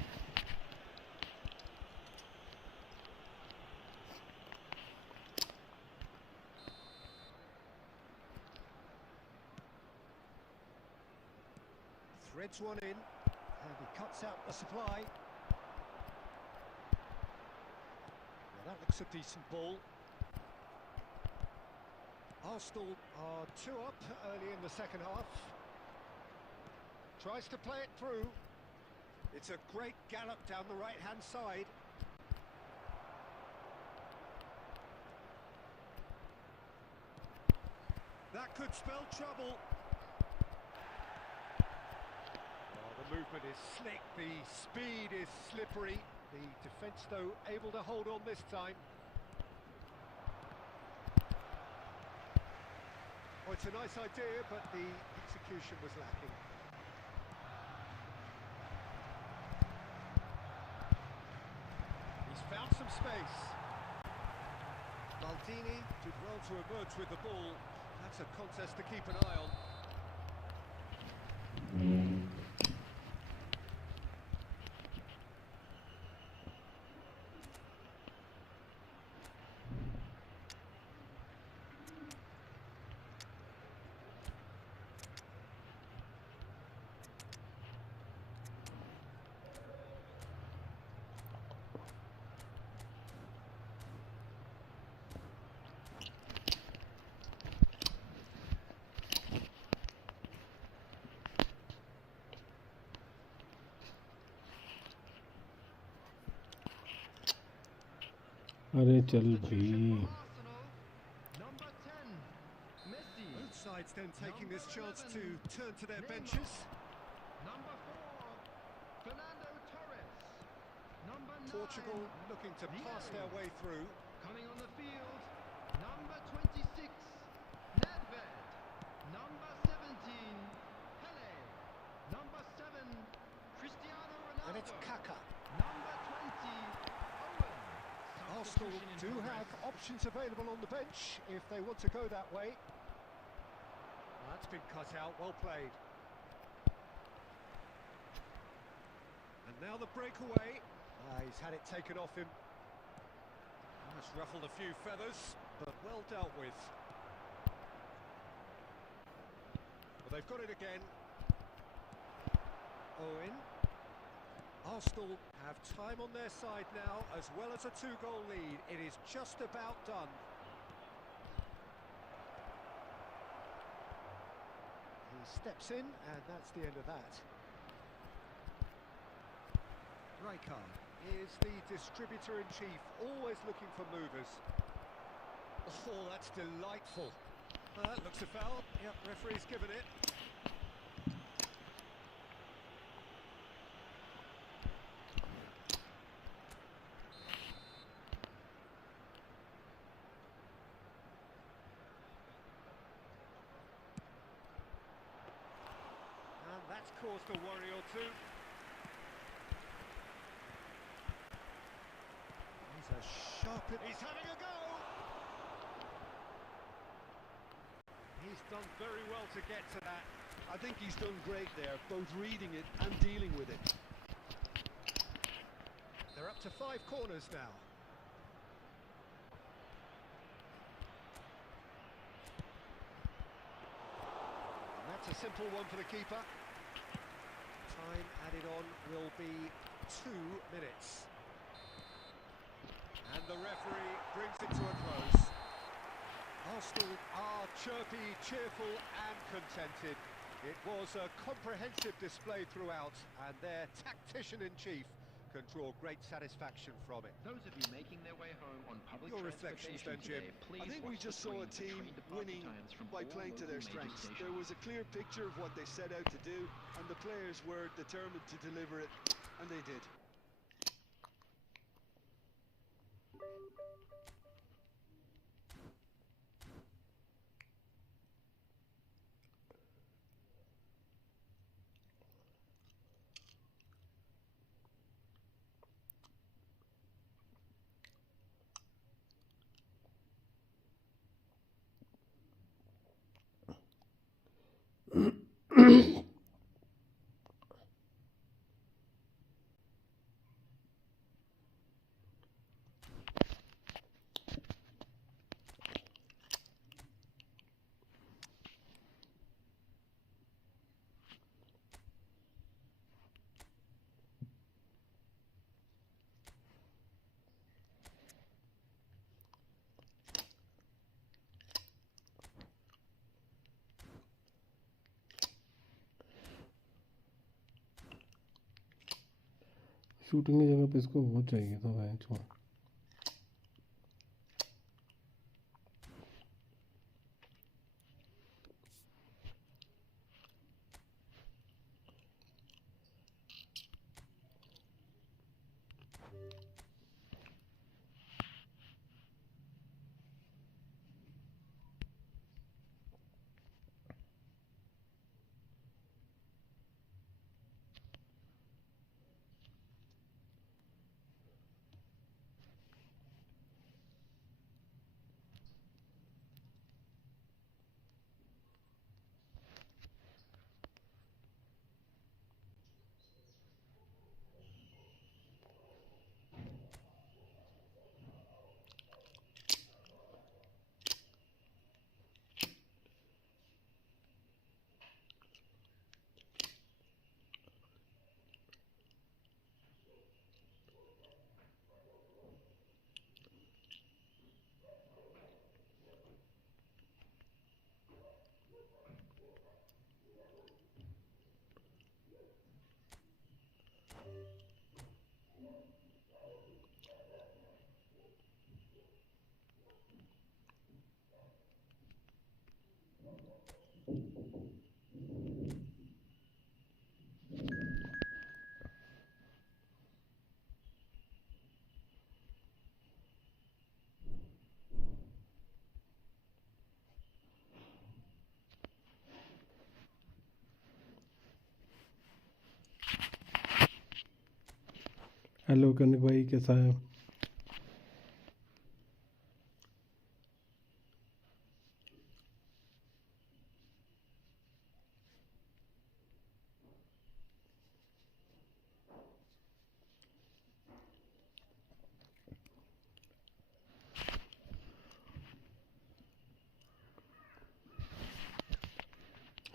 Threads one in, and he cuts out the supply. Well, that looks a decent ball. Arsenal are 2 up early in the second half. Tries to play it through. It's a great gallop down the right-hand side. That could spell trouble. The movement is slick, the speed is slippery. The defence, though, able to hold on this time. Oh, it's a nice idea, but the execution was lacking. He's found some space. Maldini did well to emerge with the ball. That's a contest to keep an eye on. अरे चल भाई. Number 10, Messi. Both sides then taking this chance to turn to their benches. Number 4, Fernando Torres. Number 9, Portugal looking to pass their way through. coming on the field. Number 26, Nedved. And it's Kaka. Number 20, Owen. Arsenal Substitution in do have progress. options available on the bench if they want to go that way. That's been cut out, well played. And now the breakaway. He's had it taken off him. That's ruffled a few feathers, but well dealt with. Well, they've got it again. Owen. Arsenal have time on their side now, as well as a 2-goal lead. It is just about done. He steps in, and that's the end of that. Rijkaard is the distributor-in-chief, always looking for movers. Oh, that's delightful. That looks a foul. Yep, referee's given it. And that's caused a worry or two. He's a sharp... He's having a go! He's done very well to get to that. I think he's done great there, both reading it and dealing with it. They're up to 5 corners now. And that's a simple one for the keeper. Time added on will be 2 minutes. And the referee brings it to a close. Arsenal are chirpy, cheerful and contented. It was a comprehensive display throughout, and their tactician-in-chief can draw great satisfaction from it. Those of you making their way home on public Your reflections then, Jim? today, please I think we watch just the saw a screen for team train departure winning times from by all playing to local their major strengths. stations. There was a clear picture of what they set out to do, and the players were determined to deliver it, and they did. Shooting की जगह पे इसको बहुत चाहिए था match में। Hello कनिक भाई, कैसा है?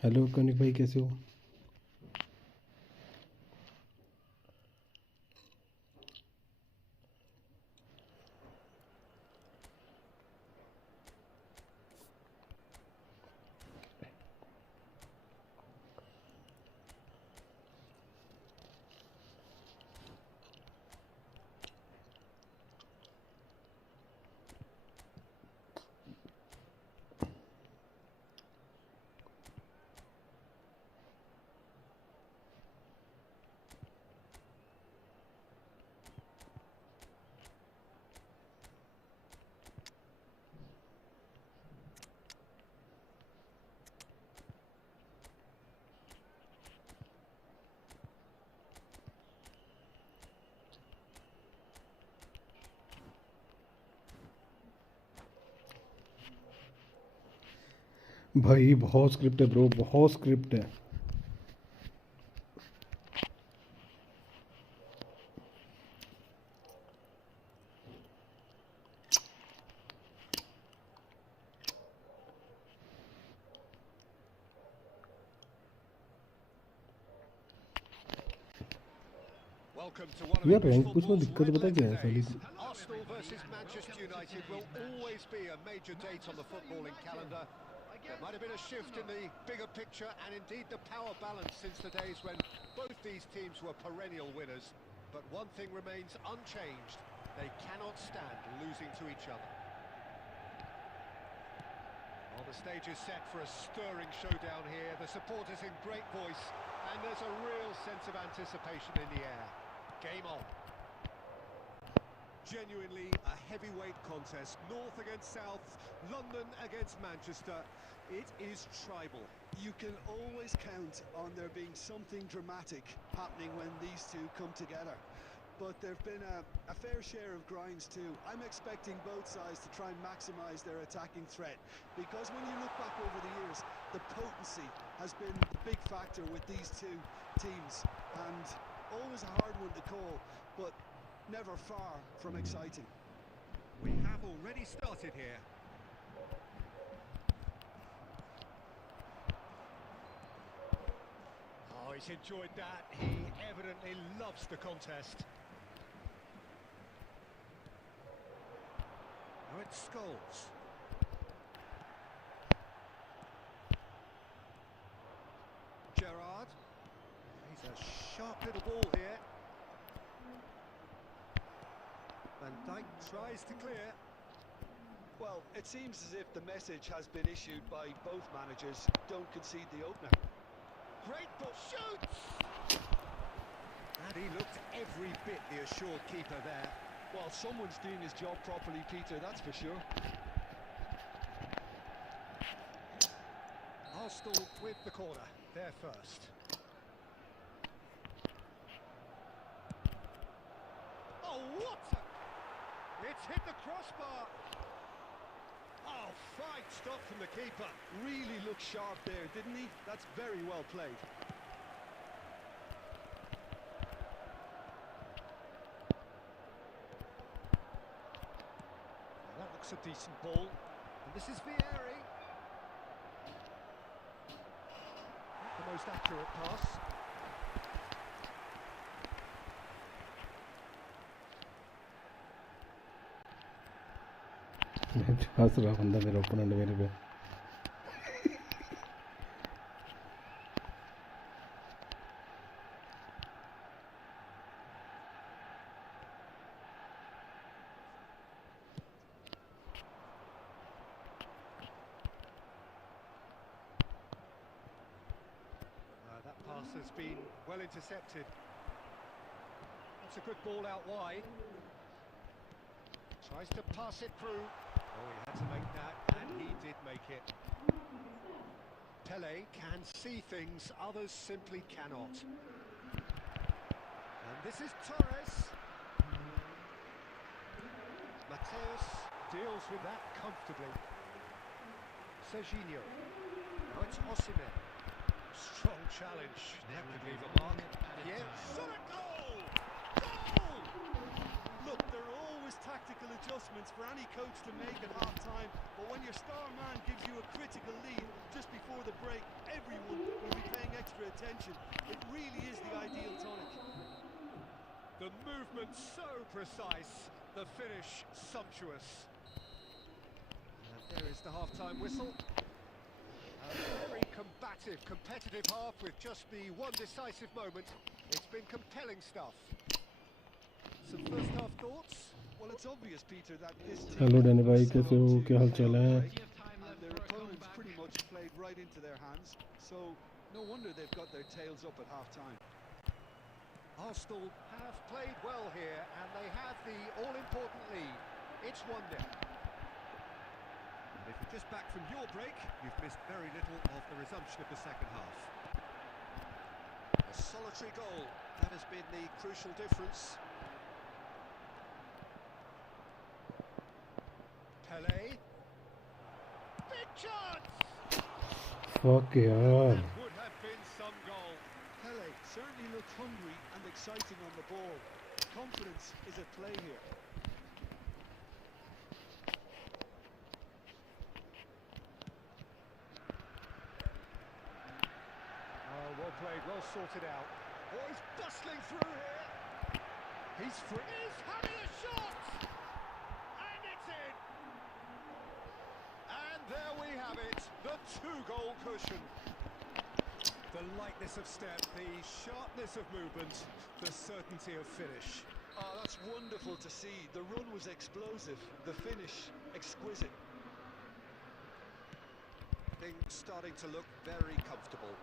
हेलो कनिक भाई, कैसे हो? भाई बहुत स्क्रिप्ट है ब्रो, बहुत स्क्रिप्ट है। Welcome to one of यार English रैंक पुश में football's दिक्कत red पता क्या है letter साली? days. Arsenal versus Manchester United will always be a major date on the footballing calendar. There might have been a shift in the bigger picture and indeed the power balance since the days when both these teams were perennial winners. But one thing remains unchanged. They cannot stand losing to each other. Well, the stage is set for a stirring showdown here. The supporters in great voice, and there's a real sense of anticipation in the air. Game on. Genuinely a heavyweight contest. North against South, London against Manchester. It is tribal. You can always count on there being something dramatic happening when these two come together. But there've been a fair share of grinds too. I'm expecting both sides to try and maximise their attacking threat, because when you look back over the years, the potency has been the big factor with these two teams, and always a hard one to call, but never far from exciting. We have already started here. Oh, he's enjoyed that. He evidently loves the contest. Now it's Scholes. Gerrard. He's a sharp little ball here. Van Dijk tries to clear. Well, it seems as if the message has been issued by both managers: don't concede the opener. Great ball, shoots! And he looked every bit the assured keeper there. Well, someone's doing his job properly, Peter, that's for sure. Arsenal with the corner, they're first. Oh, what a... It's hit the crossbar. Oh, fine stop from the keeper. Really looked sharp there, didn't he? That's very well played. That looks a decent ball. And this is Vieri. Not the most accurate pass. हंस रहा बंदा मेरा opponent मेरे पे। That pass has been well intercepted. That's a good ball out wide. Tries to pass it through. Oh, he had to make that, and he did make it. Pele can see things others simply cannot. And this is Torres. Mateus deals with that comfortably. Serginho. Now it's Osimhen. Strong challenge. That could leave a mark. Yeah, shot a goal! Goal! Look, there are always tactical adjustments for any coach to make at half-time, but when your star man gives you a critical lead just before the break, everyone will be paying extra attention. It really is the ideal tonic. The movement so precise, the finish sumptuous. And there is the half-time whistle. A very combative, competitive half with just the one decisive moment. It's been compelling stuff. Some first half thoughts? Well, it's obvious, Peter, that this team hello Danny भाई set कैसे out हो to क्या हाल play चाल on है break, and their opponents pretty much played right into their hands, so no wonder they've got their tails up at half-time. Arsenal have played well here, and they have the all-important lead. It's 1-0. And if you're just back from your break, you've missed very little of the resumption of the second half. A solitary goal, that has been the crucial difference. Pelé. Big chance! fuck यार That would have been some goal. Pele certainly looked hungry and exciting on the ball. Confidence is at play here. Oh, well played, well sorted out. Oh, he's bustling through here. He's free. He's having a shot! And it's in! And there we have it, the two-goal cushion. The lightness of step, the sharpness of movement, the certainty of finish. Oh, that's wonderful to see. The run was explosive, the finish exquisite. Things starting to look very comfortable.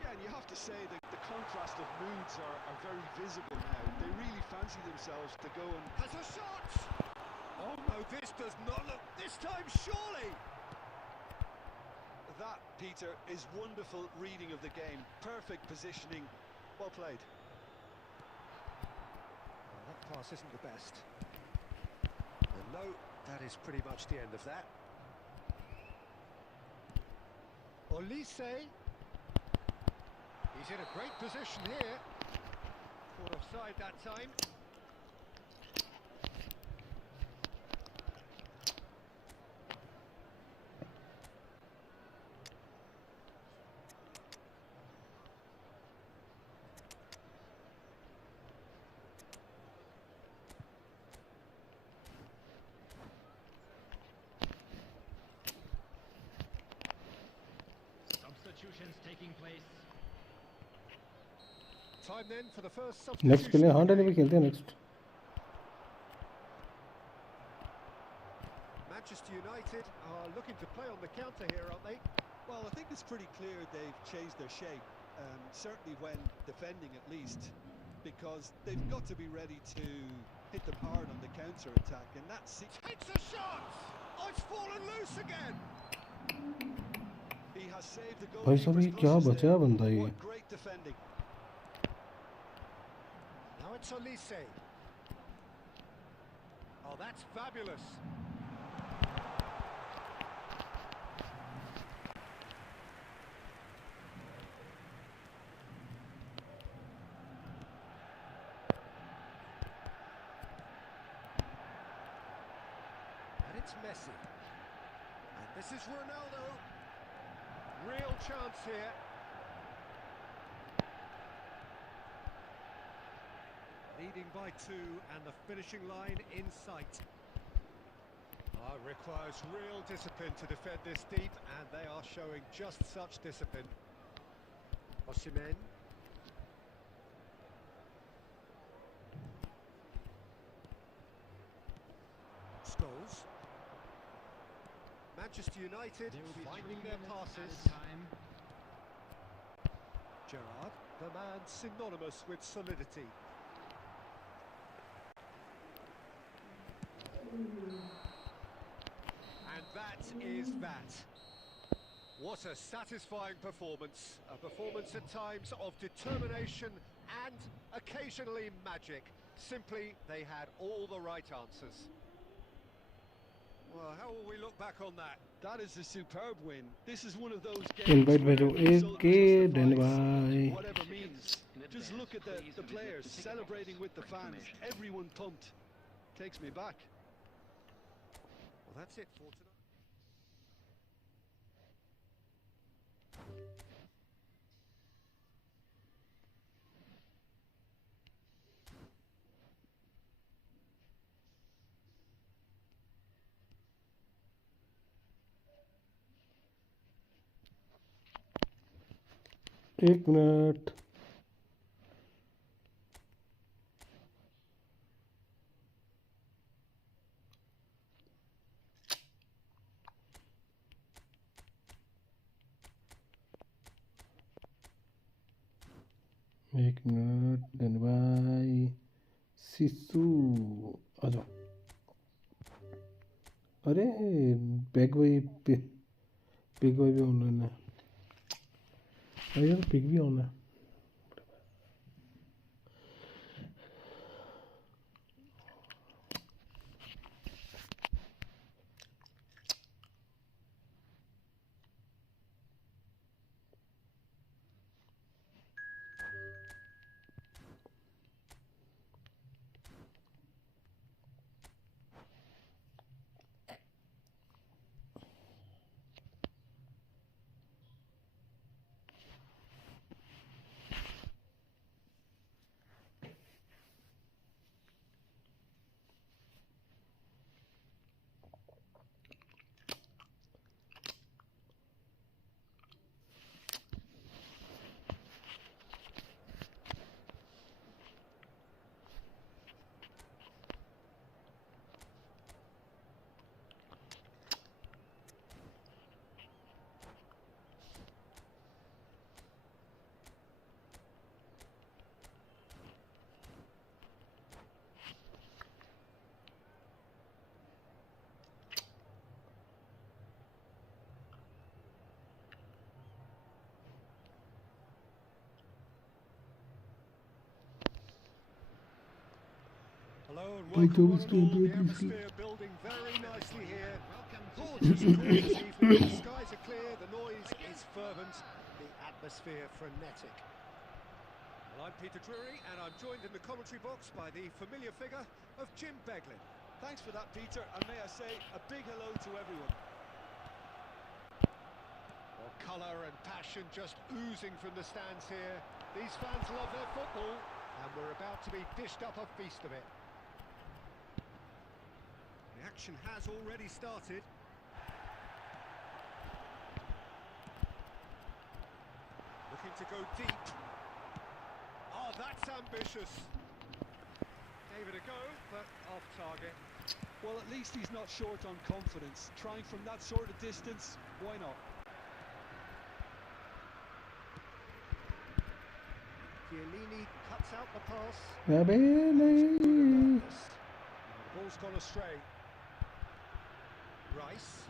Yeah, and you have to say that the contrast of moods are very visible now. They really fancy themselves to go and... Has a shot! Oh no, this does not look... This time, surely! That, Peter, is wonderful reading of the game. Perfect positioning. Well played. Well, that pass isn't the best. And no, that is pretty much the end of that. Olise. He's in a great position here. Caught offside that time. Substitutions taking place. Time then for the first next के लिए हाँ Danny substitution. भाई खेलते हैं next Manchester United are looking to play on the counter here, aren't they? Well, I think it's pretty clear they've changed their shape, certainly when defending at least, because they've got to be ready to hit them hard on the counter-attack, and that's... Takes a shot! Oh, it's fallen loose again! He has saved the भाई साहब ये goalkeeper's क्या crosses बचा there. बंदा ये What great defending. Now it's Olise. Oh, that's fabulous. And it's Messi. And this is Ronaldo. Real chance here. Leading by 2 and the finishing line in sight. Oh, it requires real discipline to defend this deep, and they are showing just such discipline. Osimhen. Scholes. Manchester United There will be finding 3 their minutes passes. added time. Gerrard, the man synonymous with solidity. And that is that. What a satisfying performance. A performance at times of determination and occasionally magic. Simply, they had all the right answers. Well, how will we look back on that? That is a superb win. This is one of those games Invite where भेजो the result के done justifies भाई. whatever means. Just look at the players celebrating with the fans. Everyone pumped. Takes me back. Well, that's it for tonight. एक minute. एक minute done भाई. सिसु आ जाओ. अरे pig भाई भी ऑनलाइन है. अरे यार पिग भी ऑन है. Hello and Hi, welcome Thomas, one and all. to The the atmosphere building very nicely here. Gorgeous, gorgeous evening. The skies are clear, the noise is fervent, the atmosphere frenetic. Well, I'm Peter Drury and I'm joined in the commentary box by the familiar figure of Jim Beglin. Thanks for that, Peter, and may I say a big hello to everyone. Well, colour and passion just oozing from the stands here. These fans love their football and we're about to be dished up a feast of it. The action has already started. Looking to go deep. Oh, that's ambitious. Gave it a go, but off target. Well, at least he's not short on confidence. Trying from that sort of distance, why not? Chiellini cuts out the pass. Babele. The ball's gone astray. Rice.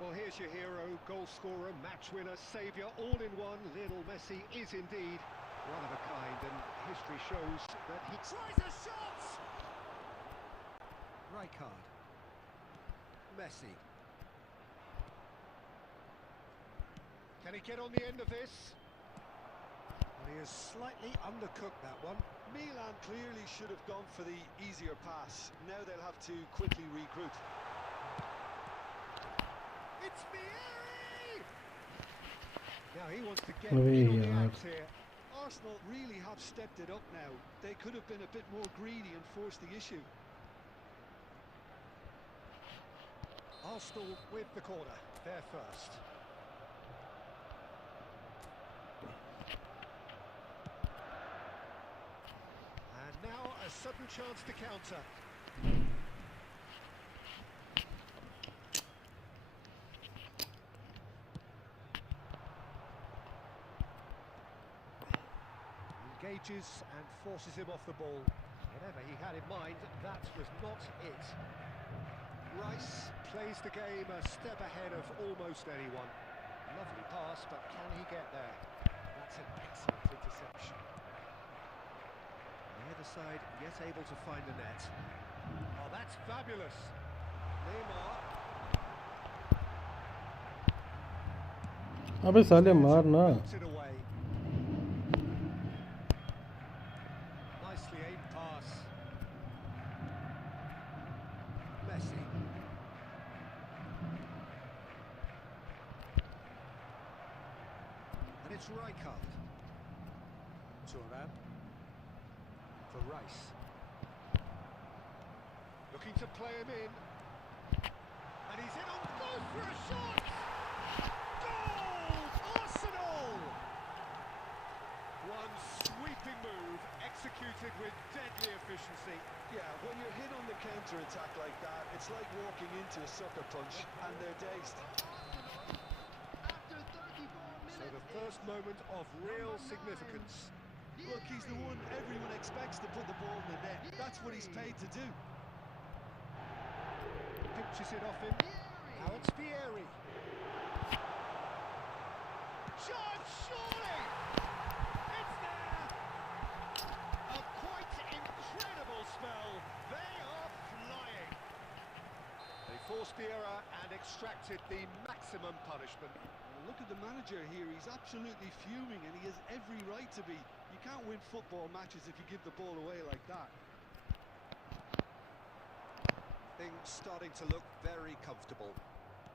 Well, here's your hero, goal scorer, match winner, saviour, all in one. Lionel Messi is indeed one of a kind, and history shows that he tries a shot! Rijkaard. Messi. Can he get on the end of this? Well, he has slightly undercooked that one. Milan clearly should have gone for the easier pass. Now they'll have to quickly regroup. It's Vieri! Now he wants to get Away, in on the yaar. act here. Arsenal really have stepped it up now. They could have been a bit more greedy and forced the issue. Arsenal with the corner, they're first. And now a sudden chance to counter. Engages and forces him off the ball. Whatever he had in mind, that was not it. Rice plays the game a step ahead of almost anyone. Lovely pass, but can he get there? That's an excellent interception. Near the side yet able to find the net. Oh, that's fabulous. Neymar. अबे साले मार ना. Knocks it away. Nicely aimed pass. Messi. And it's Rijkaard. Thuram. For Rice. Looking to play him in. And he's in on both for a shot! Goal! Arsenal! One sweeping move, executed with deadly efficiency. Yeah, when you're hit on the counter-attack like that, it's like walking into a sucker punch and they're dazed. So the first moment of real significance. Look, he's the one everyone expects to put the ball in the net. That's what he's paid to do. Pinches it off him. Now it's Vieri. Shot, surely! It's there! A quite incredible spell. They are flying. They forced the error and extracted the maximum punishment. Look at the manager here, he's absolutely fuming and he has every right to be. You can't win football matches if you give the ball away like that. Things starting to look very comfortable.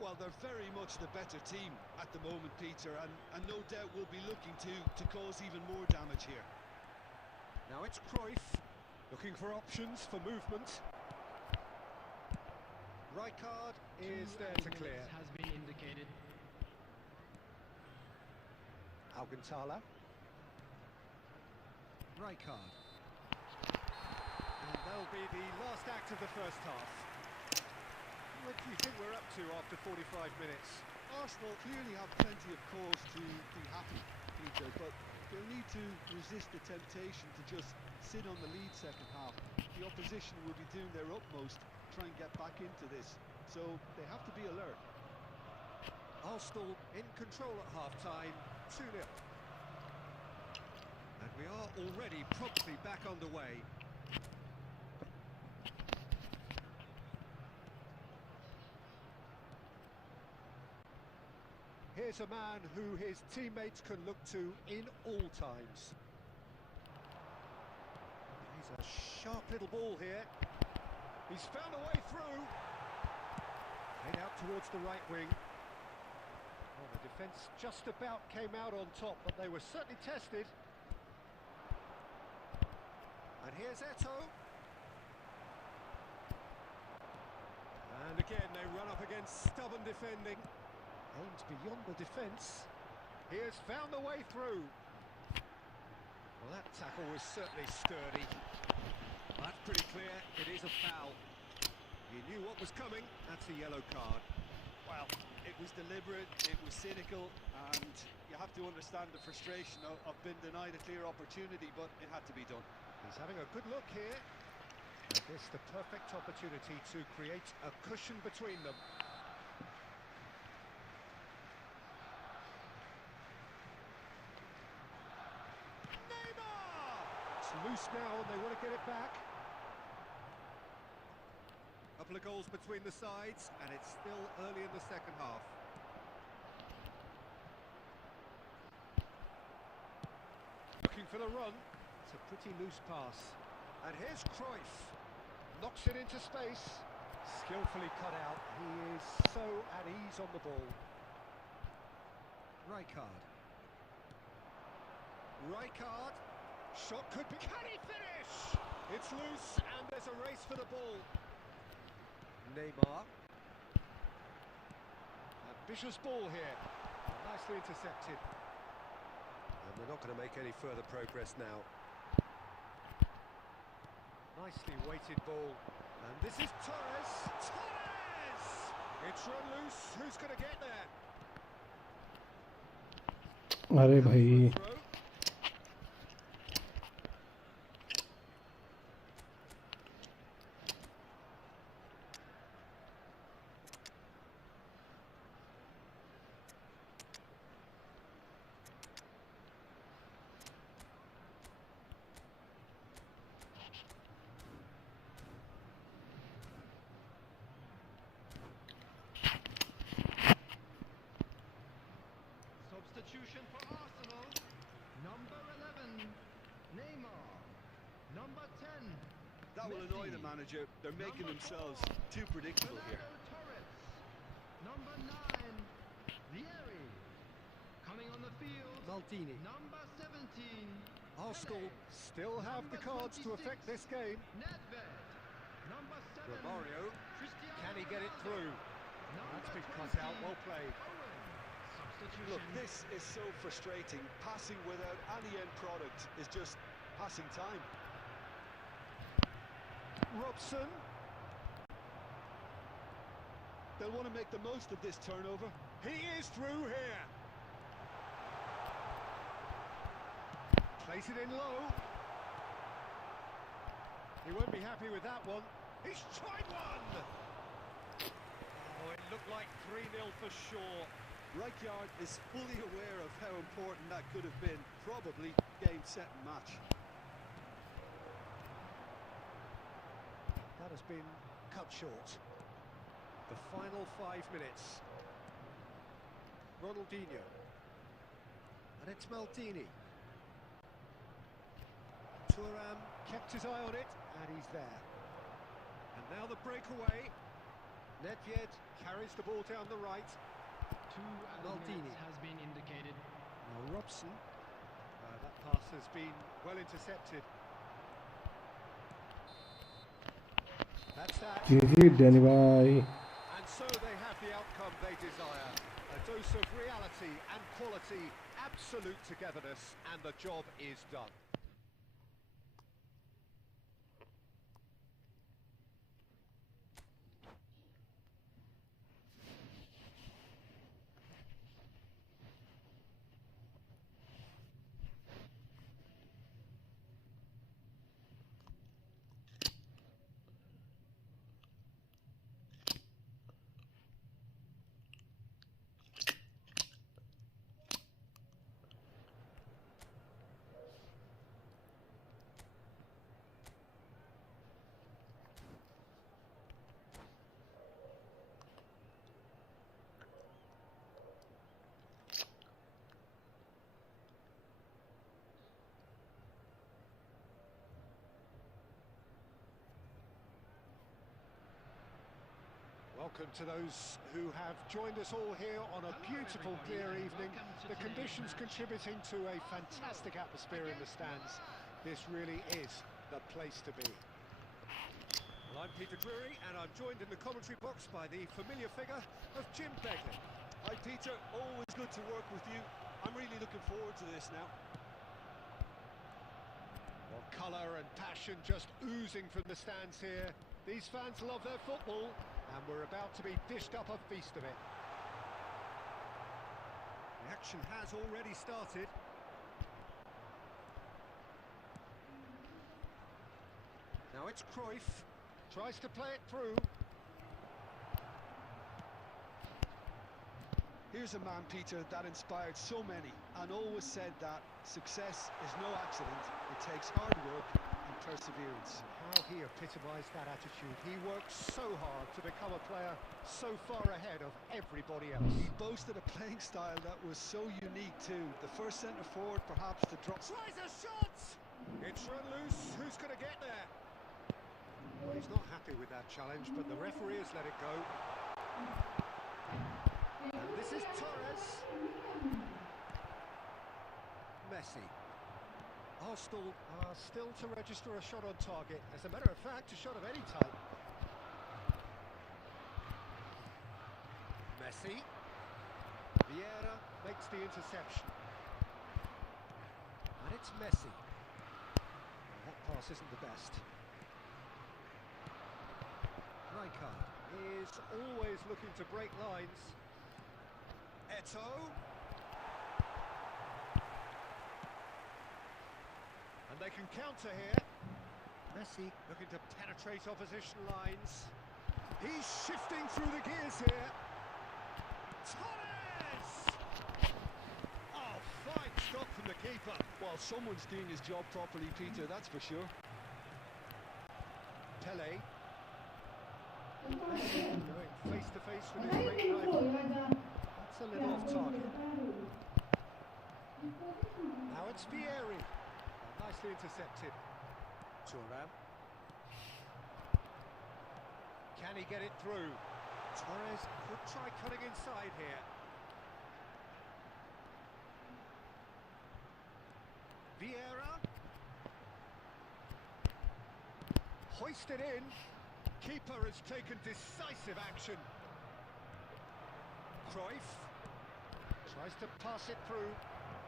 Well, they're very much the better team at the moment, Peter, and no doubt will be looking to cause even more damage here. Now it's Cruyff, looking for options for movement. Rijkaard is there to clear. Has been indicated. Alcantara. Rijkaard. And that'll be the last act of the first half. What do you think we're up to after 45 minutes? Arsenal clearly have plenty of cause to be happy, Peter, but they'll need to resist the temptation to just sit on the lead second half. The opposition will be doing their utmost to try and get back into this, so they have to be alert. Arsenal in control at half-time, 2-0. And we are already promptly back underway. Here's a man who his teammates can look to in all times. He's a sharp little ball here. He's found a way through. Head out towards the right wing. Well, the defence just about came out on top, but they were certainly tested. And here's Eto'o. And again, they run up against stubborn defending. Aimed beyond the defence. He has found the way through. Well, that tackle was certainly sturdy. That's pretty clear. It is a foul. He knew what was coming. That's a yellow card. Well, it was deliberate, it was cynical, and you have to understand the frustration of being denied a clear opportunity, but it had to be done. He's having a good look here. And this the perfect opportunity to create a cushion between them. Neymar! It's loose now and they want to get it back. Couple of goals between the sides, and it's still early in the second half. Looking for the run. It's a pretty loose pass. And here's Cruyff. Knocks it into space. Skillfully cut out. He is so at ease on the ball. Rijkaard. Rijkaard. Shot could be... Can he finish? It's loose, and there's a race for the ball. Neymar. Ambitious ball here. Nicely intercepted. And they're not going to make any further progress now. Nicely weighted ball. And this is Torres. Torres! It's run loose. Who's going to get there? अरे भाई Throw. That will annoy the manager. They're making themselves too predictable here. Number 9, Vieri. Coming on the field, Maldini. number 17, Arsenal still have the cards to affect this game. Nedved. Number 7, Romario, Cristiano can he get it Ronaldo. through? Number That's been cut 20, out, well played. Owen. Substitution. Look, this is so frustrating. Passing without any end product is just passing time. Robson. They'll want to make the most of this turnover. He is through here. Place it in low. He won't be happy with that one. He's tried one. Oh, it looked like 3-0 for sure. Rijkaard is fully aware of how important that could have been. Probably game, set and match. That has been cut short. The final 5 minutes. Ronaldinho. And it's Maldini. Thuram kept his eye on it, and he's there. And now the breakaway. Nedved carries the ball down the right. 2 Maldini. minutes has been indicated. Now Robson. That pass has been well intercepted. That's that. GG Danny bhai. And so they have the outcome they desire. A dose of reality and quality, absolute togetherness, and the job is done. Welcome to those who have joined us all here on a beautiful, clear evening. The conditions contributing to a fantastic atmosphere in the stands. This really is the place to be. Well, I'm Peter Drury, and I'm joined in the commentary box by the familiar figure of Jim Begley. Hi Peter, always good to work with you. I'm really looking forward to this now. Well, colour and passion just oozing from the stands here. These fans love their football, and we're about to be dished up a feast of it. The action has already started. Now it's Cruyff, tries to play it through. Here's a man, Peter, that inspired so many and always said that success is no accident. It takes hard work and perseverance. How he epitomised that attitude. He worked so hard to become a player so far ahead of everybody else. He boasted a playing style that was so unique too. The first centre-forward perhaps to drop... Tries a shot! It's run loose. Who's going to get there? Well, he's not happy with that challenge, but the referee has let it go. And this is Torres. Messi. Arsenal are still to register a shot on target. As a matter of fact, a shot of any type. Messi. Vieira makes the interception. And it's Messi. Well, that pass isn't the best. Rijkaard is always looking to break lines. Eto'o. And they can counter here. Messi looking to penetrate opposition lines. He's shifting through the gears here. Torres! Oh, fine stop from the keeper. Well, someone's doing his job properly, Peter, that's for sure. Pele. Going face to face with his great rival. That's a little off target. Now it's Vieri. Nicely intercepted. Thuram. Can he get it through? Torres could try cutting inside here. Vieira. Hoisted in. Keeper has taken decisive action. Cruyff tries to pass it through,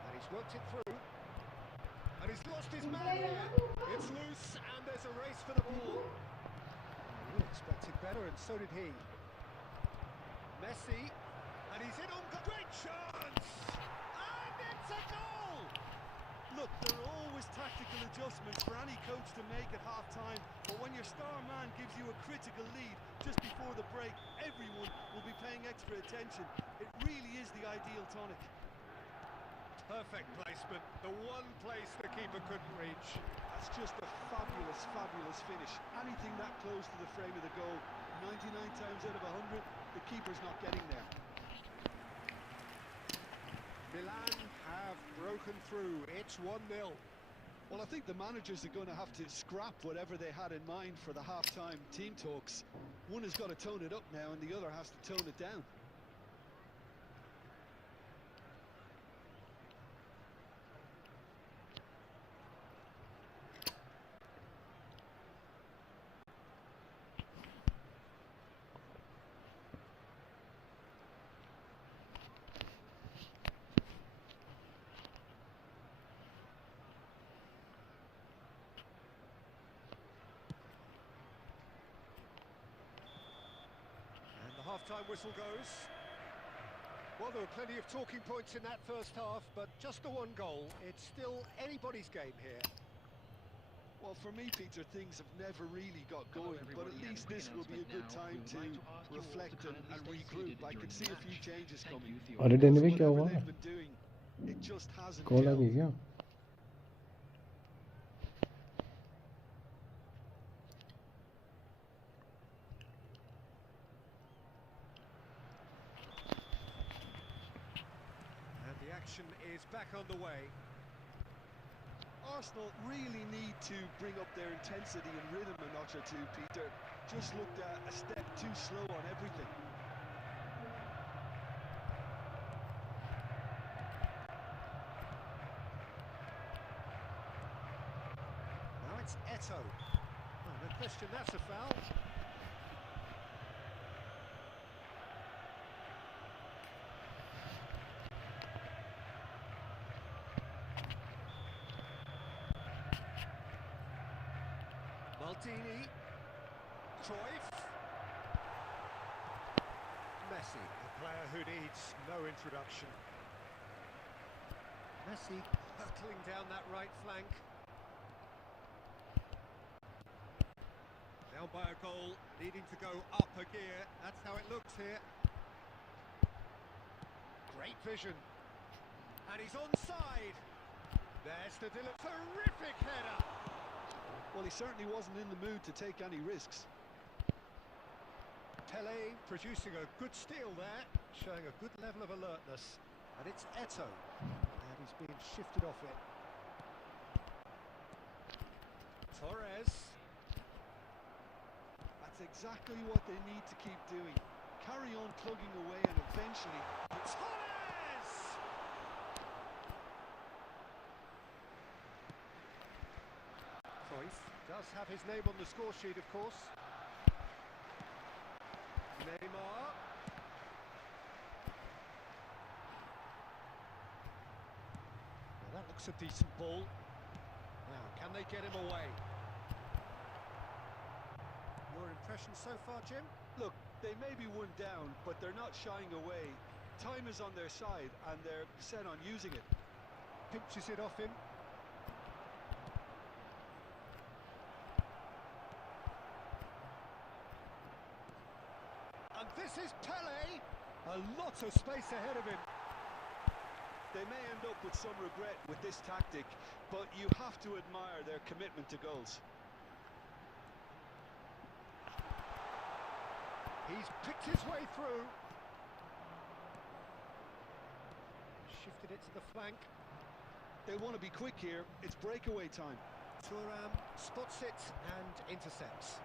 and he's worked it through. And he's lost his man here. It's loose, and there's a race for the ball. We expected better, and so did he. Messi, and he's in on great chance, and it's a goal. Look, there are always tactical adjustments for any coach to make at half-time, but when your star man gives you a critical lead just before the break, everyone will be paying extra attention. It really is the ideal tonic. Perfect placement, the one place the keeper couldn't reach. That's just a fabulous, fabulous finish. Anything that close to the frame of the goal, 99 times out of 100, the keeper's not getting there. Milan have broken through, it's 1-0. Well, I think the managers are going to have to scrap whatever they had in mind for the half-time team talks. One has got to tone it up now and the other has to tone it down. Half-time whistle goes. Well, there were plenty of talking points in that first half, but just the one goal. It's still anybody's game here. Well, for me, Peter, things have never really got going, but at least this will be a good time to reflect and regroup. I can see a few changes coming. अरे Danny भाई क्या हुआ? Whatever they've been doing, it just hasn't call आ gelled. गई क्या? And the action is back on the way. Arsenal really need to bring up their intensity and rhythm a notch or two, Peter. Just looked a step too slow on everything. Now it's Eto'o. Oh, no question, that's a foul. Maldini, Cruyff, Messi, a player who needs no introduction. Messi hurtling down that right flank. Down by a goal, needing to go up a gear. That's how it looks here. Great vision. And he's onside. There's the terrific header. Well, he certainly wasn't in the mood to take any risks. Pele producing a good steal there, showing a good level of alertness. And it's Eto'o, and he's being shifted off it. Torres. That's exactly what they need to keep doing. Carry on plugging away and eventually... Torres! Cruyff does have his name on the score sheet, of course. Neymar. Well, that looks a decent ball. Now, can they get him away? Your impression so far, Jim? Look, they may be one down, but they're not shying away. Time is on their side, and they're set on using it. Pinches it off him. And this is Pele. A lot of space ahead of him. They may end up with some regret with this tactic, but you have to admire their commitment to goals. He's picked his way through. Shifted it to the flank. They want to be quick here. It's breakaway time. Thuram spots it and intercepts.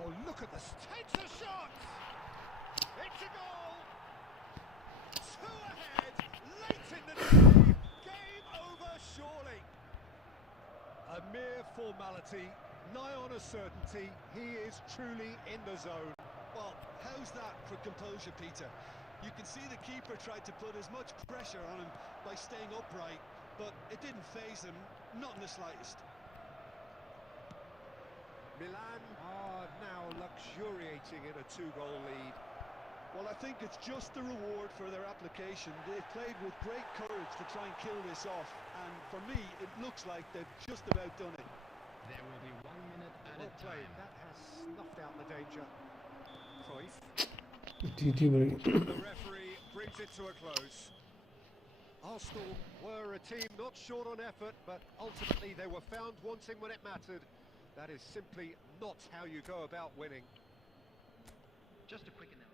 Oh, look at this. Takes a shot. It's a goal. Two ahead. Late in the day. Game over, surely. A mere formality. Nigh on a certainty. He is truly in the zone. Well, how's that for composure, Peter? You can see the keeper tried to put as much pressure on him by staying upright, but it didn't faze him, not in the slightest. Milan are now luxuriating in a 2-goal lead. Well, I think it's just the reward for their application. They've played with great courage to try and kill this off, and for me, it looks like they've just about done it. There will be 1 minute Well added played. time. That has snuffed out the danger. Cruyff. GG भाई. The referee brings it to a close. Arsenal were a team not short on effort, but ultimately they were found wanting when it mattered. That is simply not how you go about winning. Just a quick announcement.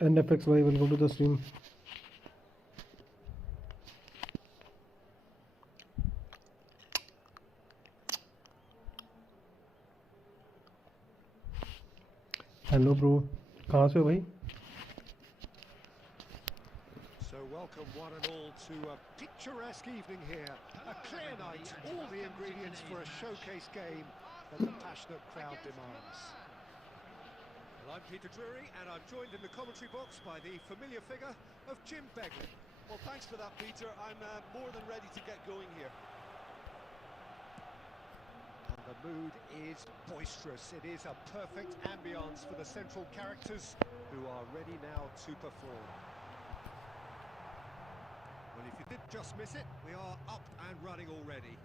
NFXY, welcome to the stream. Hello bro, कहाँ से हो भाई? So welcome one and all to a picturesque evening here. A clear night, all the ingredients for a showcase game that the passionate crowd demands. Well, I'm Peter Drury, and I'm joined in the commentary box by the familiar figure of Jim Begley. Well, thanks for that, Peter. I'm more than ready to get going here. And the mood is boisterous. It is a perfect ambience for the central characters who are ready now to perform. Well, if you did just miss it, we are up and running already.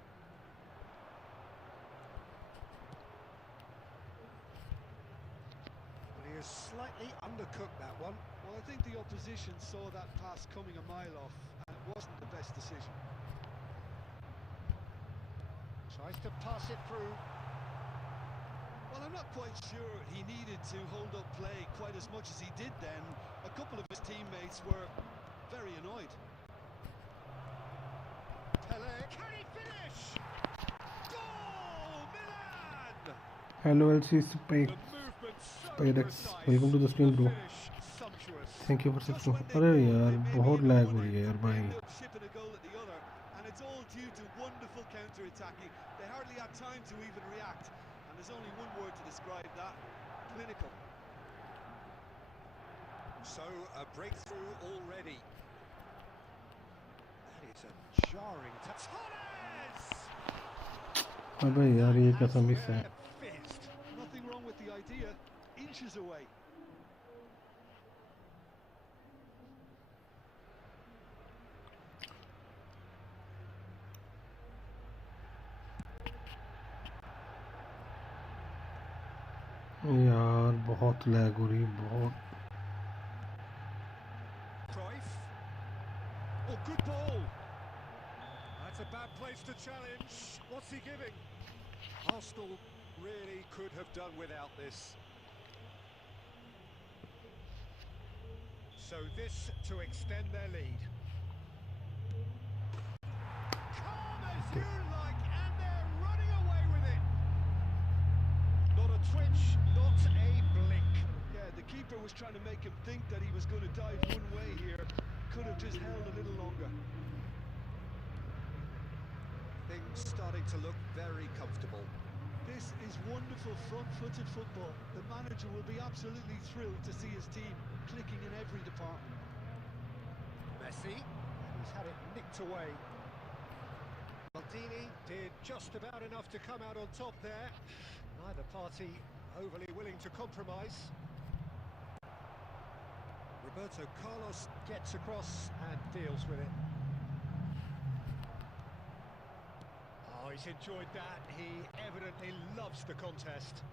Well, he has slightly undercooked that one. Well, I think the opposition saw that pass coming a mile off, and it wasn't the best decision. Tries to pass it through. Well, I'm not quite sure he needed to hold up play quite as much as he did then. A couple of his teammates were very annoyed. Pele, can he finish? Goal, Milan! Hello LC Spike. The movement so Spirex, precise. welcome to the stream, bro. finish sumptuous. Thank you for Just subscribing. when they अरे thought यार they may बहुत be in lag one हो रही है यार end, भाई. they ended up shipping a goal at the other, and it's all due to wonderful counter-attacking. They hardly had time to even react, and there's only one word to describe that: clinical. So, a breakthrough already. That is a jarring touch. Torres! अबे यार ये कैसा miss है? Fizzed. Nothing wrong with the idea. Inches away. यार बहुत lag हो रही है बहुत. Cruyff. Oh, good ball. That's a bad place to challenge. What's he giving? Arsenal really could have done without this. So this to extend their lead. Calm as you like, and they're running away with it. Not a twitch, not a blink. Yeah, the keeper was trying to make him think that he was going to dive one way here. Could have just held a little longer. Things starting to look very comfortable. This is wonderful front-footed football. The manager will be absolutely thrilled to see his team clicking in every department. Messi, and he's had it nicked away. Maldini did just about enough to come out on top there. Neither party overly willing to compromise. Roberto Carlos gets across and deals with it. Oh, he's enjoyed that. He evidently loves the contest.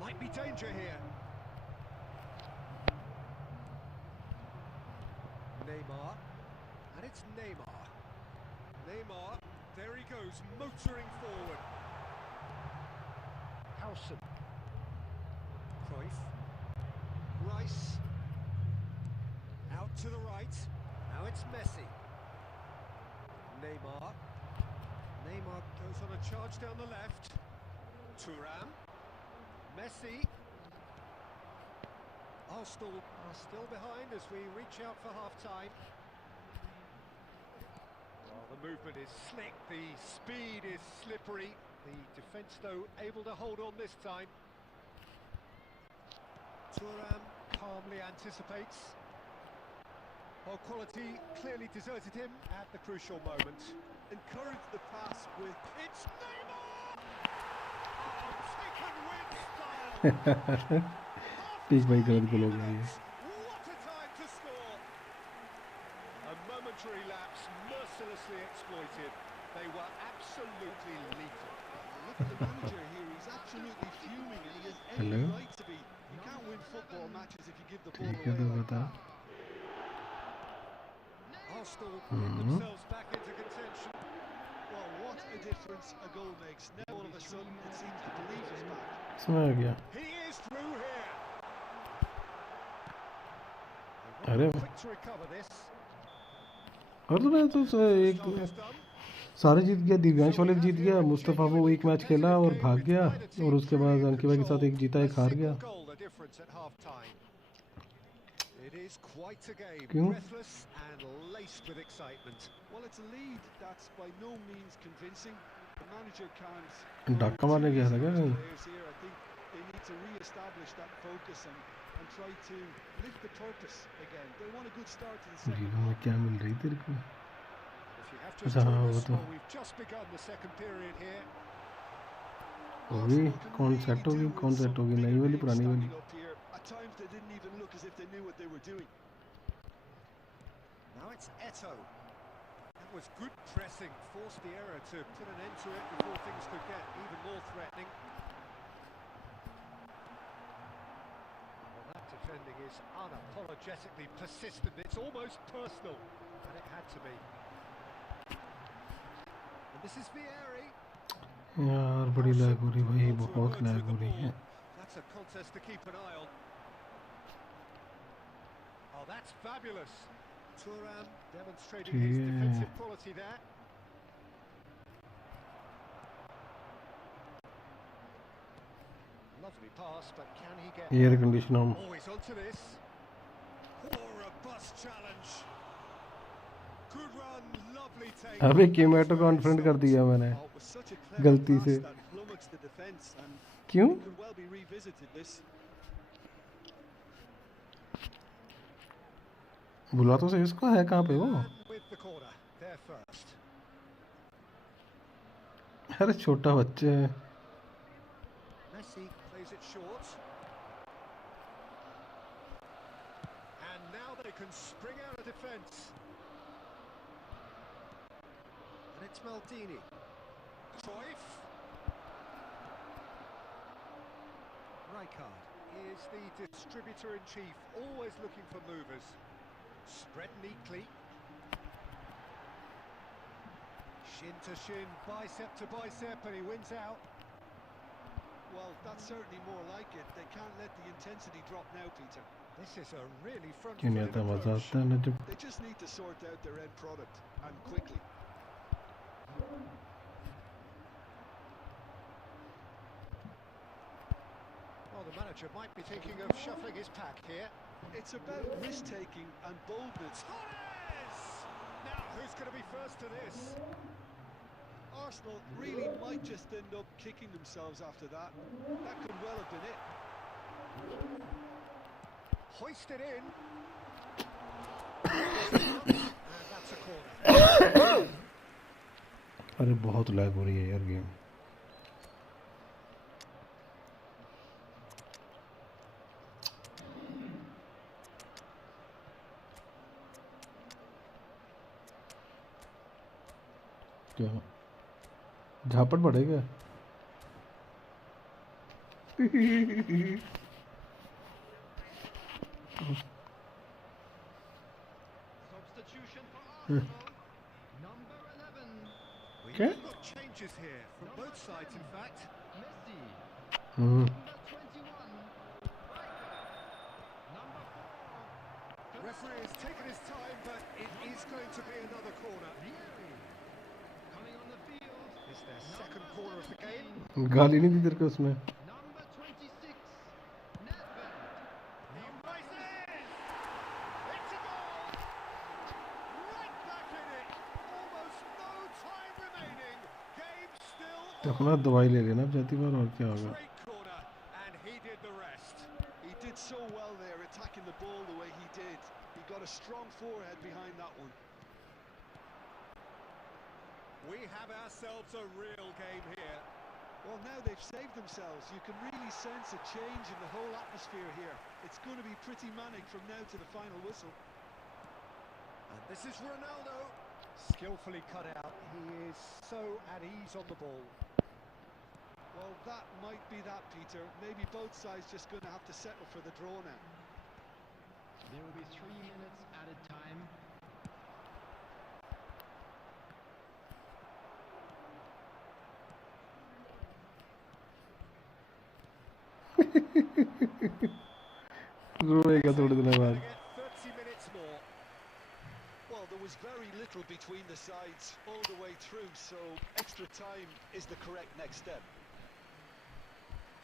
Might be danger here. Neymar. And it's Neymar. Neymar, there he goes, motoring forward. Howson. Cruyff. Rice. Out to the right. Now it's Messi. Neymar. Neymar goes on a charge down the left. Thuram. Messi. Arsenal are still behind as we reach out for half-time. Well, the movement is slick, the speed is slippery. The defence, though, able to hold on this time. Thuram calmly anticipates. Well, quality clearly deserted him at the crucial moment. Encourage the pass with... It's Neymar! Oh, taken with style! ठीक भाई गलत गोल हो गया ये. What a time to score! A momentary lapse mercilessly exploited. They were absolutely lethal. Look at the manager here, he's absolutely fuming and he has every Hello? right to be. You can't win football matches if you give the ball ठीक है तो away like बता. that. Arsenal put themselves back into contention. Well, what a difference a goal makes. Now all of a sudden it seems the belief is back. समझ आ गया. He is through here. अरे Quick to recover this. और तो मैं तो एक Goal is done. सारे जीत गया. दिव्यांश वाले भी जीत गया. मुस्तफा वो एक मैच खेला और भाग गया और उसके बाद अंकिता के साथ एक जीता एक हार गया. Goal, the difference at half time. It is quite a game, क्यों? breathless and laced with excitement. Well, it's a lead that's by no means convincing. The manager can't... धक्का मारने गया था क्या कहीं? Players here, I think they need to re-establish that focus and try to lift the purpose again. They want a good start to the second जीवन में क्या मिल रही तेरे को? If you have just हाँ, joined वो us, तो. well, we've just begun the second period here. होगी कौन सेट होगी कौन सेट होगी नई वाली पुरानी वाली. At times they didn't even look as if they knew what they were doing. Now it's Eto'o. That was good pressing, forced the error to put an end to it before things could get even more threatening. Well, that defending is unapologetically persistent. It's almost personal, and it had to be. And this is Vieri. यार बड़ी lag हो रही भाई. बहुत lag हो रही है. That's a contest to keep an eye on. Oh, that's fabulous. Thuram demonstrating his Yeah. defensive quality there. Lovely pass, but can he get... air condition हम. Oh, he's onto this. Oh, robust challenge. Good run, lovely take. अबे कीमेटो confident कर दिया मैंने. Oh, it was such a clever गलती pass से. that flummoxed the defense and क्यों? could well be revisited this. बुला तो सही इसको. है कहाँ पे वो? With the corner, there first. अरे छोटा बच्चे हैं. Messi plays it short. And now they can spring out of defence. And it's Maldini. Cruyff. Rijkaard is the distributor-in-chief, always looking for movers. Spread neatly. Shin to shin, bicep to bicep, and he wins out. Well, that's certainly more like it. They can't let the intensity drop now, Peter. This is a really क्यों नहीं आता? front-footed मजा approach. आता है ना जब. They just need to sort out their end product and quickly. Well, the manager might be thinking of shuffling his pack here. It's about risk-taking and boldness. Torres! Now, who's going to be first to this? Arsenal really might just end up kicking themselves after that. That could well have been it. Hoisted in. And that's a corner. अरे बहुत lag हो रही है यार game. क्या झापट पड़ेगा? Substitution for Arsenal. Number 11, We Okay. have got changes here from both sides, in fact. Messi. Hmm, Number 21, striker. Number 4, Referee has taken his time, but it is going to be another corner. Vieri. Coming on the field. It's their second corner of the game. गाली नहीं दी तेरे को उसमें? Number 26, Nedved. He rises! It's a goal! Right back in it! Almost no time remaining. Game still तो on. अपना दवाई ले लेना अब जाती बार, और क्या होगा? Great corner, and he did the rest. He did so well there, attacking the ball the way he did. He got a strong forehead behind that one. We have ourselves a real game here. Well, now they've saved themselves. You can really sense a change in the whole atmosphere here. It's going to be pretty manic from now to the final whistle. And this is Ronaldo. Skillfully cut out. He is so at ease on the ball. Well, that might be that, Peter. Maybe both sides just going to have to settle for the draw now. There will be 3 minutes added time. रोएगा थोड़े दिन Gonna बाद। get 30 minutes more. Well, there was very little between the sides all the way through, so extra time is the correct next step.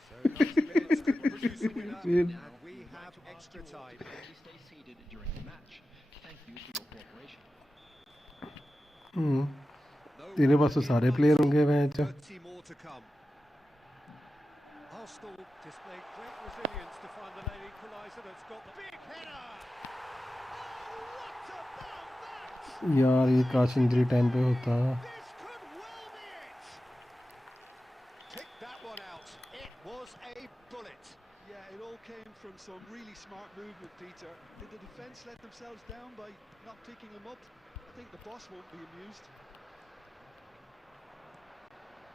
So 90 minutes couldn't produce a winner, Weird. and we have extra time. Please stay seated during the match. Thank you for your cooperation. Hmm, No तेरे पास तो one in सारे one player team, होंगे match. 30 more to come. Arsenal displayed great resilience to find the late equaliser that's got the big header. Oh, what about that? यार ये काश injury time पे होता। This could well be it. Pick that one out. It was a bullet. Yeah, it all came from some really smart movement, Peter. Did the defence let themselves down by not picking him up? I think the boss won't be amused.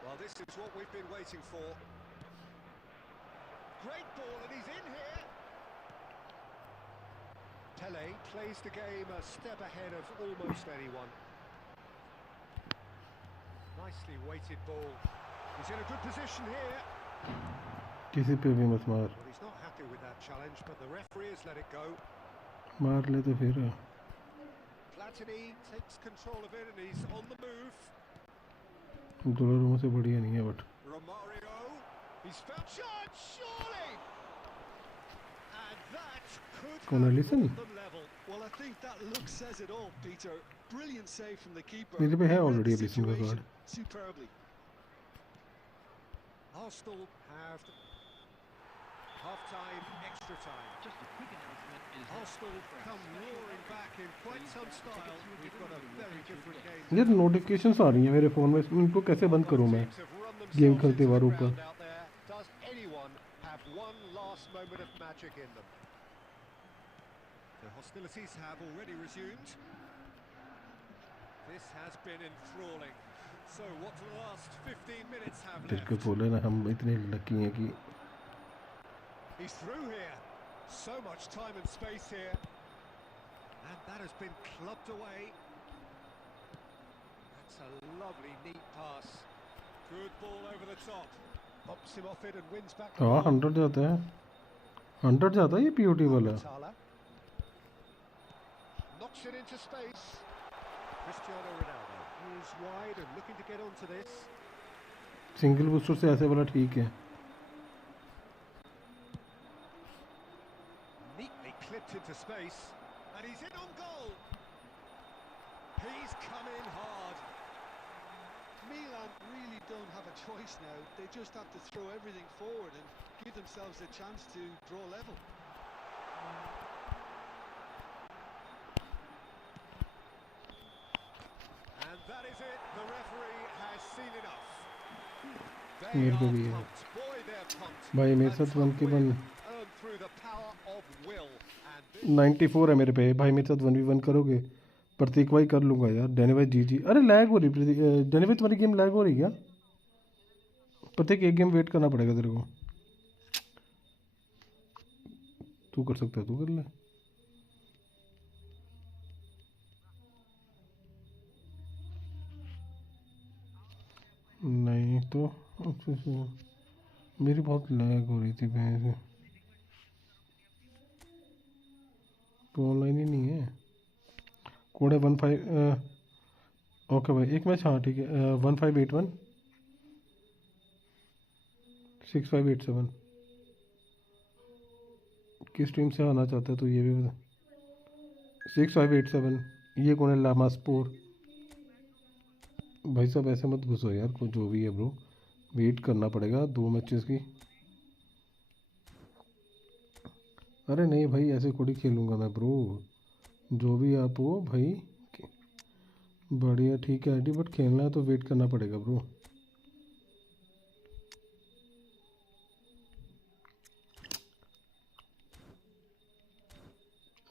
Well, this is what we've been waiting for. Great ball, and he's in here. Pele plays the game a step ahead of almost anyone. Nicely weighted ball. He's in a good position here. किसी पे भी मत मार। Well, he's not happy with that challenge, but the referee has let it go. मार ले तो फिर। Platini takes control of it, and he's on the move. दोनों से बढ़िया नहीं है but. Romario, he's found shot, surely! And that could Gonna have listen? brought them level. Well, I think that look says it all, Peter. Brilliant save from the keeper. मेरे पे है He read already the a listen का situation card. superbly. Arsenal have half-time, extra time. Just a quick announcement. It is Arsenal come roaring back in quite some style. We've got a very different game. यार notifications आ रही हैं मेरे phone में, इनको कैसे बंद करूँ मैं? Teams have run game themselves खेलते into बार the ऊपर। ground out there. Does anyone have one last moment of magic in them? The hostilities have already resumed. This has been enthralling. So what do the last 15 minutes have तेरे को left? बोले ना हम इतने lucky हैं कि He's through here. So much time and space here. And that has been clubbed away. That's a lovely, neat pass. Good ball over the top. Bops him off it and wins back. the हाँ ball. 100 जाता है, 100 जाता है ये POT वाला। Tala. Knocks it into space. Cristiano Ronaldo. He is wide and looking to get onto this. Single booster से ऐसे वाला ठीक है। Neatly clipped into space. And he's in on goal. He's come in hard. Milan really don't have a choice now. They just have to throw everything forward and give themselves a chance to draw level. And that is it. The referee has seen enough. They मेरे पे are भी है pumped. Boy, they're pumped. भाई, मेरे A साथ one tough के one win earned through the power of will. And this 94 है मेरे पे भाई। मेरे साथ 1v1 करोगे? प्रतीक भाई कर लूँगा यार। डैनी भाई जी जी। अरे लैग हो रही प्रतीक, डैनी भाई तुम्हारी गेम लैग हो रही क्या? प्रतीक एक गेम वेट करना पड़ेगा तेरे को। तू कर सकता है, तू कर ले। नहीं तो अच्छा अच्छा। मेरी बहुत लैग हो रही थी भैंस। तो ऑनलाइन ही नहीं है। कोड है 15। ओके भाई, एक मैच, हाँ ठीक है। 1581 6587। किस टीम से आना चाहता है तो ये भी बता। 6587। ये कौन है? लामास्पोर। भाई साहब ऐसे मत घुसो यार, कोई जो भी है ब्रो, वेट करना पड़ेगा 2 मैचेस की। अरे नहीं भाई, ऐसे थोड़ी खेलूँगा मैं ब्रो। जो भी आप हो भाई, बढ़िया ठीक है आईडी, बट खेलना है तो वेट करना पड़ेगा ब्रो।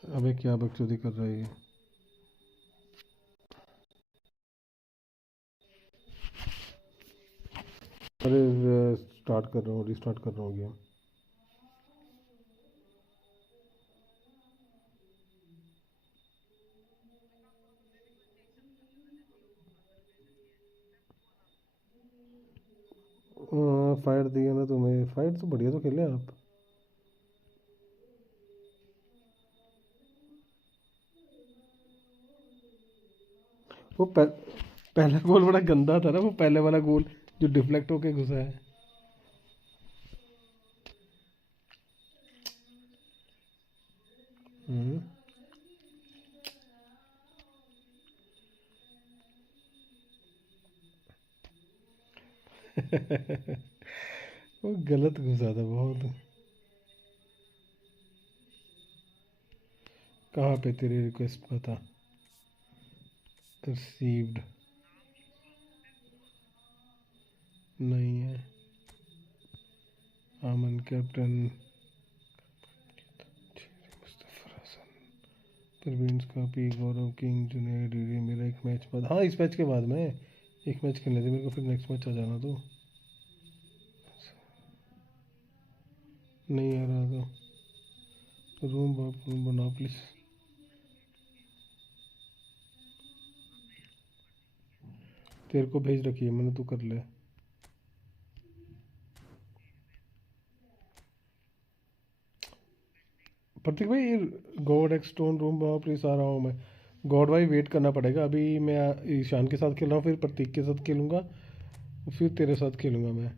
अबे क्या बकचोदी कर रहा है ये? अरे स्टार्ट कर रहा हूँ, रिस्टार्ट कर रहा हूँ गेम। फाइट दिया ना तुम्हें? फाइट तो बढ़िया तो खेले आप। वो पहला गोल बड़ा गंदा था ना, वो पहले वाला गोल जो डिफ्लेक्ट होके घुसा है। हम्म। वो गलत घुसा था बहुत। कहाँ पे तेरी रिक्वेस्ट पता? रिसीव्ड नहीं है। आमन कैप्टन, मुस्तफर हसन, परवीन कापी, गौरव किंग, जुनेद डीडी। मेरा एक मैच बाद, हाँ इस मैच के बाद में एक मैच खेलने थे मेरे को, फिर नेक्स्ट मैच आ जाना। तो नहीं आ रहा तो रूम बाप रूम बनाओ प्लीज़। तेरे को भेज रखी है मैंने, तू कर ले। प्रतीक भाई, गॉड एक्स स्टोन रूम बनाओ प्लीज, आ रहा हूँ मैं। गॉड भाई वेट करना पड़ेगा, अभी मैं ईशान के साथ खेल रहा हूँ, फिर प्रतीक के साथ खेलूँगा, फिर तेरे साथ खेलूँगा मैं।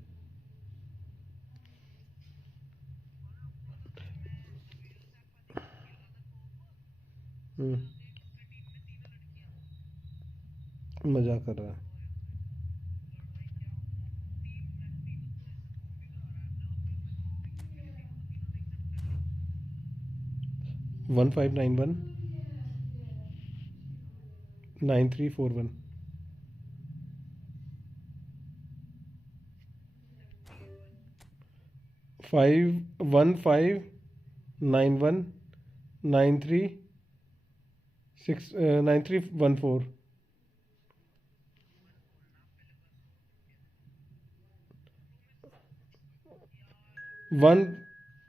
मजाक कर रहा है। 1591 9341। 1591936314। वन।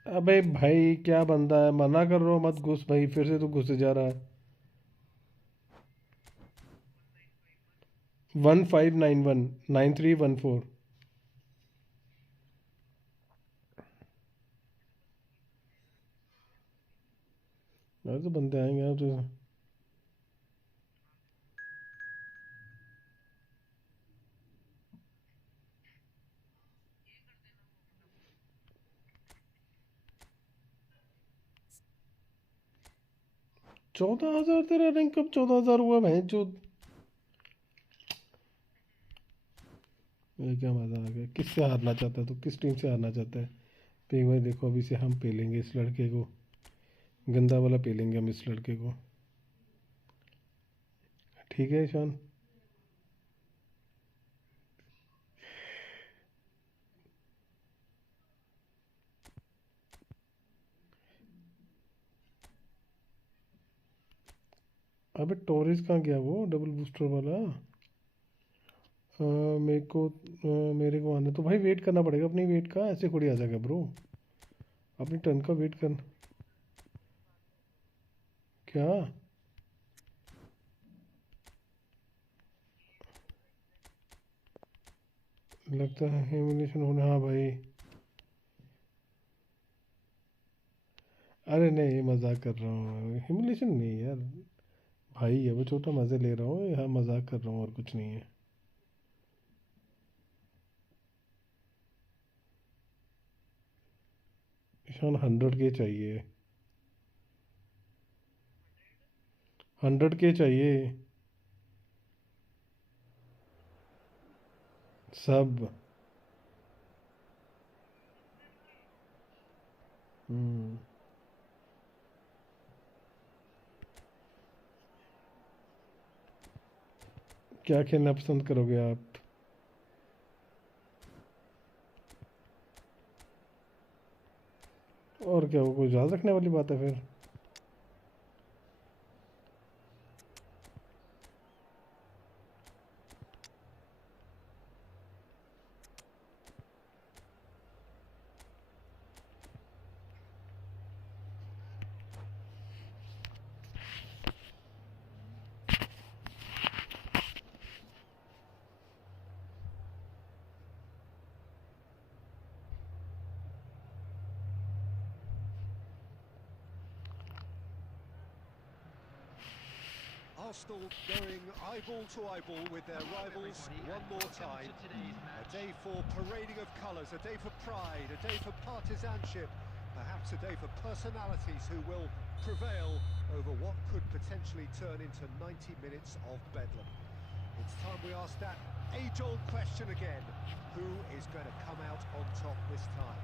अबे भाई क्या बंदा है, मना कर रहा हूँ मत घुस भाई, फिर से तू घुसे जा रहा है। 15919314। यार तो बंदे आएंगे यार तो। 14,000 तेरा रैंक कब 14,000 हुआ भाई जो? ये क्या मजा आ गया? किससे हारना चाहता है तू? किस टीम से हारना चाहता है? तो भाई देखो, अभी से हम पेलेंगे इस लड़के को, गंदा वाला पेलेंगे हम इस लड़के को। ठीक है ईशान। अबे टोरिस कहाँ गया वो डबल बूस्टर वाला? मेरे को आने तो भाई वेट करना पड़ेगा अपनी वेट का, ऐसे थोड़ी आ जाएगा ब्रो, अपनी टर्न का वेट करना। क्या लगता है ह्यूमिलेशन होने? हाँ भाई, अरे नहीं मजाक कर रहा हूँ, ह्यूमिलेशन नहीं यार, भाई है वो छोटा, मज़े ले रहा हूँ, हाँ मजाक कर रहा हूँ और कुछ नहीं है। ईशान 100K चाहिए, 100K चाहिए सब। हम्म, क्या खेलना पसंद करोगे आप? और क्या, वो कोई याद रखने वाली बात है फिर? Arsenal going eyeball to eyeball with their rivals one more time. A day for parading of colours, a day for pride, a day for partisanship, perhaps a day for personalities who will prevail over what could potentially turn into 90 minutes of bedlam. It's time we ask that age-old question again. Who is going to come out on top this time?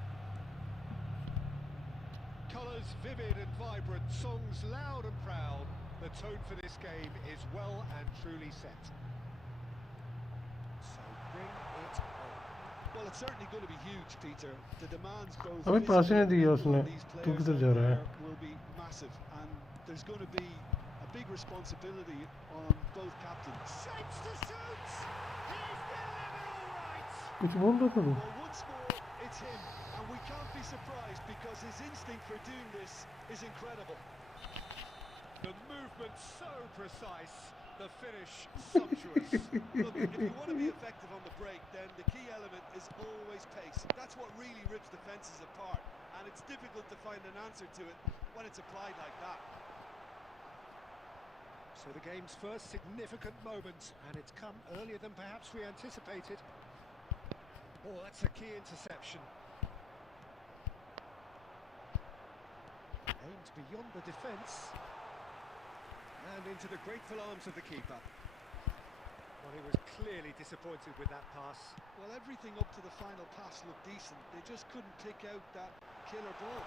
Colours vivid and vibrant, songs loud and proud. The tone for this game is well and truly set. So bring it on. Well, it's certainly going to be huge, Peter. The demands both अबे पास ही नहीं physically दिया and उसने, on these तू players किधर out जा रहा है? there will be massive, and there's going to be a big responsibility on both captains. Shapes to shoot! He's delivered all right! कुछ बोल रहा था तू? Well, once more, it's him, and we can't be surprised because his instinct for doing this is incredible. The movement so precise, the finish sumptuous. Look, if you want to be effective on the break, then the key element is always pace. That's what really rips defences apart, and it's difficult to find an answer to it when it's applied like that. So the game's first significant moment, and it's come earlier than perhaps we anticipated. Oh, that's a key interception. Aimed beyond the defence. And into the grateful arms of the keeper. Well, he was clearly disappointed with that pass. Well, everything up to the final pass looked decent. They just couldn't pick out that killer ball.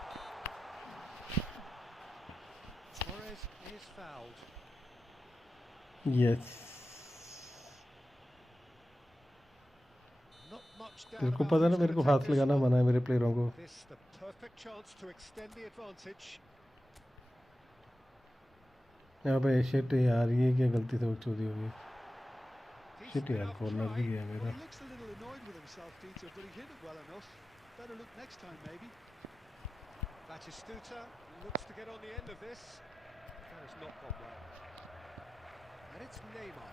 Torres is fouled. Yes. Not much doubt तेरे को about पता है who's ना मेरे को gonna हाथ take this लगाना one. मना है मेरे प्लेयरों को। This the perfect chance to extend the advantage. यहाँ पे शिट यार, ये क्या गलती से चोरी हो गई। Decent शिट यार, enough कॉर्नर try. भी गया Well, मेरा। he looks a little annoyed with himself, Peter, but he hit it well enough. Better look next time, maybe. Batistuta looks to get on the end of this. That has not gone well. And it's Neymar.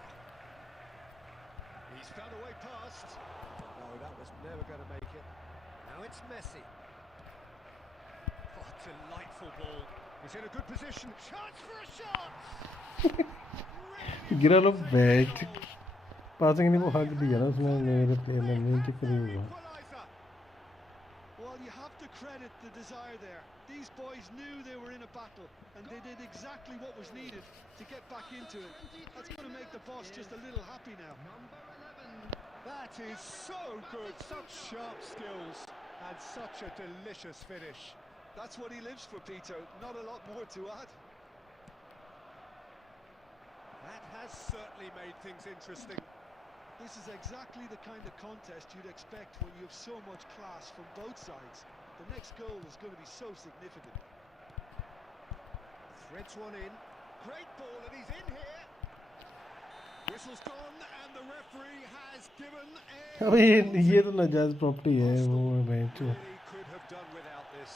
He's found a way past. No, that was never going to make it. Now it's Messi. Oh, delightful ball. He's in a good position. Chance for a shot! Really गिरा लो well batch, taken goal. Passing नहीं वो हक दिया ना उसने, मेरे player ने नहीं ठीक करी होगा। Equaliser. Well, you have to credit the desire there. These boys knew they were in a battle, and they did exactly what was needed to get back into it. That's going to make the boss just a little happy now. That is so good. Such sharp skills and such a delicious finish. That's what he lives for, Peter. Not a lot more to add. That has certainly made things interesting. This is exactly the kind of contest you'd expect when you have so much class from both sides. The next goal is going to be so significant. Threads one in. great ball, and he's in here. Whistle's gone, and the referee has given a अबे ये तो नाजायज property है वो बेंचो। really could have done without this.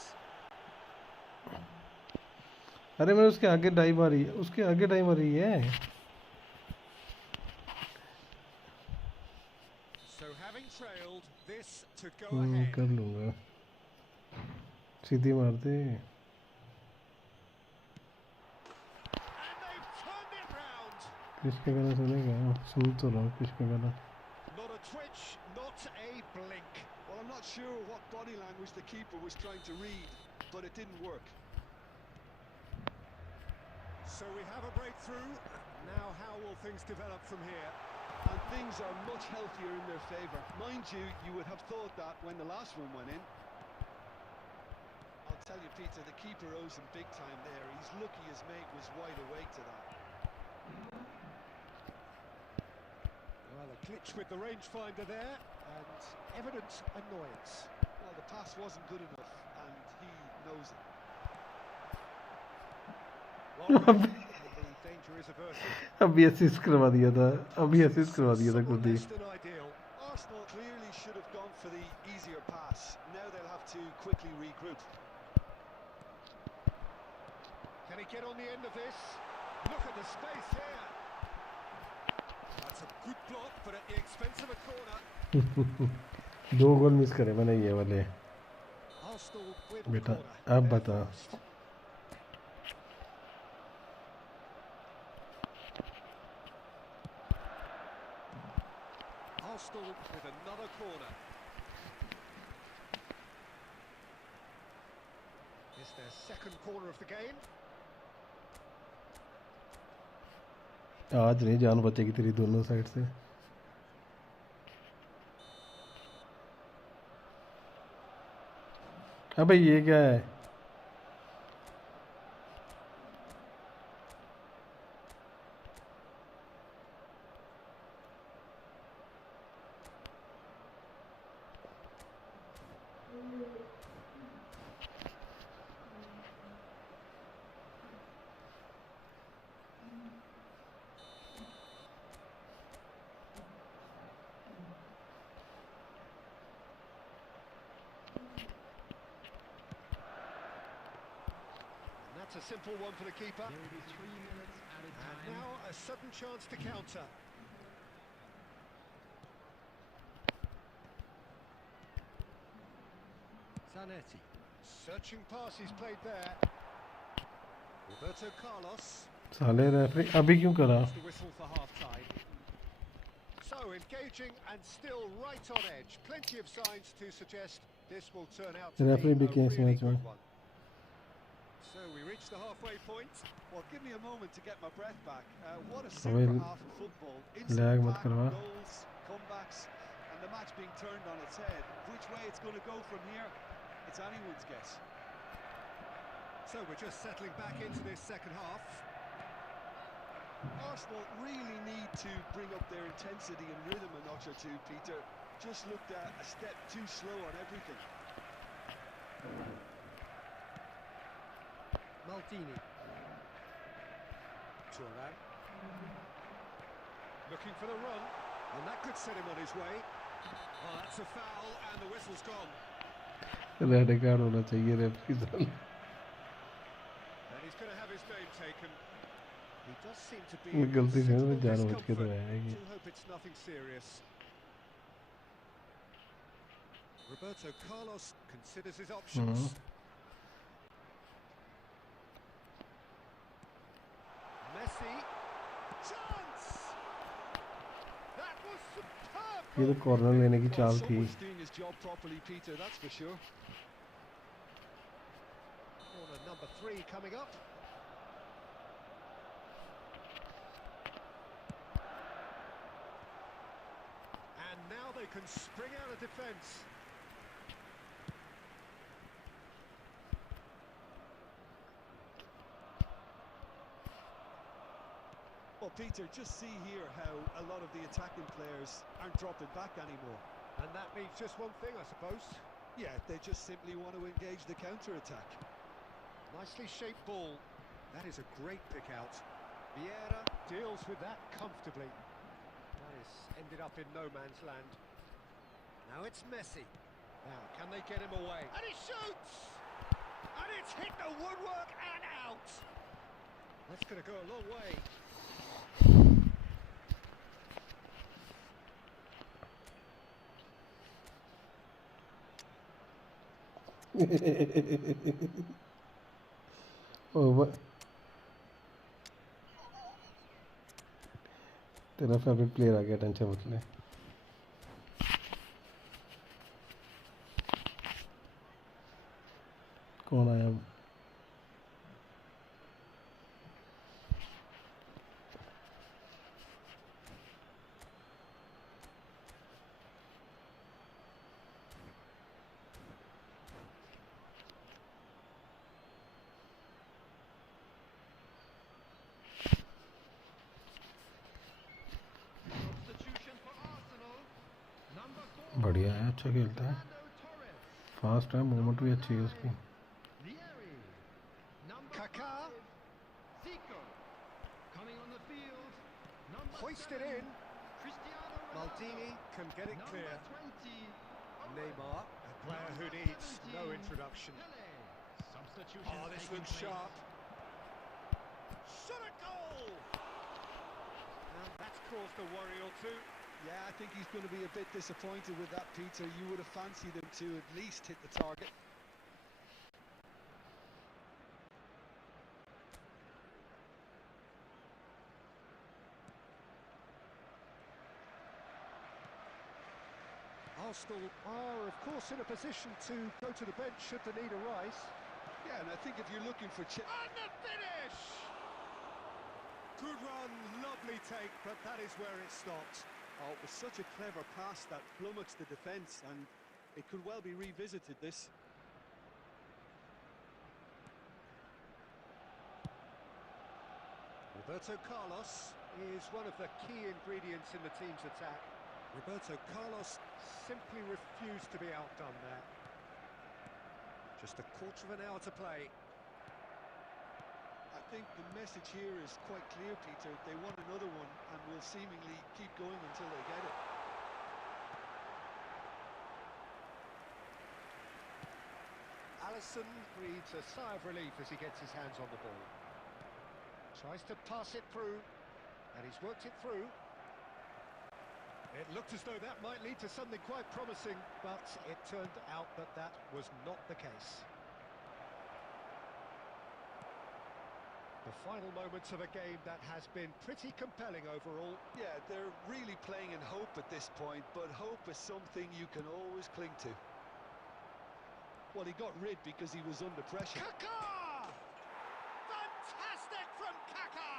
अरे मैं उसके आगे डाई मारी है, उसके आगे डाई मारी है। So having trailed, this to go ahead. कर लूँगा, सीधी मार दे। And they've turned it round. किसका गाना सुनेगा? सुन तो रहा हूँ किसका गाना। Not a twitch, not a blink. Well, I'm not sure what body language the keeper was trying to read, but it didn't work. So we have a breakthrough. Now how will things develop from here? And things are much healthier in their favour. Mind you, you would have thought that when the last one went in. I'll tell you, Peter, the keeper owes him big time there. He's lucky his mate was wide awake to that. Well, a glitch with the rangefinder there, and evident annoyance. Well, the pass wasn't good enough, and he knows it. Well, the danger is averted. अभी assist करवा दिया था, अभी assist करवा दिया था खुद ही। Less than ideal. Arsenal clearly should have gone for the easier pass. Now they'll have to quickly regroup. Can he get on the end of this? Look at the space here. That's a good block, but at the expense of a corner. 2 goal miss करे मैंने ये वाले। Arsenal with the बेटा corner. अब बता। Arsenal with another corner. It's their second corner of the game. आज नहीं जान बचेगी तेरी दोनों साइड से। अबे ये क्या है? That's a simple one for the keeper. There will be 3 minutes added And time. now a sudden chance to counter. Zanetti. Searching pass he's played there. Roberto Carlos. साले रेफरी अभी क्यों करा? That's the whistle for half-time. So engaging and still right on edge. Plenty of signs to suggest this will turn out to Referee be भी a case really match में। good one. So we reach the halfway point. Well, give me a moment to get my breath back. What a अबे second half of football. Instant lag मत back, करवा। goals, comebacks, and the match being turned on its head. Which way it's going to go from here, it's anyone's guess. So we're just settling back into this second half. Arsenal really need to bring up their intensity and rhythm a notch or two, Peter. Just looked a step too slow on everything. Maldini. Turan. Looking for the run, and that could set him on his way. Oh, that's a foul, and the whistle's gone. Red card होना चाहिए referee से। And he's going to have his name taken. He does seem to be in गलती से considerable जानबूझ के तो discomfort. आएगी। Do hope it's nothing serious. Roberto Carlos considers his options. Messi. Chance! That was superb! ये तो corner लेने की Well, चाल थी। someone's doing his job properly, Peter, that's for sure. Corner number 3 coming up. And now they can spring out of defence. Well, Peter, just see here how a lot of the attacking players aren't dropping back anymore. And that means just one thing, I suppose. Yeah, they just simply want to engage the counter-attack. Nicely shaped ball. That is a great pick out. Vieira deals with that comfortably. That is ended up in no man's land. Now it's Messi. Now, can they get him away? And he shoots! And it's hit the woodwork and out! That's going to go a long way. Over तेरा favourite player आ गया, tension मत ले। कौन आया? Substitution for Arsenal. Number 4. बढ़िया है, अच्छा खेलता है, फास्ट है, मूवमेंट भी अच्छी है उसकी। Vieri. Number Kaká 5. Zico. Coming on the field. Number hoisted 7. in. Cristiano Ronaldo. Maldini can get it Number clear. 20. Neymar, a player who needs no introduction. Pele. Substitution. Oh, this looks sharp. Shot a goal! And that's caused a worry or two. Yeah, I think he's going to be a bit disappointed with that, Peter. You would have fancied him to at least hit the target. Arsenal are, of course, in a position to go to the bench should the need arise. Yeah, and I think if you're looking for... And the finish! Good run, lovely take, but that is where it stopped. Oh, it was such a clever pass that flummoxed the defence, and it could well be revisited, this. Roberto Carlos is one of the key ingredients in the team's attack. Roberto Carlos simply refused to be outdone there. Just a quarter of an hour to play. I think the message here is quite clear, Peter. They want another one and will seemingly keep going until they get it. Alisson breathes a sigh of relief as he gets his hands on the ball. Tries to pass it through, and he's worked it through. It looked as though that might lead to something quite promising, but it turned out that that was not the case. The final moments of a game that has been pretty compelling overall. Yeah, they're really playing in hope at this point, but hope is something you can always cling to. Well, he got rid because he was under pressure. Kaká! Fantastic from Kaká!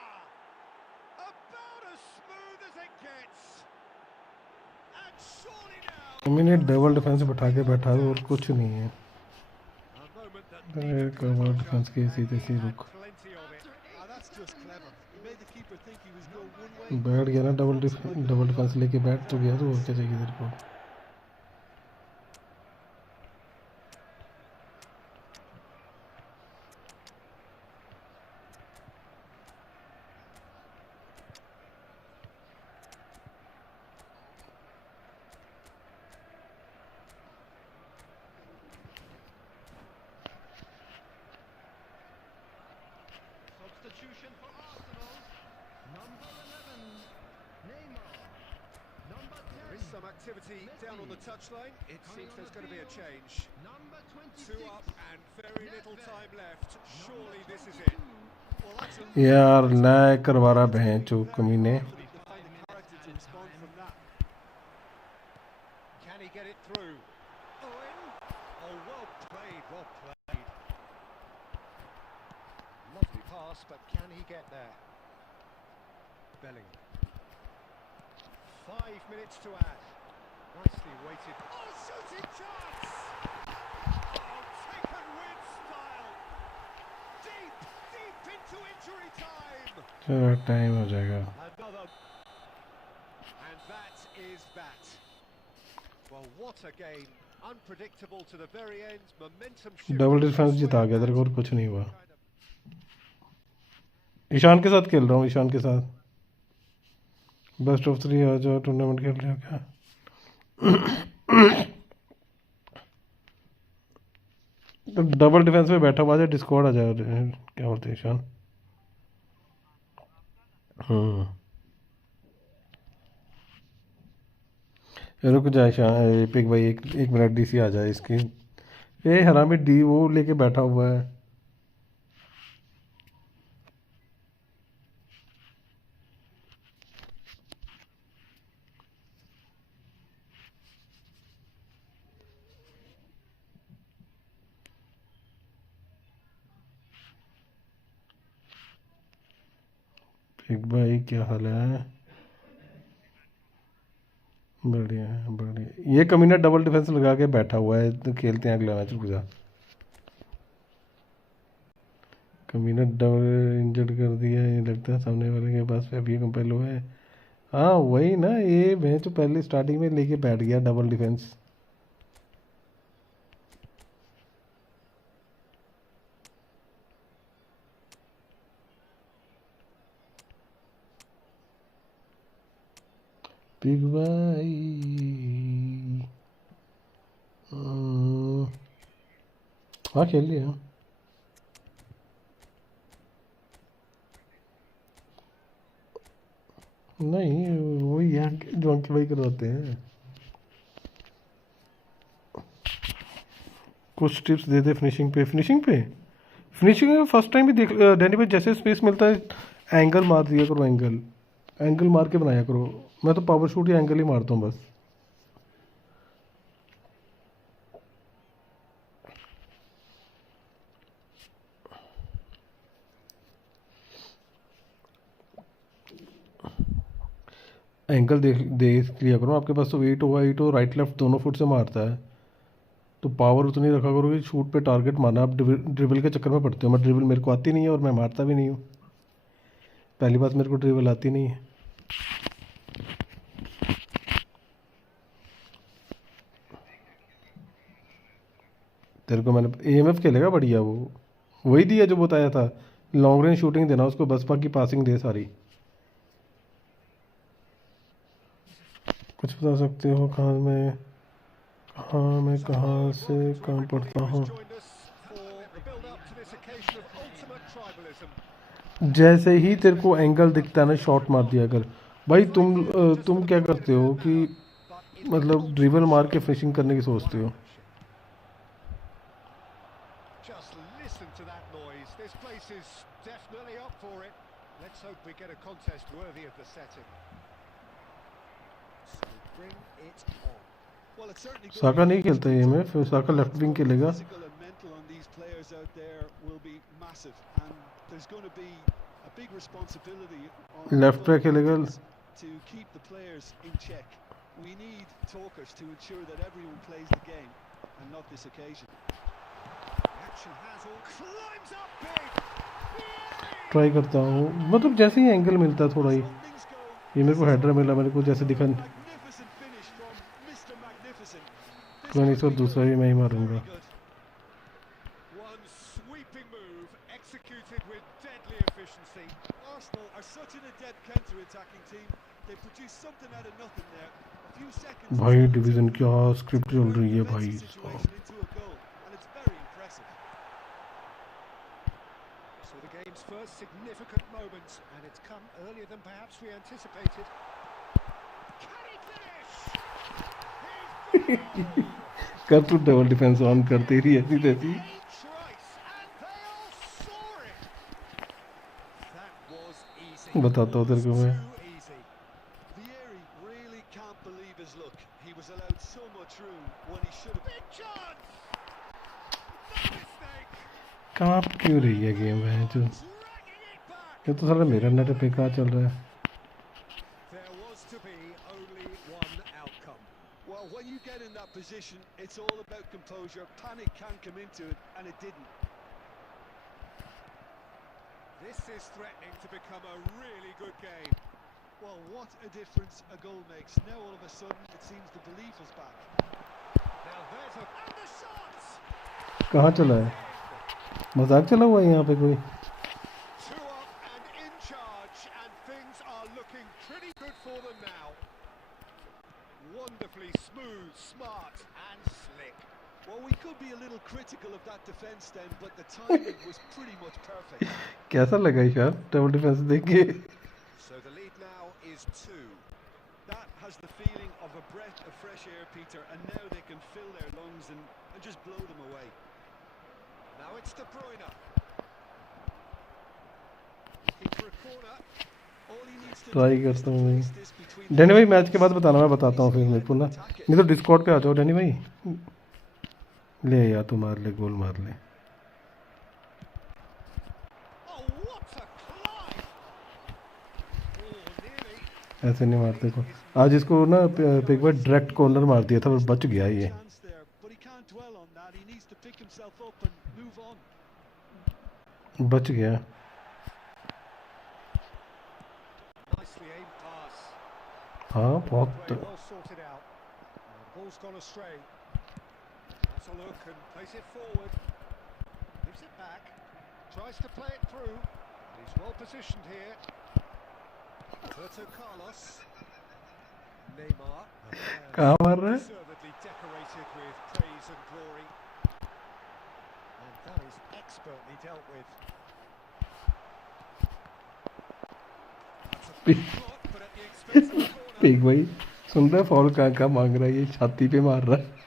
About as smooth as it gets. And surely now... इन्हें double defence बैठा के बैठा दो और कुछ नहीं है। A moment that cover defence के सीधे सी रुक plenty of it. That's just clever. He made the keeper think he was going one way. बैठ गया ना, डबल डिफेंस लेके बैठ तो गया, तो और क्या चाहिए तेरे को? Substitution for Arsenal. Number 11. Neymar. Number 10. There is some activity down on the touchline. It seems there's going to be a change. Number 26. Two up and very little time left. Surely this is it. Well, that's a यार नया करवा रहा बहन चो कमीने। To find the character to respond from that. Can he get it through? Owen? Oh, well played, well played. Lovely pass, but can he get there? Belling. 5 minutes to add. Nicely weighted. Oh, shooting chance! Oh, taken with style. Deep, deep into injury time. चलो time हो जाएगा। Another. And that is that. Well, what a game. Unpredictable to the very end. Momentum. Double defence जिता गया, तेरे को और कुछ नहीं हुआ। ईशान के साथ खेल रहा हूँ, ईशान के साथ। बेस्ट ऑफ 3 आ जाओ, टूर्नामेंट खेल रहे हो क्या? तो डबल डिफेंस में बैठा हुआ है, डिस्कॉर्ड आ जाओ। क्या बोलते हैं ईशान? रुक जा ईशान, पिक भाई, एक मिनट, डीसी आ जाए इसकी। ये हरामी डी वो लेके बैठा हुआ है। पिक भाई क्या हाल है? बढ़िया है, बढ़िया। ये कमीना डबल डिफेंस लगा के बैठा हुआ है, तो खेलते हैं अगला मैच। रुक जा, कमीना डबल इंजर्ड कर दिया, ये लगता है सामने वाले के पास अभी कंपेल हुआ है। हाँ वही ना, ये मैं तो पहले स्टार्टिंग में लेके बैठ गया डबल डिफेंस। बिग भाई हाँ खेल लिया। नहीं वही यहाँ जो अंकित भाई करवाते हैं। कुछ टिप्स दे दे फिनिशिंग पे। फिनिशिंग में फर्स्ट टाइम भी देख डैनी भाई, जैसे स्पेस मिलता है एंगल मार दिया करो, एंगल मार के बनाया करो। मैं तो पावर शूट या एंगल ही मारता हूँ बस। एंगल देख लिया करो। आपके पास तो वेट होगा, वेट हो राइट लेफ्ट दोनों फुट से मारता है, तो पावर उतनी रखा करो कि शूट पे टारगेट मारना। आप ड्रिबल के चक्कर में पड़ते हो। मैं ड्रिबल मेरे को आती नहीं है और मैं मारता भी नहीं हूँ। पहली बात, मेरे को ड्रिबल आती नहीं है। तेरे को मैंने एएमएफ खेलेगा बढ़िया, वो वही दिया जो बताया था। लॉन्ग रेंज शूटिंग देना उसको, बस बाकी पासिंग दे सारी। कुछ बता सकते हो कहाँ से काम पढ़ता हूँ? जैसे ही तेरे को एंगल दिखता है ना, शॉट मार दिया कर भाई। तुम क्या करते हो कि मतलब ड्रिबल मार के फिनिशिंग करने की सोचते हो। Just listen to that noise. This place is definitely up for it. Let's hope we get a contest worthy of the setting. So bring it on. Well, it's certainly साका नहीं खेलता ये में, फिर साका लेफ्ट विंग खेलेगा। physical and mental on these players out there will be massive, and there's going to be a big responsibility on left पे खेलेगा। to keep the players in check. We need talkers to ensure that everyone plays the game, and not this occasion. Action has all climbs up big. Try करता हूँ, मतलब जैसे ही angle मिलता है थोड़ा ही। Things go. ये मेरे को हेडर मिला, मेरे को जैसे दिखा। Magnificent finish from Mr. Magnificent. This तो नहीं, could इसका be दूसरा भी मैं ही मारूंगा। very good. One sweeping move executed with deadly efficiency. Arsenal are such an adept counter-attacking team. They produce something out of nothing there. A few seconds. भाई division क्या script चल रही है भाई। Situation into a goal, and it's very impressive. So the game's first significant moments, and it's come earlier than perhaps we anticipated. Can he finish? कर तू double defence on करते ही ऐसी तैसी। Trice, and they all saw it. That was easy. बताता हूँ तेरे को मैं। Too easy. Vieri really can't believe his luck. He was allowed so much room when he should have. Big chance. No mistake. कहाँ क्यों रही है game है जो? Dragging it back. ये तो सारा मेरा नेट पे कहाँ चल रहा है। There was to be only one outcome. Well, when you get in that position, it's all about composure. Panic can come into it, and it didn't. This is threatening to become a really good game. Well, what a difference a goal makes. Now all of a sudden, it seems the belief is back. Now there's a... And the shots! कहाँ चला है? मजाक चला हुआ है यहाँ पे कोई? 2 up and for them now. Wonderfully smooth, smart and slick. Well, we could be a little critical of that defence then, but the timing was pretty much perfect. कैसा लगा ईशान डबल डिफेंस देख के? So the lead now is 2. That has the feeling of a breath of fresh air, Peter, and now they can fill their lungs and just blow them away. Now it's De Bruyne. Looking for a corner. All he needs to try do is करता to हूँ place this between Danny भाई, match के बाद बताना, मैं बताता हूँ फिर मेरे को ना, नहीं तो डिस्कॉर्ड पे आ जाओ डैनी भाई। ले या तू मार ले, गोल मार ले। Oh, what a climb! Oh, nearly. ऐसे नहीं मारते को। आज इसको ना एक बार डायरेक्ट कॉर्नर मार दिया था पर बच गया ये। chance there, but he can't dwell on that. He needs to pick himself up and move on. बच गया। Nicely aimed pass. हाँ बहुत। Well sorted out. The ball's gone astray. That's a look and plays it forward. Gives it back. Tries to play it through. He's well positioned here. Roberto Carlos. Neymar. कहाँ मार रहा है? Deservedly decorated with praise and glory. And that is expertly dealt with. That's a good block, but at the expense of the corner. Peak भाई सुन रहा है, fall कहाँ कहाँ मांग रहा है ये, छाती पे मार रहा है।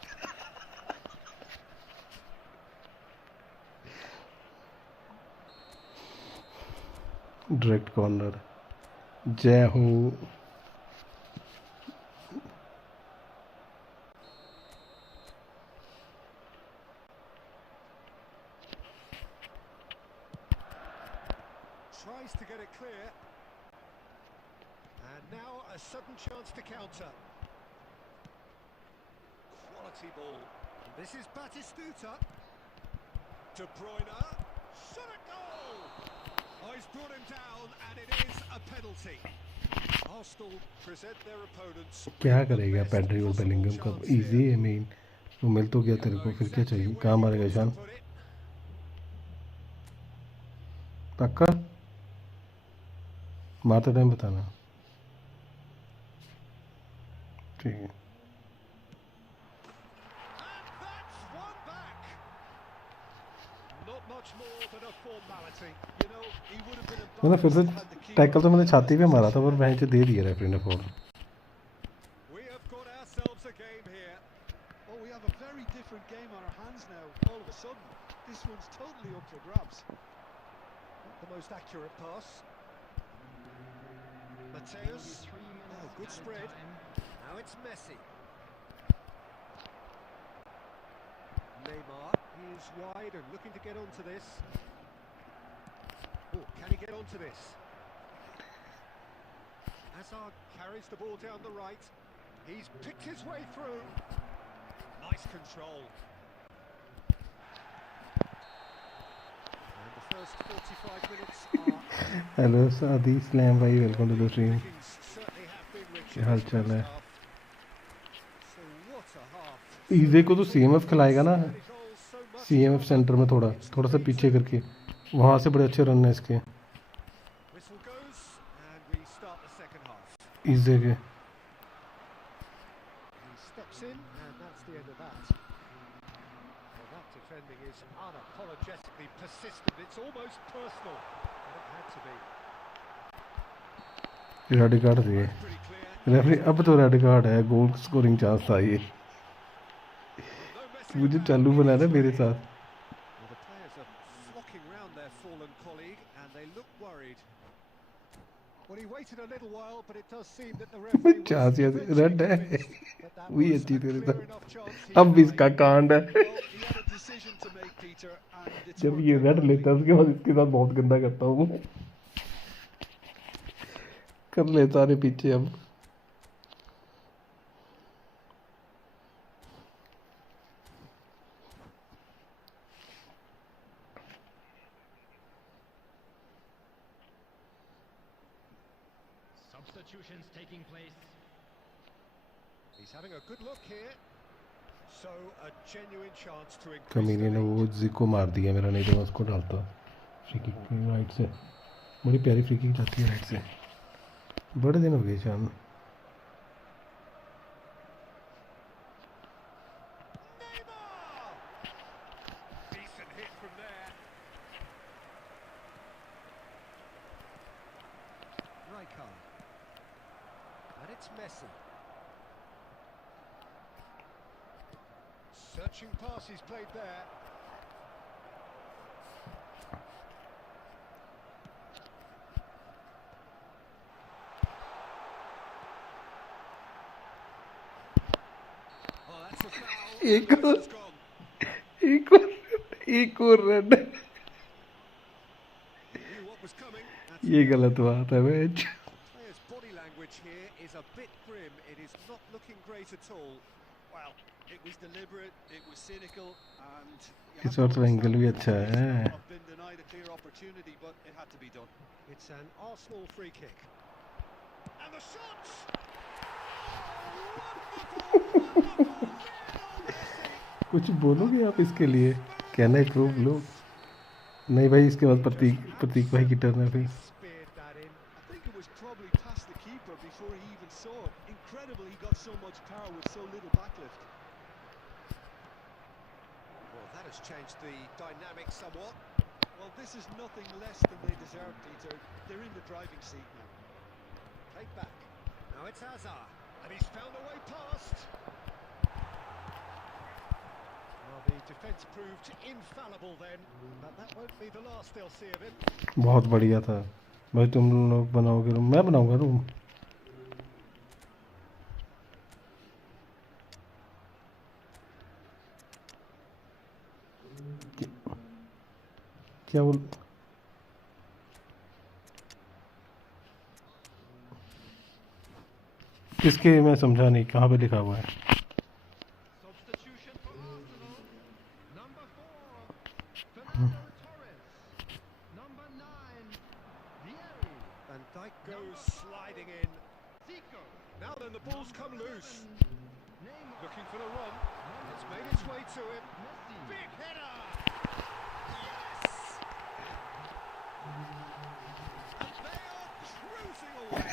डायरेक्ट कॉर्नर, जय हो। Tries to get it clear. And now a sudden chance to counter. Quality ball. This is Batistuta. De Bruyne. Shot at goal! Oh, he's brought him down and it is a penalty. Arsenal present their opponents. क्या करेगा Pedri और Bellingham का? Easy है main, वो मिल तो गया तेरे को, फिर क्या चाहिए? कहाँ मारेगा ईशान? पक्का मारते टाइम बताना, ठीक है? And that's one back. Not much more than a formality. You know, he would have been मैंने फिर से embarrassed had the keeper tackle तो मैंने छाती पे मारा था पर वहीं से दे दिया रेफरी ने phone. We have got ourselves a game here. Oh, we have a very different game on our hands now. All of a sudden, this one's totally up for grabs. Not the most accurate pass. Mateus. Oh, good spread. Now it's Messi. Neymar. He is wide and looking to get onto this. Oh, can he get onto this? Hazard carries the ball down the right. He's picked his way through. Nice control. And the first 45 minutes are hello Saadi Islam भाई, welcome to the stream. Things certainly have been rich क्या in हाल this चाल है? first half. So what a half. ईजे को तो CMF खिलाएगा ना, Many goals, so much CMF centre में थोड़ा थोड़ा सा पीछे करके, वहाँ से बड़े अच्छे रन है इसके whistle goes and we start the second half. EJ के। He steps in and that's the end of that. Well, that defending is unapologetically persistent. It's almost personal. And it had to be. Red card दिए Pretty clear. Referee, अब तो red card है, goal scoring chance था ये। No Messi मुझे about. चालू बना रहा है मेरे साथ। Well, the players are flocking round their fallen colleague and they look worried. Well, he waited a little while, but it does seem that the referee was chance ये eventually red है, convinced that that वही was अच्छी a तेरे clear साथ। enough chance. He अब denied. इसका कांड है, Well, he had a decision to make, Peter, and it's जब worked ये out रेड well. लेता है उसके बाद इसके साथ बहुत गंदा करता हूँ, कर ले सारे पीछे अब। Substitutions taking place. He's having a good look here. So a genuine chance to increase कमीने the ने वो lead. जिको मार दिया मेरा, नहीं तो मैं उसको डालता। फ्री किक राइट से, बड़ी प्यारी फ्री किक जाती है राइट से। बड़े दिन हो गए शाम। It's Messi. Searching pass he's played there. Oh, that's a foul. एक The और whistle's gone. एक और red He knew what was coming. That's ये गलत बात है match Players' body language here is a bit grim. It is not looking great at all. Well, it was deliberate, it was cynical, and इस बार तो angle भी अच्छा है I've been denied a clear opportunity, but it had to be done. It's an Arsenal free kick. And the shot! कुछ बोलोगे आप इसके लिए कहना है प्रूव लो नहीं भाई इसके बाद प्रतीक भाई की टर्न है फिर Speared that in. I think it was probably past the keeper before he even saw it. Incredible he got so much power with so little backlift. Well, that has changed the dynamic somewhat. Well, this is nothing less than they deserve, Peter. They're in the driving seat now. Played back. Now it's Hazard. And he's found a way past. Well, the defence proved infallible then. But that won't be the last they'll see of him. बहुत बढ़िया था भाई तुम लोग बनाओगे room मैं बनाऊंगा room क्या बोल किसके मैं समझा नहीं कहाँ पे लिखा हुआ है Substitution for Arsenal. Number 4, Fernando Torres. Number 9, Vieri. And Dijk goes sliding in. Zico. Now then, the ball's come loose. Neymar. Looking for the run. It's made its way to him. Messi. Big header! Yes! And they are cruising away.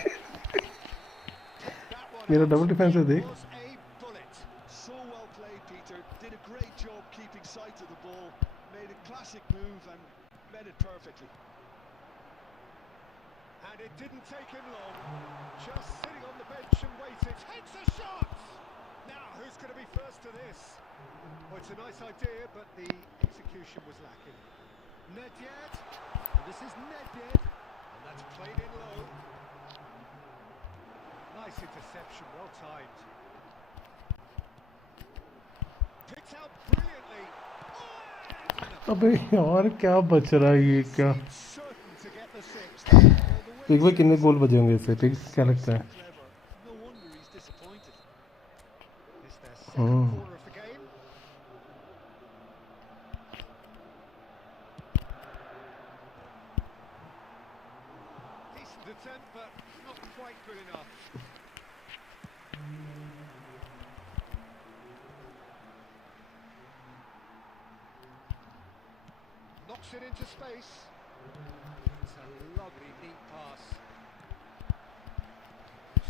That one मेरा out double defence है देख was a bullet. So well played, Peter. Did a great job keeping sight of the ball. Made a classic move and met it perfectly. And it didn't take him long. Just sitting on the bench and waited. Hits a shot! Now, who's going to be first to this? Well, it's a nice idea, but the execution was lacking. Nedved. And this is Nedved. And that's played in low. Nice interception, well timed. Picked out brilliantly. अबे यार क्या बच रहा है ये क्या Certain to get the sixth. Well, the देख भाई कितने गोल बचे होंगे इससे ठीक क्या लगता है Clever. No wonder he's disappointed. It's their second corner of the game. Decent attempt, but not quite good enough. Knocks it into space. It's a lovely, neat pass.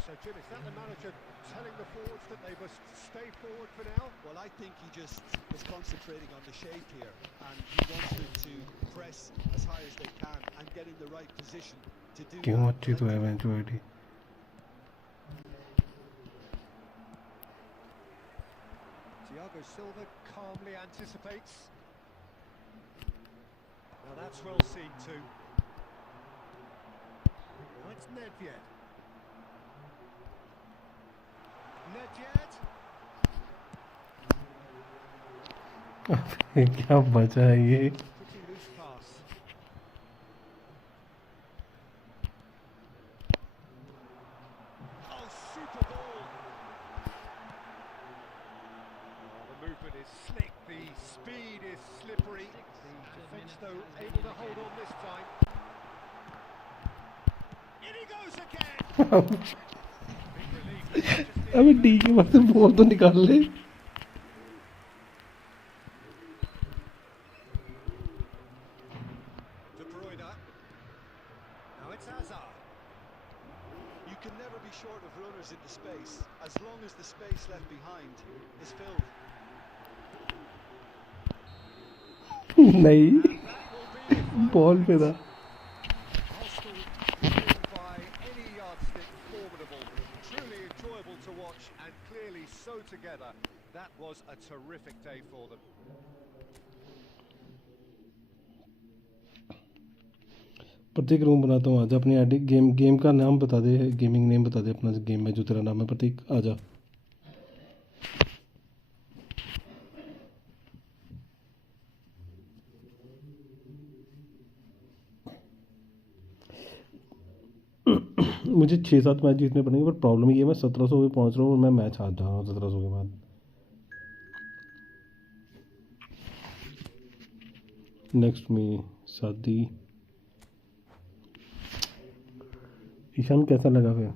So, Jim, is that the manager telling the forwards that they must stay forward for now? Well, I think he just is concentrating on the shape here, and he wants them to press as high as they can and get in the right position to do क्यों that. अच्छी तो है eventuality Thiago Silva calmly anticipates. Now that's well seen too. Now it's Nedved. Nedved. क्या बचा है ये Pretty loose pass. Oh, super ball. Oh, the movement is slick, the speed is slippery. The defence, though, able to hold on this time. In he goes again. Big relief. Just अबे D के बाद से ball तो निकाल ले De Bruyne. Now it's Hazard. You can never be short of runners into space, as long as the space left behind is filled. नहीं That will be the final ball पे था Arsenal, by any yardstick, formidable. Truly enjoyable to watch and clearly so together. That was a terrific day for them. Prateek room बनाता हूँ आजा अपनी ID game का नाम बता दे गेमिंग नेम बता दे अपना गेम में जो तेरा नाम है प्रतीक आजा मुझे 6-7 मैच जीतने पड़ेंगे पर प्रॉब्लम ये है मैं 1700 पे पहुँच रहा हूँ और मैं मैच हार जा रहा हूँ 1700 के बाद नेक्स्ट में शादी ईशान कैसा लगा फिर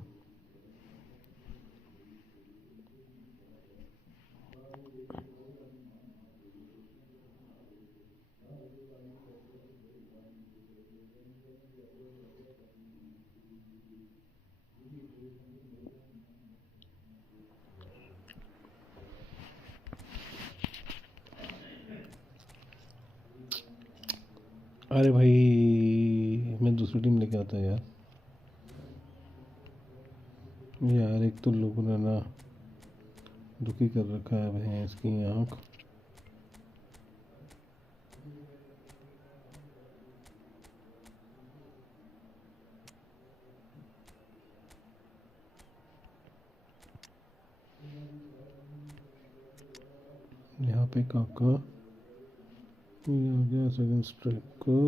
अरे भाई मैं दूसरी टीम लेके आता यार यार एक तो लोगों ने ना दुखी कर रखा है भैंस की आँख यहाँ पे काका ये आ गया second striker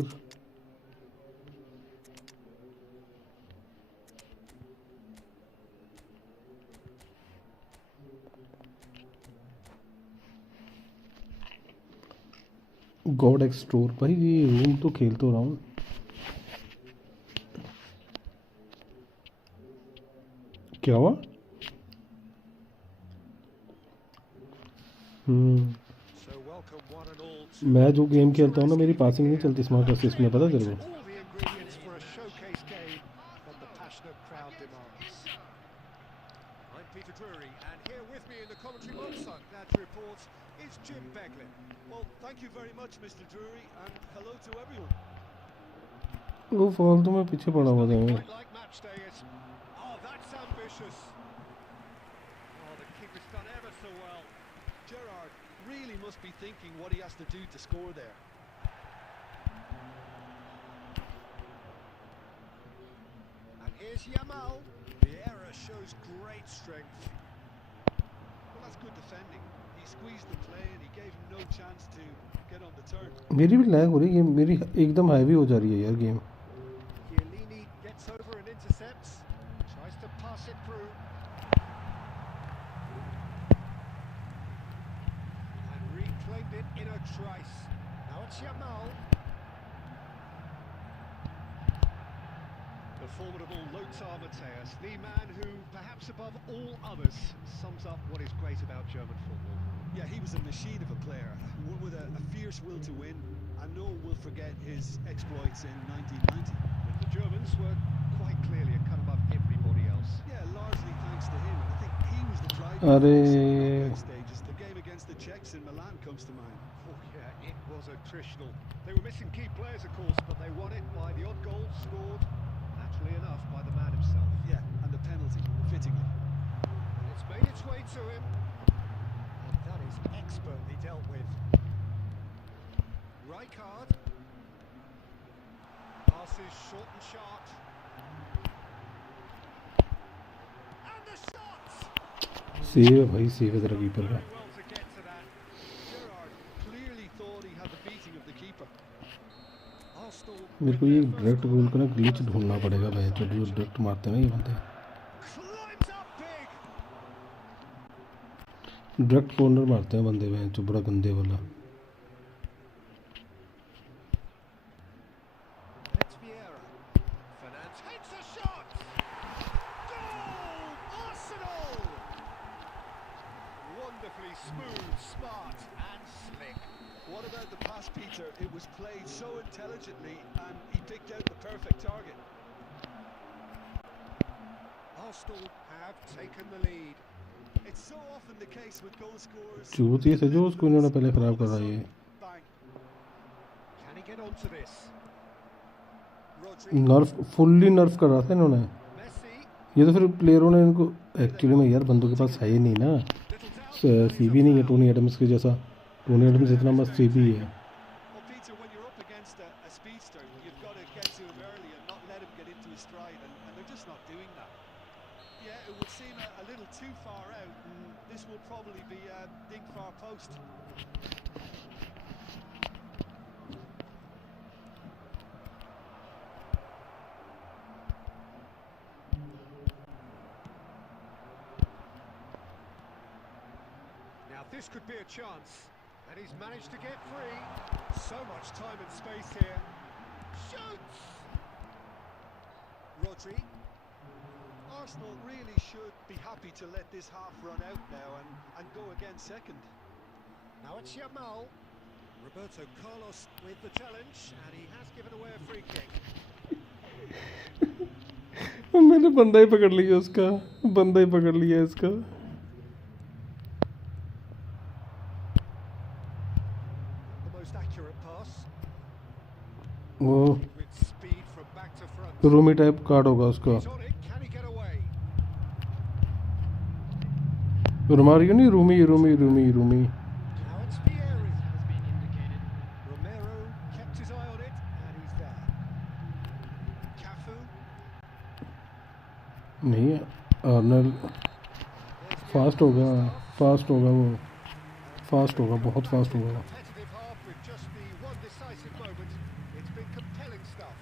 God x store भाई ये रूम तो खेल तो रहा हूँ क्या हुआ So welcome one and all to मैं जो गेम खेलता हूँ ना मेरी पासिंग नहीं चलती स्मार्ट असिस्ट में पता तेरे को all the ingredients for a showcase game that the passionate crowd demands. I'm Peter Drury, and here with me in the commentary box on Glad Reports is Jim Beglin. Well, thank you very much, Mr. Drury, and hello to everyone. वो फालतू में पीछे पड़ा हुआ था Quite like match day is. Oh, that's ambitious. Oh, the keeper's done ever so well. Gerrard really must be thinking what he has to do to score there. And here's Yamal. Vieira shows great strength. Well, that's good defending. He squeezed the play and he gave him no chance to get on the turn. मेरी भी lag हो रही है मेरी एकदम heavy हो जा रही है यार game Chiellini gets over and intercepts. Tries to pass it through. And reclaimed it in a trice. Now it's Yamal. The formidable Lothar Matthäus, the man who, perhaps above all others, sums up what is great about German football. Yeah, he was a machine of a player, one with a fierce will to win, and no one will forget his exploits in 1990. But the Germans were quite clearly a cut above everybody else. Yeah, largely thanks to him. I think he was the driving अरे force in the knockout stages. The game against the Czechs in Milan comes to mind. Oh yeah, it was attritional. They were missing key players, of course, but they won it by the odd goal scored, naturally enough, by the man himself. Yeah, and the penalty, fittingly. And it's made its way to him. And that is expertly dealt with. Rijkaard. Passes short and sharp. And the shot! Save है भाई save है तेरा keeper का Very well to get to that. Gerrard clearly thought he had the beating of the keeper. Arsenal मेरे को ये direct goal का ना ग्लिच ढूंढना पड़ेगा भाई जो डायरेक्ट मारते हैं ना ये बंदे climbs up big. Direct corner मारते हैं बंदे भाई जो बड़ा गंदे वाला It's Vieira. Fernandes hits a shot. Goal! Arsenal! Wonderfully smooth, smart, and slick. What about the pass, Peter? It was played so intelligently and he picked out the perfect target. Arsenal have taken the lead. It's so often the case with goal scorers. चूत ये से जो उसको इन्होंने पहले खराब कर रहा है ये Bang. Can he get onto this? Rodri. नर्फ fully नर्फ कर रहा था इन्होंने Messi. ये तो फिर प्लेयरों ने इनको एक्चुअली में यार बंदों के पास है ही नहीं ना, सीबी नहीं है टोनी एडम्स के जैसा। टोनी एडम्स इतना मस्त सीबी है। Well, Peter, when you're up against a speedster, you've got to get to him early and not let him get into his stride, and they're just not doing that. Yeah, it would seem a little too far out, and this will probably be a big far post. Now this could be a chance, and he's managed to get free. So much time and space here. Shoots! Rodri. Arsenal really should be happy to let this half run out now and go again second. Now it's Yamal. Roberto Carlos with the challenge, and he has given away a free kick. मैंने बंदा ही पकड़ लिया उसका, बंदा ही पकड़ लिया इसका। The most accurate pass. वो With speed from back to front. Rumi type card होगा उसका। He's on it. Can he get away? Romario नहीं, Rumi Rumi Rumi Rumi. Now it's Vieri. Romero kept his eye on it, and he's there. Cafu. नहीं है आर्नल, fast होगा, fast होगा वो, fast होगा, बहुत फास्ट होगा। Competitive half with just the one decisive moment. It's been compelling stuff.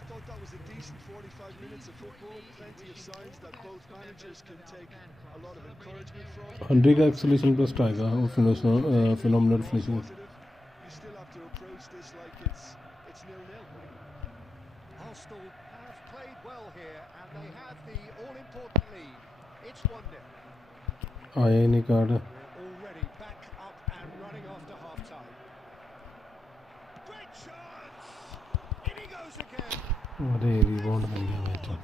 I thought that was a decent 45 minutes of football. Plenty of signs that both managers can take a lot of encouragement from. Henry का acceleration plus आएगा और phenomenal finishing. Positive. You still have to approach this like it's 0-0. Arsenal have played well here, and they have the all-important lead. It's 1-0. आया ही नहीं card. We're already back up and running after half-time. Great chance! In he goes again. अरे rebound मिल गया match. Are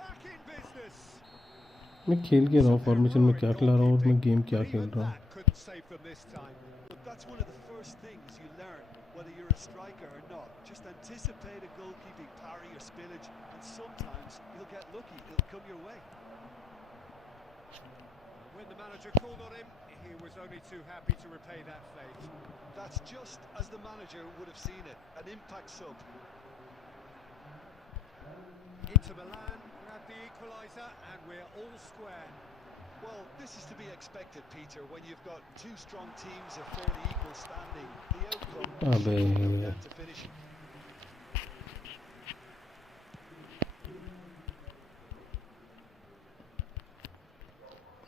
back in business. मैं खेल के रहा हूँ, formation में क्या खिला रहा हूँ और मैं गेम क्या खेल Even रहा हूँ। that couldn't save them this time. But that's one of the first things you learn, whether you're a striker or not. Just anticipate a goalkeeping parry or spillage, and sometimes you'll get lucky. It'll come your way. When the manager called on him, he was only too happy to repay that fate. That's just as the manager would have seen it, an impact sub. Inter Milan grab the equaliser, and we're all square. Well, this is to be expected, Peter, when you've got two strong teams of fairly equal standing. The outcome अबे should come down to finishing.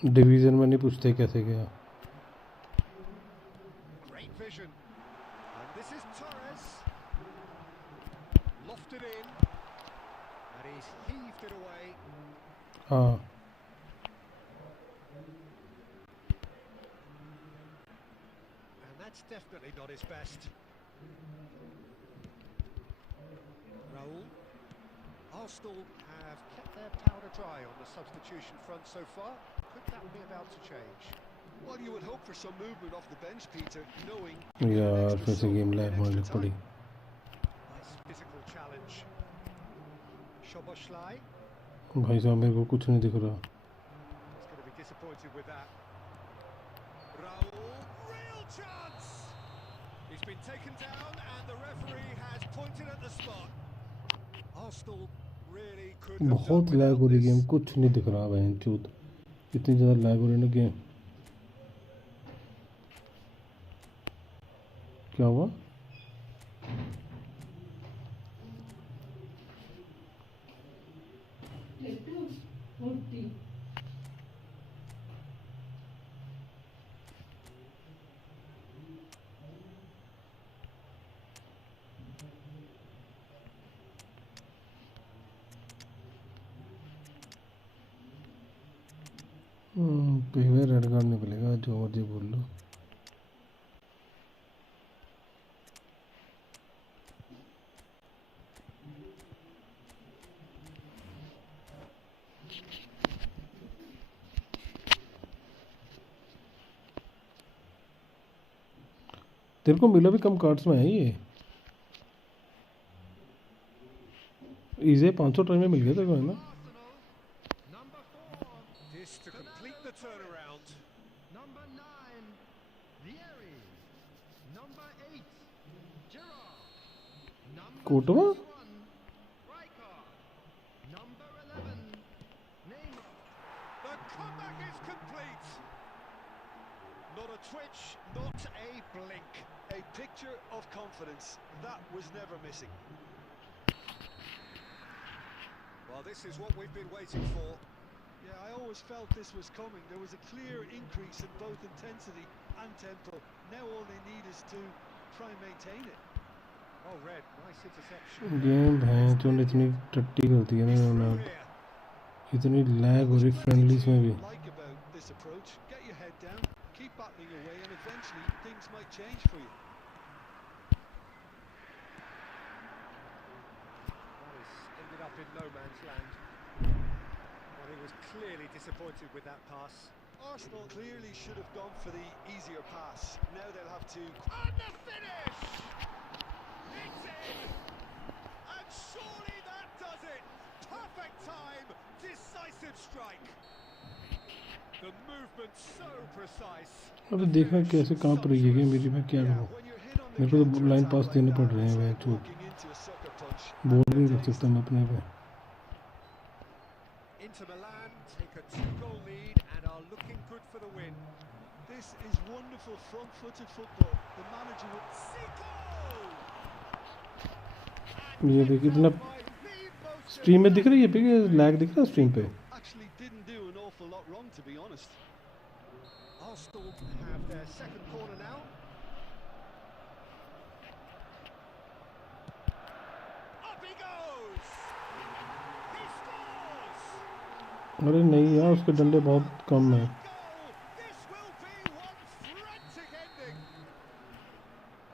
Division में नहीं पूछते कैसे गया। Great vision. And this is Torres. Lofted in. And he's heaved it away. हाँ And that's definitely not his best. Raul. Arsenal have kept their powder dry on the substitution front so far. Could that be about to change? Well, you would hope for some movement off the bench, Peter, knowing यार फिर से game live होने लग पड़ी। Nice physical challenge. Szoboszlai भाई साहब मेरे को कुछ नहीं दिख रहा। is going to be disappointed with that. Raul, real chance! He's been taken down and the referee has pointed at the spot. Arsenal really could have बहुत done लैग हो without रही गेम, this. कुछ नहीं दिख रहा बहन चूत, इतनी ज़्यादा लैग हो रही ना गेम। क्या हुआ? पेवर रेड कार्ड नहीं मिलेगा, जो मर्जी बोल लो। तेरे को मिला भी कम कार्ड्स में है ये इसे 500 ट्राई में मिल गया था है ना। Arsenal. Number 4. This to complete the turnaround. Number 9. Vieri. Number 8. Gerrard. Number Kotwa 21. Rijkaard. Number 11. Neymar. The comeback is complete. Not a twitch, not a blink. A picture of confidence that was never missing. Well, this is what we've been waiting for. Yeah, I always felt this was coming. There was a clear increase in both intensity and tempo. Now all they need is to try and maintain it. Oh, Red, nice interception. Game भैंस तो इतनी टट्टी कर दी है ना Through इन्होंने, here. इतनी lag हो रही फ्रेंडलीज में भी। Like about this approach, get your head down, keep battling away, and eventually things might change for you. That has ended up in no man's land. Well, he was clearly disappointed with that pass. Arsenal clearly should have gone for the easier pass. Now they'll have to. And the finish! It's in! And surely that does it! Perfect time, decisive strike. The movement so precise. अरे देखना कैसे कहाँ पर रही है मेरी, मैं क्या करूँ। When you're hit on the मेरे को तो counter लाइन attack पास like देने that, पड़ रहे it's हैं, मैं like तो walking into a sucker punch. बोल नहीं कर सकता मैं अपने पे। Inter Milan take a 2-goal lead and are looking good for the win. This is wonderful front-footed football. The manager would. Seagull! ये देखिए इतना स्ट्रीम में दिख रही है पे, लैग दिख रहा है स्ट्रीम पे। Actually didn't do an awful lot wrong, to be honest. Arsenal have their second corner now. Up he goes! He scores! अरे नहीं यार, उसके डंडे बहुत कम हैं। Goal! This will be one frantic ending.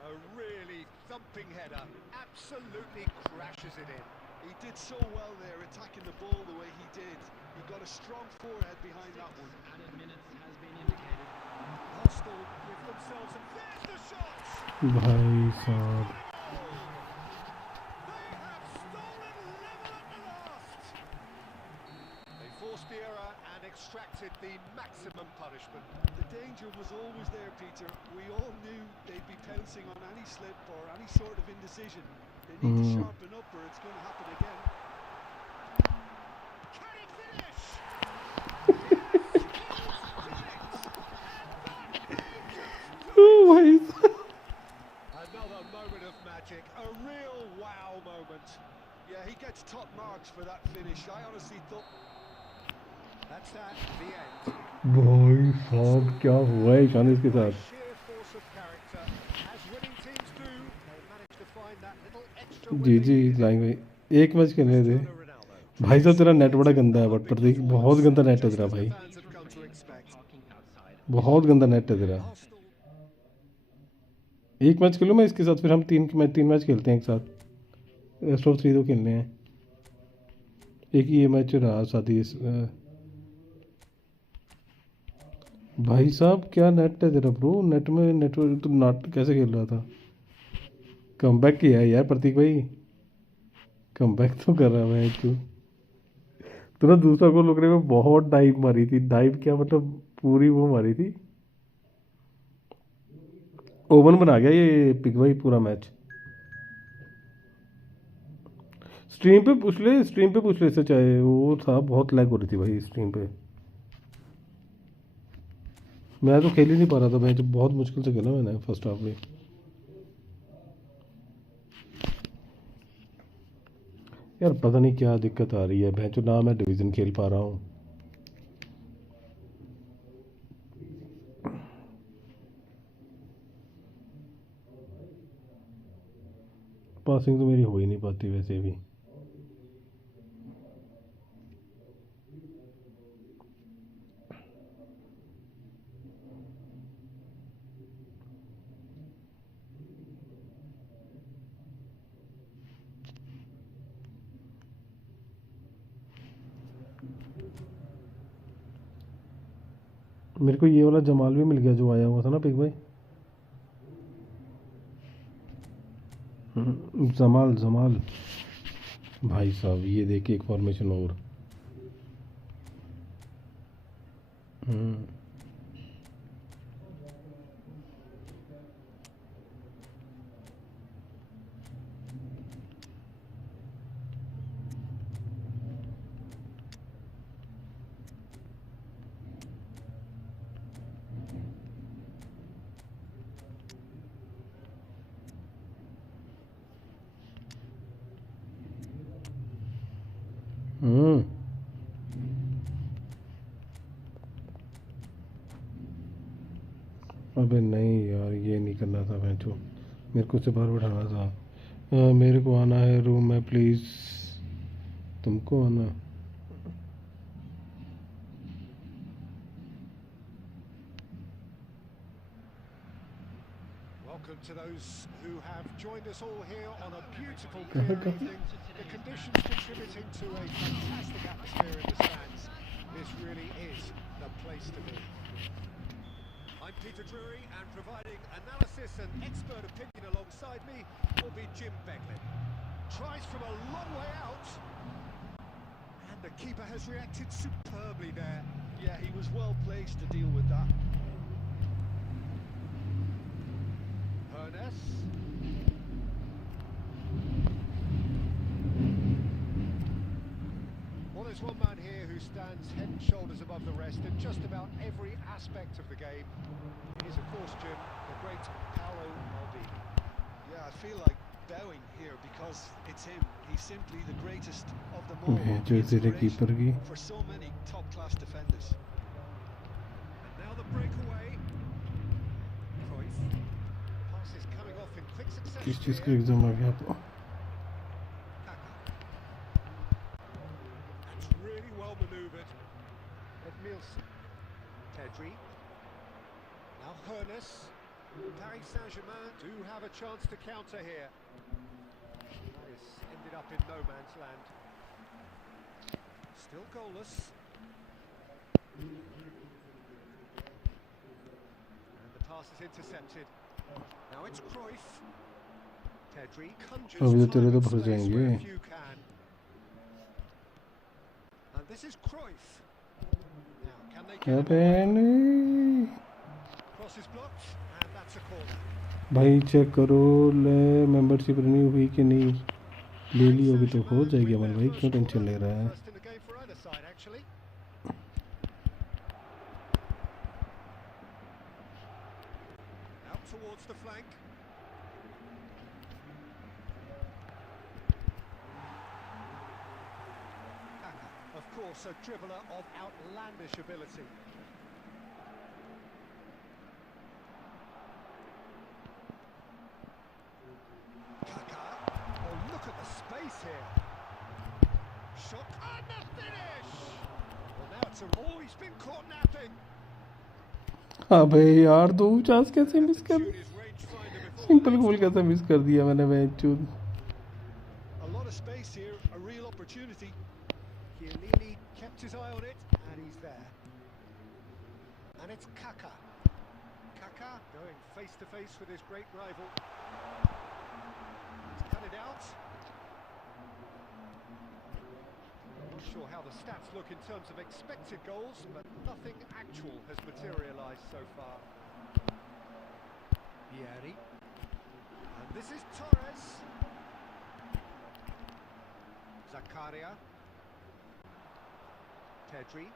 A really thumping header, absolutely crashes it in. He did so well there, attacking the ball the way he did. He got a strong forehead behind that one. Added minutes has been indicated. Arsenal give themselves, and there's the shot! भाई साहब They have stolen level at the last! They forced the error and extracted the maximum punishment. The danger was always there, Peter. We all knew they'd be pouncing on any slip or any sort of indecision. They need to sharpen up or it's going to happen again. Can he finish? Yes, he's done it! And that may ओ भाई साहब। Another moment of magic, a real wow moment. Yeah, he gets top marks for that finish. I honestly thought. That's that, the end. भाई साहब क्या हुआ है ईशान के साथ। Sheer force of character, as winning teams do. They managed to find that little extra ji win ji they needed. लाएंगे एक match खेलने थे। Cristiano Ronaldo. भाई साहब तेरा नेट बड़ा गंदा है, बट प्रतीक बहुत गंदा नेट है तेरा भाई, Fans have come to expect. बहुत गंदा नेट है तेरा। Arsenal एक मैच खेलूँ मैं इसके साथ, फिर हम तीन मैच खेलते हैं एक साथ। बेस्ट ऑफ 3 तो खेलने हैं। एक ही ये मैच रहा साथ ही भाई साहब क्या नेट है तेरा ब्रो, नेट में नेटवर्क तो नाट कैसे खेल रहा था। कमबैक किया है यार प्रतीक भाई, कमबैक तो कर रहा है तूने दूसरा गोल रोकने में बहुत डाइव मारी थी। डाइव क्या मतलब पूरी वो मारी थी, ओवन बना गया ये पिक भाई पूरा मैच। स्ट्रीम पे पूछ ले इससे, चाहे वो था बहुत लैग हो रही थी भाई स्ट्रीम पे। मैं तो खेल ही नहीं पा रहा था मैच, बहुत मुश्किल से खेला मैंने फर्स्ट हाफ में। यार पता नहीं क्या दिक्कत आ रही है भैंस, ना मैं डिवीज़न खेल पा रहा हूँ। पासिंग तो मेरी हो ही नहीं पाती वैसे भी। मेरे को ये वाला जमाल भी मिल गया जो आया हुआ था ना पिक भाई। जमाल भाई साहब ये देखिए एक फॉर्मेशन और। हम्म हम्म अबे नहीं यार ये नहीं करना था मैं जो, मेरे को से बाहर उठाना था। मेरे को आना है रूम में प्लीज़, तुमको आना। Welcome to those who have joined us all here on a beautiful कहाँ clear कहाँ evening. The conditions contributing to a fantastic atmosphere in the stands. This really is the place to be. I'm Peter Drury, and providing analysis and expert opinion alongside me will be Jim Beglin. Tries from a long way out, and the keeper has reacted superbly there. Yeah, he was well placed to deal with that. Ernest. Well, there's one man here who stands head and shoulders above the rest in just about every aspect of the game. He is, of course, Jim, the great Paolo Maldini. Yeah, I feel like bowing here because it's him. He's simply the greatest of them all. जो तेरे keeper की For so many top-class defenders. And now the breakaway. Cruyff. Pass is coming off in quick succession. किस चीज़ का here. Exam आ गया आपको? Kaka. That's really well manoeuvred. Edmilson. Pedri. Now Ernest. Paris Saint-Germain do have a chance to counter here. Paris ended up in no man's land. Still goalless. And the pass is intercepted. Now it's Cruyff. Pedri conjures अभी तो time तेरे तो and फंस space जाएंगे। where few can. And this is Cruyff. Now can they get अबे it? नहीं Cross is blocked, and that's a corner. भाई check करो ले मेंबरशिप रिन्यू हुई कि नहीं, ले ली होगी तो हो जाएगी अमन भाई, क्यों टेंशन ले रहा है? First in the game for either side, actually. Out towards the flank. Kaka, of course, a dribbler of outlandish ability. Kaka. Oh, look at the space here. Shot and the finish. Well, now it's a. Oh, he's been caught napping. हाँ भाई यार दो chance कैसे miss कर, Tune his rangefinder before simple the goal next कैसे miss कर दिया मैंने match चूत। A lot of space here, a real opportunity. Chiellini kept his eye on it, and he's there. And it's Kaka. Kaka going face to face with his great rival. He's cut it out. I'm not sure how the stats look in terms of expected goals, but nothing actual has materialised so far. Vieri. And this is Torres. Zakaria. Pedri.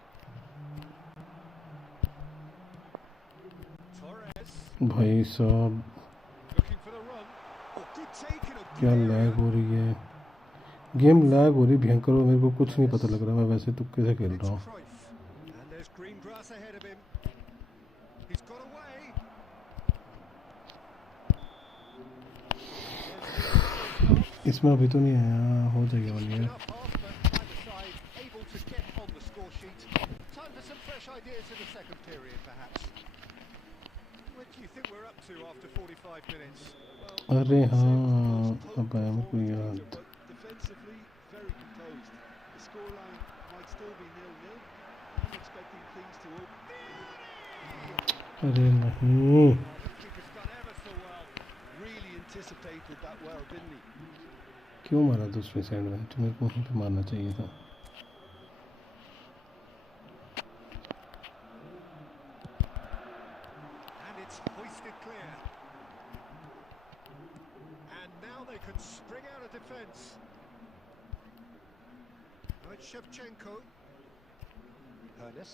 Torres भाई साहब looking for the run. Oh, good take in a क्या good lag area. हो रही है, game lag हो रही भयंकर, मेरे को कुछ नहीं पता लग रहा, मैं वैसे तुक्के से खेल It's रहा हूँ। Cruyff. And there's green grass ahead of him. He's got away. इसमें अभी तो नहीं आया, हो जाएगा वाली यार। Enough half, but either side able to get on the score sheet. Time for some fresh ideas in the second period, perhaps. What do you think we're up to after 45 minutes? अरे हाँ Same अब आया मेरे को performance, याद। Peter, but defensively very composed. The scoreline might still be 0-0. I'm expecting things to open. अरे नहीं The keeper's done ever so well. Really anticipated that well, didn't he? क्यों मारा दूसरे साइड में? तुम्हें को वहीं पे मारना चाहिए था। And it's hoisted clear. And now they can spring out of defence. Now it's Shevchenko. Hernus.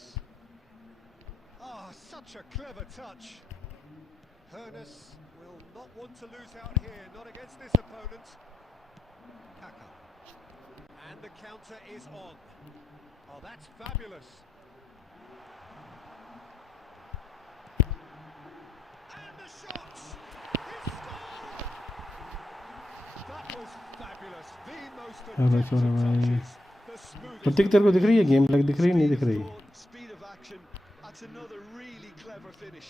Ah, such a clever touch. Hernus will not want to lose out here, not against this opponent. Kaka. And the counter is on. Oh, that's fabulous. And the shot! He scored! That was fabulous. The most शाबाश addictive भाई। touches. The smoothest. प्रतीक तेरे को दिख रही है game लग दिख रही नहीं दिख रही? Speed of action. That's another really clever finish.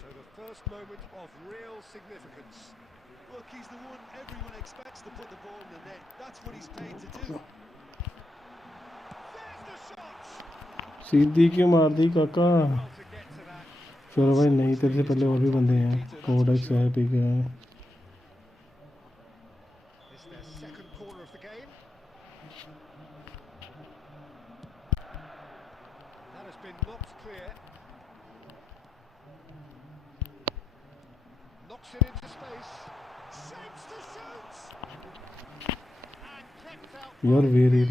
So the first moment of real significance. Look, he's the one everyone expects to put the ball in the net. That's what he's paid to do. There's the shot! सीधी क्यों मार दी काका? Well to get to that. चलो भाई नहीं, तेरे से पहले और भी बंदे हैं। कोडेक्स है, पिक है। It's their second corner of the game. That has been knocked clear. Knocks it into space. Shapes to shoot. And kept out. यार वेरी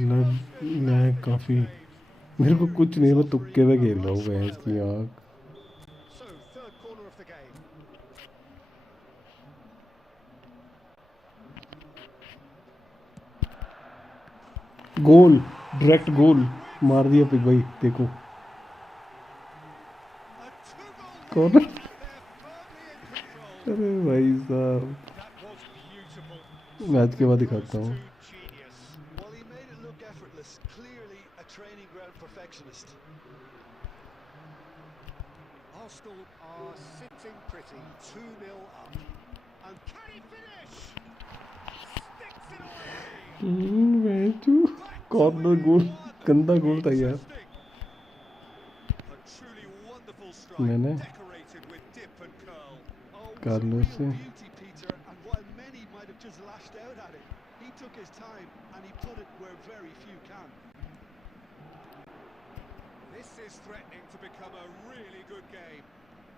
लैग काफ़ी। मेरे को कुछ नहीं, मैं तुक्के में खेल रहा हूँ भैंस की आँख। So third corner of the game. Goal, direct goal मार दिया पिक भाई। देखो A two-goal कौन? lead, and they're firmly in control. अरे भाई साहब, That was beautiful. मैच के बाद Close दिखाता to हूँ। genius. Well, he made it look effortless. Clearly a training ground perfectionist. Arsenal are sitting pretty, 2-0 up. And can he finish? Sticks it away. Corner goal, गंदा goal था यार। A truly wonderful strike, मैंने decorated with dip and curl. Oh, Carlos it's a से real beauty, Peter. And while many might have just lashed out at it, he took his time and he put it where very few can. This is threatening to become a really good game.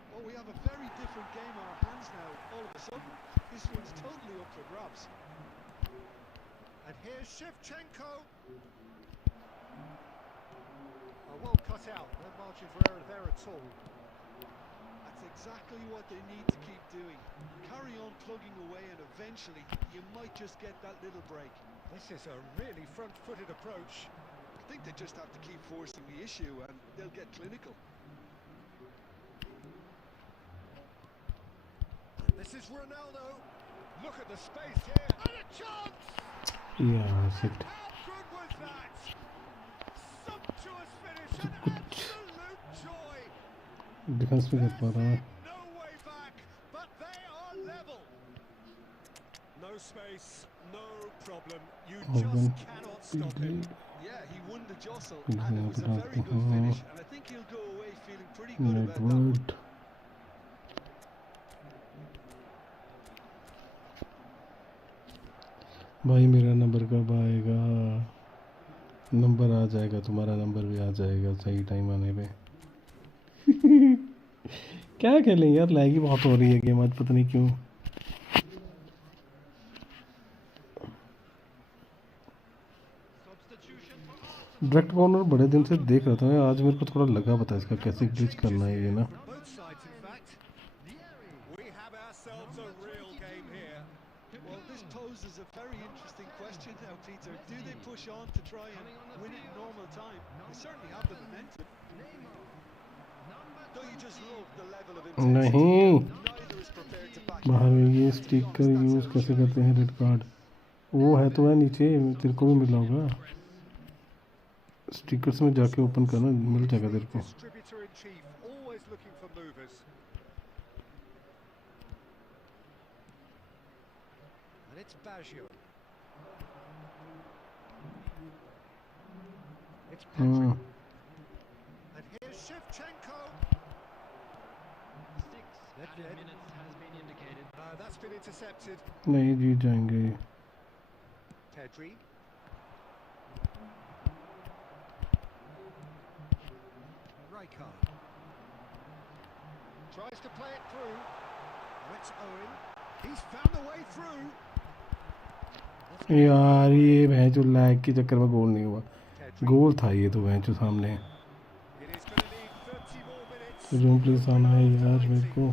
Well, we have a very different game on our hands now. All of a sudden, this one's totally up for grabs. And here's Shevchenko. Oh, well cut out. No margin for error there at all. That's exactly what they need to keep doing. Carry on plugging away and eventually you might just get that little break. This is a really front-footed approach. I think they just have to keep forcing the issue and they'll get clinical. And this is Ronaldo. Look at the space here. And a chance! यार shit. How good was that? Sumptuous finish and absolute joy. Defence में कर पा रहा है। No way back, but they are level. No space, no problem. You just cannot stop him. Yeah, he won the jostle and it was a very good finish and I think he'll go away feeling pretty good about that one. Network भाई, मेरा number कब आएगा? Number आ जाएगा, तुम्हारा number भी आ जाएगा सही time आने पे। क्या खेलें यार, लैग ही बहुत हो रही है गेम आज, पता नहीं क्यों। डायरेक्ट कॉर्नर बड़े दिन से देख रहा था मैं, आज मेरे को थोड़ा लगा पता इसका कैसे ग्लिच करना है ये ना। Both sides, in fact. We have ourselves a real game here. Well, this poses a very interesting question now, Peter. Do they push on to try and win it in normal time? They certainly have the momentum. Don't you just love the level of intensity? नहीं, Neither is prepared to back बाहर में ये sticker use कैसे करते हैं? Red card वो है तो है नीचे, तेरे को भी मिला होगा। स्टिकर्स में जाके ओपन करना, मिल जाएगा तेरे को। Distributor in chief, always looking for movers. And it's Baggio. It's Pedri. And here's Shevchenko. Six added minutes has been indicated. That's been intercepted. नहीं जीत जाएंगे। Pedri. Rijkaard. Tries to play it through. Oh, it's Owen. He's found the way through. यार ये भैंचो lag के चक्कर में गोल नहीं हुआ, Pedri. गोल था ये तो भैंचो सामने। It is going to need 30 more minutes. Room please आना है यार मेरे को।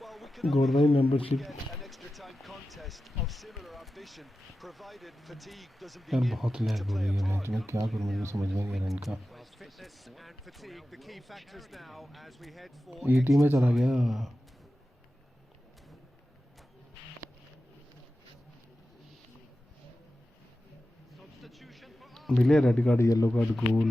Well, we can God only भाई hope we membership get an extra time contest of similar ambition, provided fatigue doesn't यार begin बहुत to लैग हो play रही a है part. भैंचो, मैं क्या करूँ मुझे समझ में नहीं आ रहा इनका। Well, fitness and fatigue, the key factors now as we head for ये टीम में extra चला time. गया। Substitution for मिले रेड कार्ड, येलो कार्ड, गोल।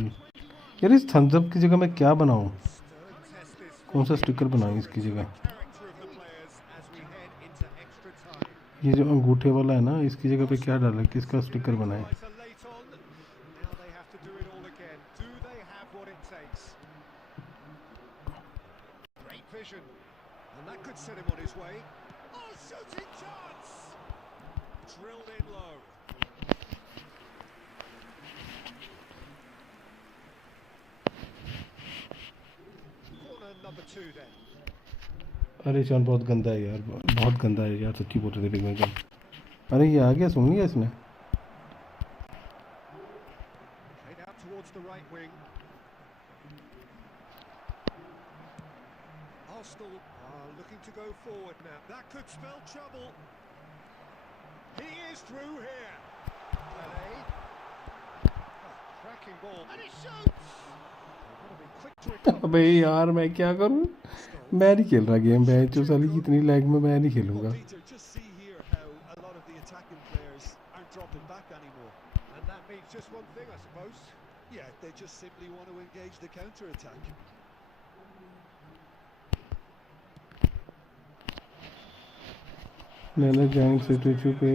यार इस थम्स अप की जगह मैं क्या बनाऊँ, Stern test this कौन सा for स्टिकर बनाऊँ इसकी जगह। character of the players as we head into extra time. ये जो अंगूठे वाला है ना, इसकी जगह पे क्या डालें, किसका स्टिकर बनाएं। Equaliser late on. Now they have to do it all again. Do they have what it takes? Great vision. And that could set him on his way. Oh, shooting chance! Drilled in low. Corner number 2 then. अरे ईशान बहुत गंदा है यार, बहुत गंदा है यार, सच्ची बोल रहे थे बिग का। अरे ये आ गया, सुन लिया इसने। Played out towards the right wing. Arsenal are looking to go forward now. That could spell trouble. He is through here. Pele. Oh, cracking ball. And he shoots! They want to be quick to recover. अबे यार मैं क्या करूँ, मैं नहीं खेल रहा game match, जो साली इतनी लैग में मैं नहीं खेलूँगा। Well, Peter, just see here how a lot of the attacking players aren't dropping back anymore. And that means just one thing, I suppose. Yeah, they just simply want to engage the counter-attack. मैंने joint statue पे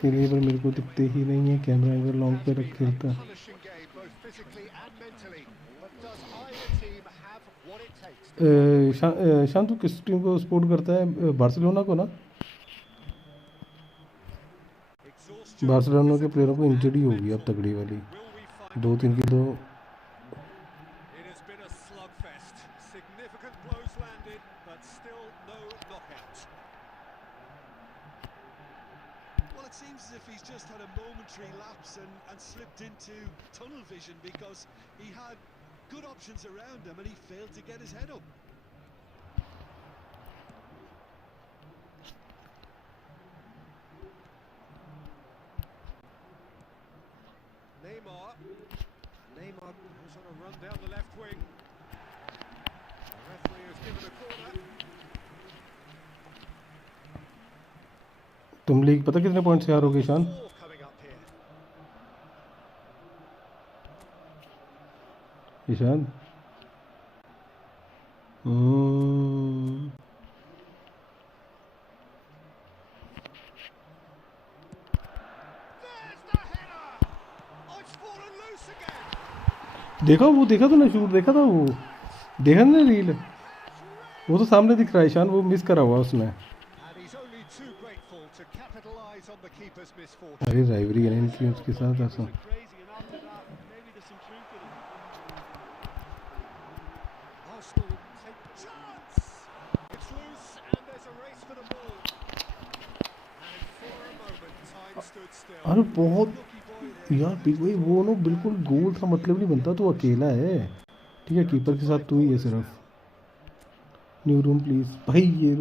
के लिए, पर मेरे को दिखते ही नहीं है, कैमरा एंगल लॉन्ग पे रख खेलता। Punishing game, both physically and mentally. But does either team have what it takes to शान तू किस टीम को सपोर्ट करता है, बार्सिलोना को ना? exhaustion? बार्सिलोना के प्लेयरों को इंजरी होगी अब तगड़ी वाली, Will we find 2-3 की तो। It has been a slugfest. Significant blows landed, but still no knockout. Well, it seems as if he's just had a momentary lapse and slipped into tunnel vision, because he had good options around him and he failed to get his head up. Neymar goes on a run down the left wing. The referee has given a corner. तुम league पता कितने point से हार हो गए Ishan? 4 coming up here. Ishan There's the header. Oh, it's fallen loose again. देखा, वो देखा तो ना, शूट देखा था वो, देखा ना रील, वो तो सामने दिख रहा है ईशान, वो मिस करा हुआ उसने। And he's only too grateful to capitalise on the keeper's misfortune. अरे राइवरी है ना इनकी उसके साथ ऐसा। Crazy, and after that, maybe there's some truth in it. Arsenal take chance. It's loose and there's a race for the ball. And for a moment, time stood still. अरे बहुत यार बिग भाई, वो ना बिल्कुल गोल था, मतलब नहीं बनता, तो अकेला है, ठीक है, कीपर के साथ तू ही है सिर्फ। न्यू रूम प्लीज भाई, ये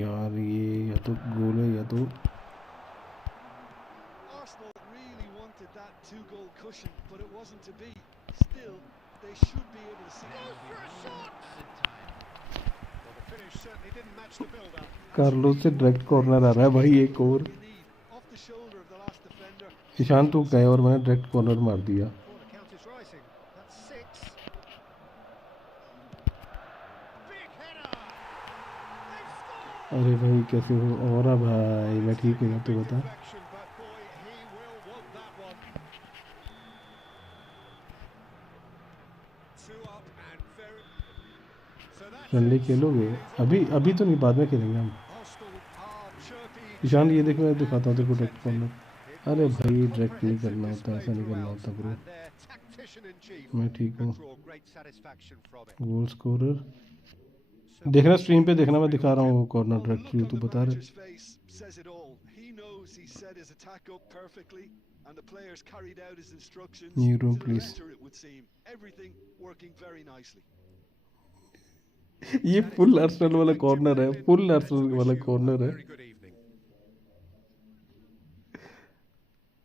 यार ये या तो गोल है या तो Arsenal really wanted that two-goal cushion, but it wasn't to be. Still, they should be able to see. Goes for a shot. Well, the finish certainly didn't match the build-up. Carlos से direct corner आ रहा है भाई, एक और। You need off the shoulder of the last defender. Ishan तू गए और मैंने डायरेक्ट कॉर्नर मार दिया। Corner count is rising. That's 6. Big header. They've scored. अरे भाई कैसे हो, और भाई मैं ठीक हूँ, तू बता। Perfection, but boy, he will want that one. Friendly chances. खेलोगे? It's अभी all अभी तो नहीं, बाद में over. खेलेंगे हम। Arsenal are chirpy, ईशान ये cheery देख, मैं and दिखाता हूँ तेरे को डायरेक्ट protected. कॉर्नर। It अरे was a भाई डायरेक्ट नहीं comprehensive करना होता, display ऐसा नहीं करना throughout, होता ब्रो। and their tactician-in-chief मैं ठीक could हूँ। draw great satisfaction from it. Goal scorer So देखना, what's स्ट्रीम पे the देखना, मैं referee दिखा gonna रहा do? हूँ वो corner Well, the direct look view, on तू the बता रहे। manager's face says it all. He knows he set his attack up perfectly, and the players carried out his instructions new room to the please. letter, it would seem. Everything working very nicely. ये And it's full good Arsenal because वाला they corner है, chip it in. Full And to Arsenal wish वाला you a corner है। very good evening.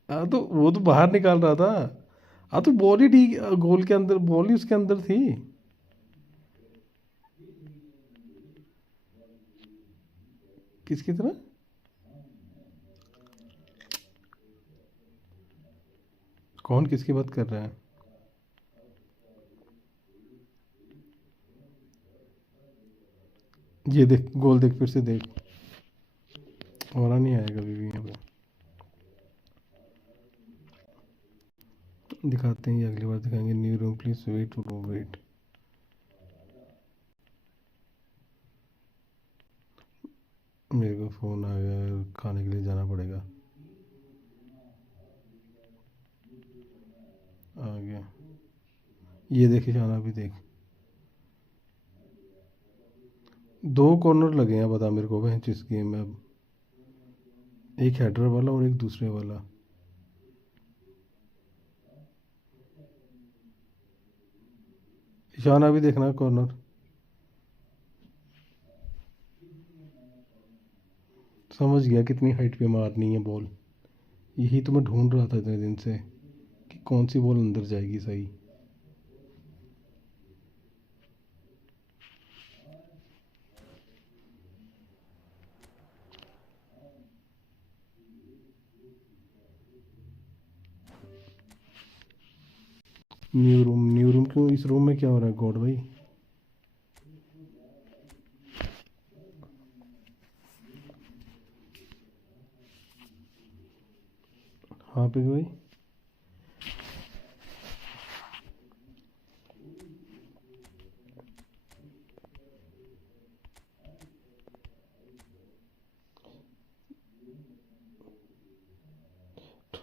हाँ तो वो तो बाहर निकाल रहा था। हाँ तो बॉल ही ठीक, गोल के अंदर, बॉल ही उसके अंदर थी। किसकी तरह? कौन किसकी बात कर रहा है? ये देख, गोल देख, फिर से देख। और नहीं आएगा अभी भी यहाँ पे। दिखाते हैं, ये अगली बार दिखाएंगे। New room please wait, wait. मेरे को फ़ोन आ गया, खाने के लिए जाना पड़ेगा। आ गया। ये देख ईशान, अभी देख, 2 कॉर्नर लगे हैं, बता मेरे को वह जिस गेम में। अब एक हेडर वाला और एक दूसरे वाला। ईशान अभी देखना कॉर्नर। समझ गया कितनी हाइट पे मारनी है बॉल। यही तो मैं ढूंढ रहा था इतने दिन से कि कौन सी बॉल अंदर जाएगी सही। न्यू रूम, न्यू रूम क्यों? इस रूम में क्या हो रहा है गॉड भाई? हाँ पे भाई,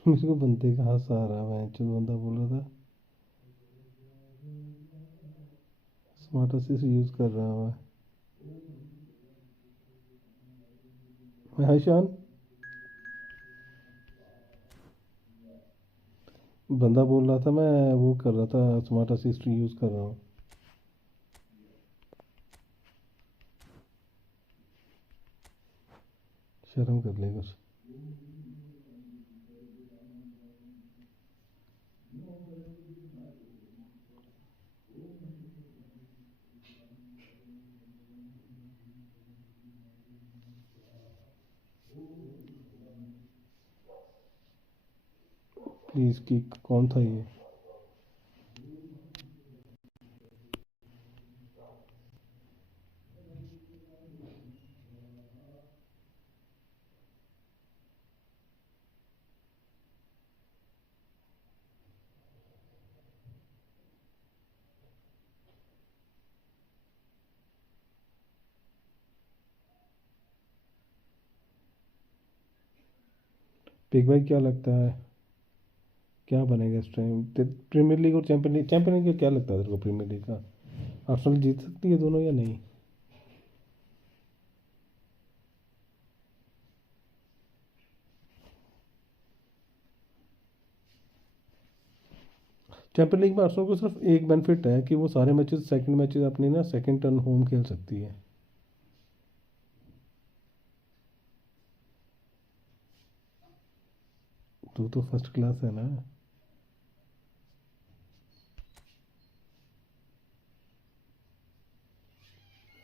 मेरे को बंदे का हाथ आ रहा है। जो बंदा बोल रहा था स्मार्ट असिस्ट यूज कर रहा हूँ मैं। हाँ ईशान, बंदा बोल रहा था मैं वो कर रहा था, स्मार्ट असिस्ट यूज कर रहा हूँ। शर्म कर ले कुछ। प्लीज किक कौन था ये? बिग भाई क्या लगता है क्या बनेगा इस टाइम? प्रीमियर लीग और चैंपियन लीग, चैंपियन लीग का क्या लगता है तेरे को? प्रीमियर लीग का आर्सेनल जीत सकती है दोनों या नहीं? चैंपियन लीग में आर्सेनल को सिर्फ एक बेनिफिट है कि वो सारे मैचेस, सेकंड मैचेस अपनी ना सेकंड टर्न होम खेल सकती है। तू तो फर्स्ट क्लास है ना।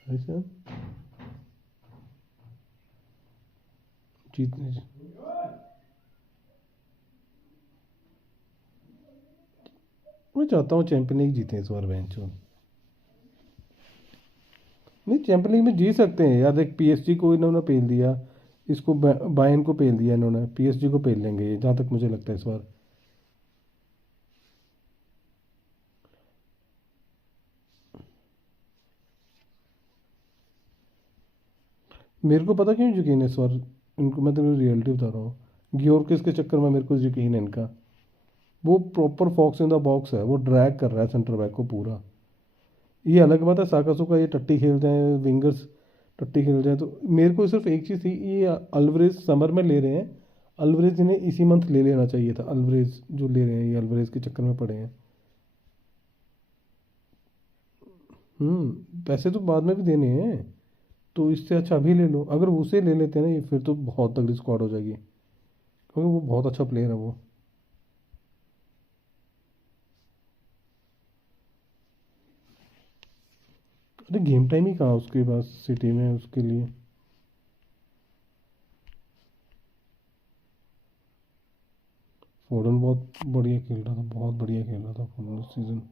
ऐसा जीतने, मैं चाहता हूँ चैंपियन लीग जीते इस बार बेंच। नहीं, चैंपियन लीग में जीत सकते हैं यार। देख पीएसजी को इन्होंने पेल दिया, इसको बायर्न को पेल दिया इन्होंने, पीएसजी को पेल लेंगे ये, जहाँ तक मुझे लगता है इस बार। मेरे को पता क्यों यकीन है इस बार इनको, मैं तुम्हें रियलिटी बता रहा हूँ। गियोर्किस के चक्कर में मेरे को यकीन है इनका। वो proper fox in the box है, वो ड्रैग कर रहा है सेंटर बैक को पूरा। ये अलग बात है साकासू का ये टट्टी खेल जाए, विंगर्स टट्टी खेल जाए, तो मेरे को सिर्फ एक चीज़ थी, ये अल्वरेज समर में ले रहे हैं। अल्वरेज इन्हें इसी मंथ ले लेना चाहिए था, अल्वरेज जो ले रहे हैं ये अल्वरेज के चक्कर में पड़े हैं। पैसे तो बाद में भी देने हैं, तो इससे अच्छा अभी ले लो। अगर वो उसे ले लेते हैं ना, ये फिर तो बहुत तगड़ी स्क्वाड हो जाएगी, क्योंकि वो बहुत अच्छा प्लेयर है वो। अरे गेम टाइम ही कहाँ उसके पास सिटी में उसके लिए। फोर्डन बहुत बढ़िया खेल रहा था, बहुत बढ़िया खेल रहा था फोर्डन इस सीज़न।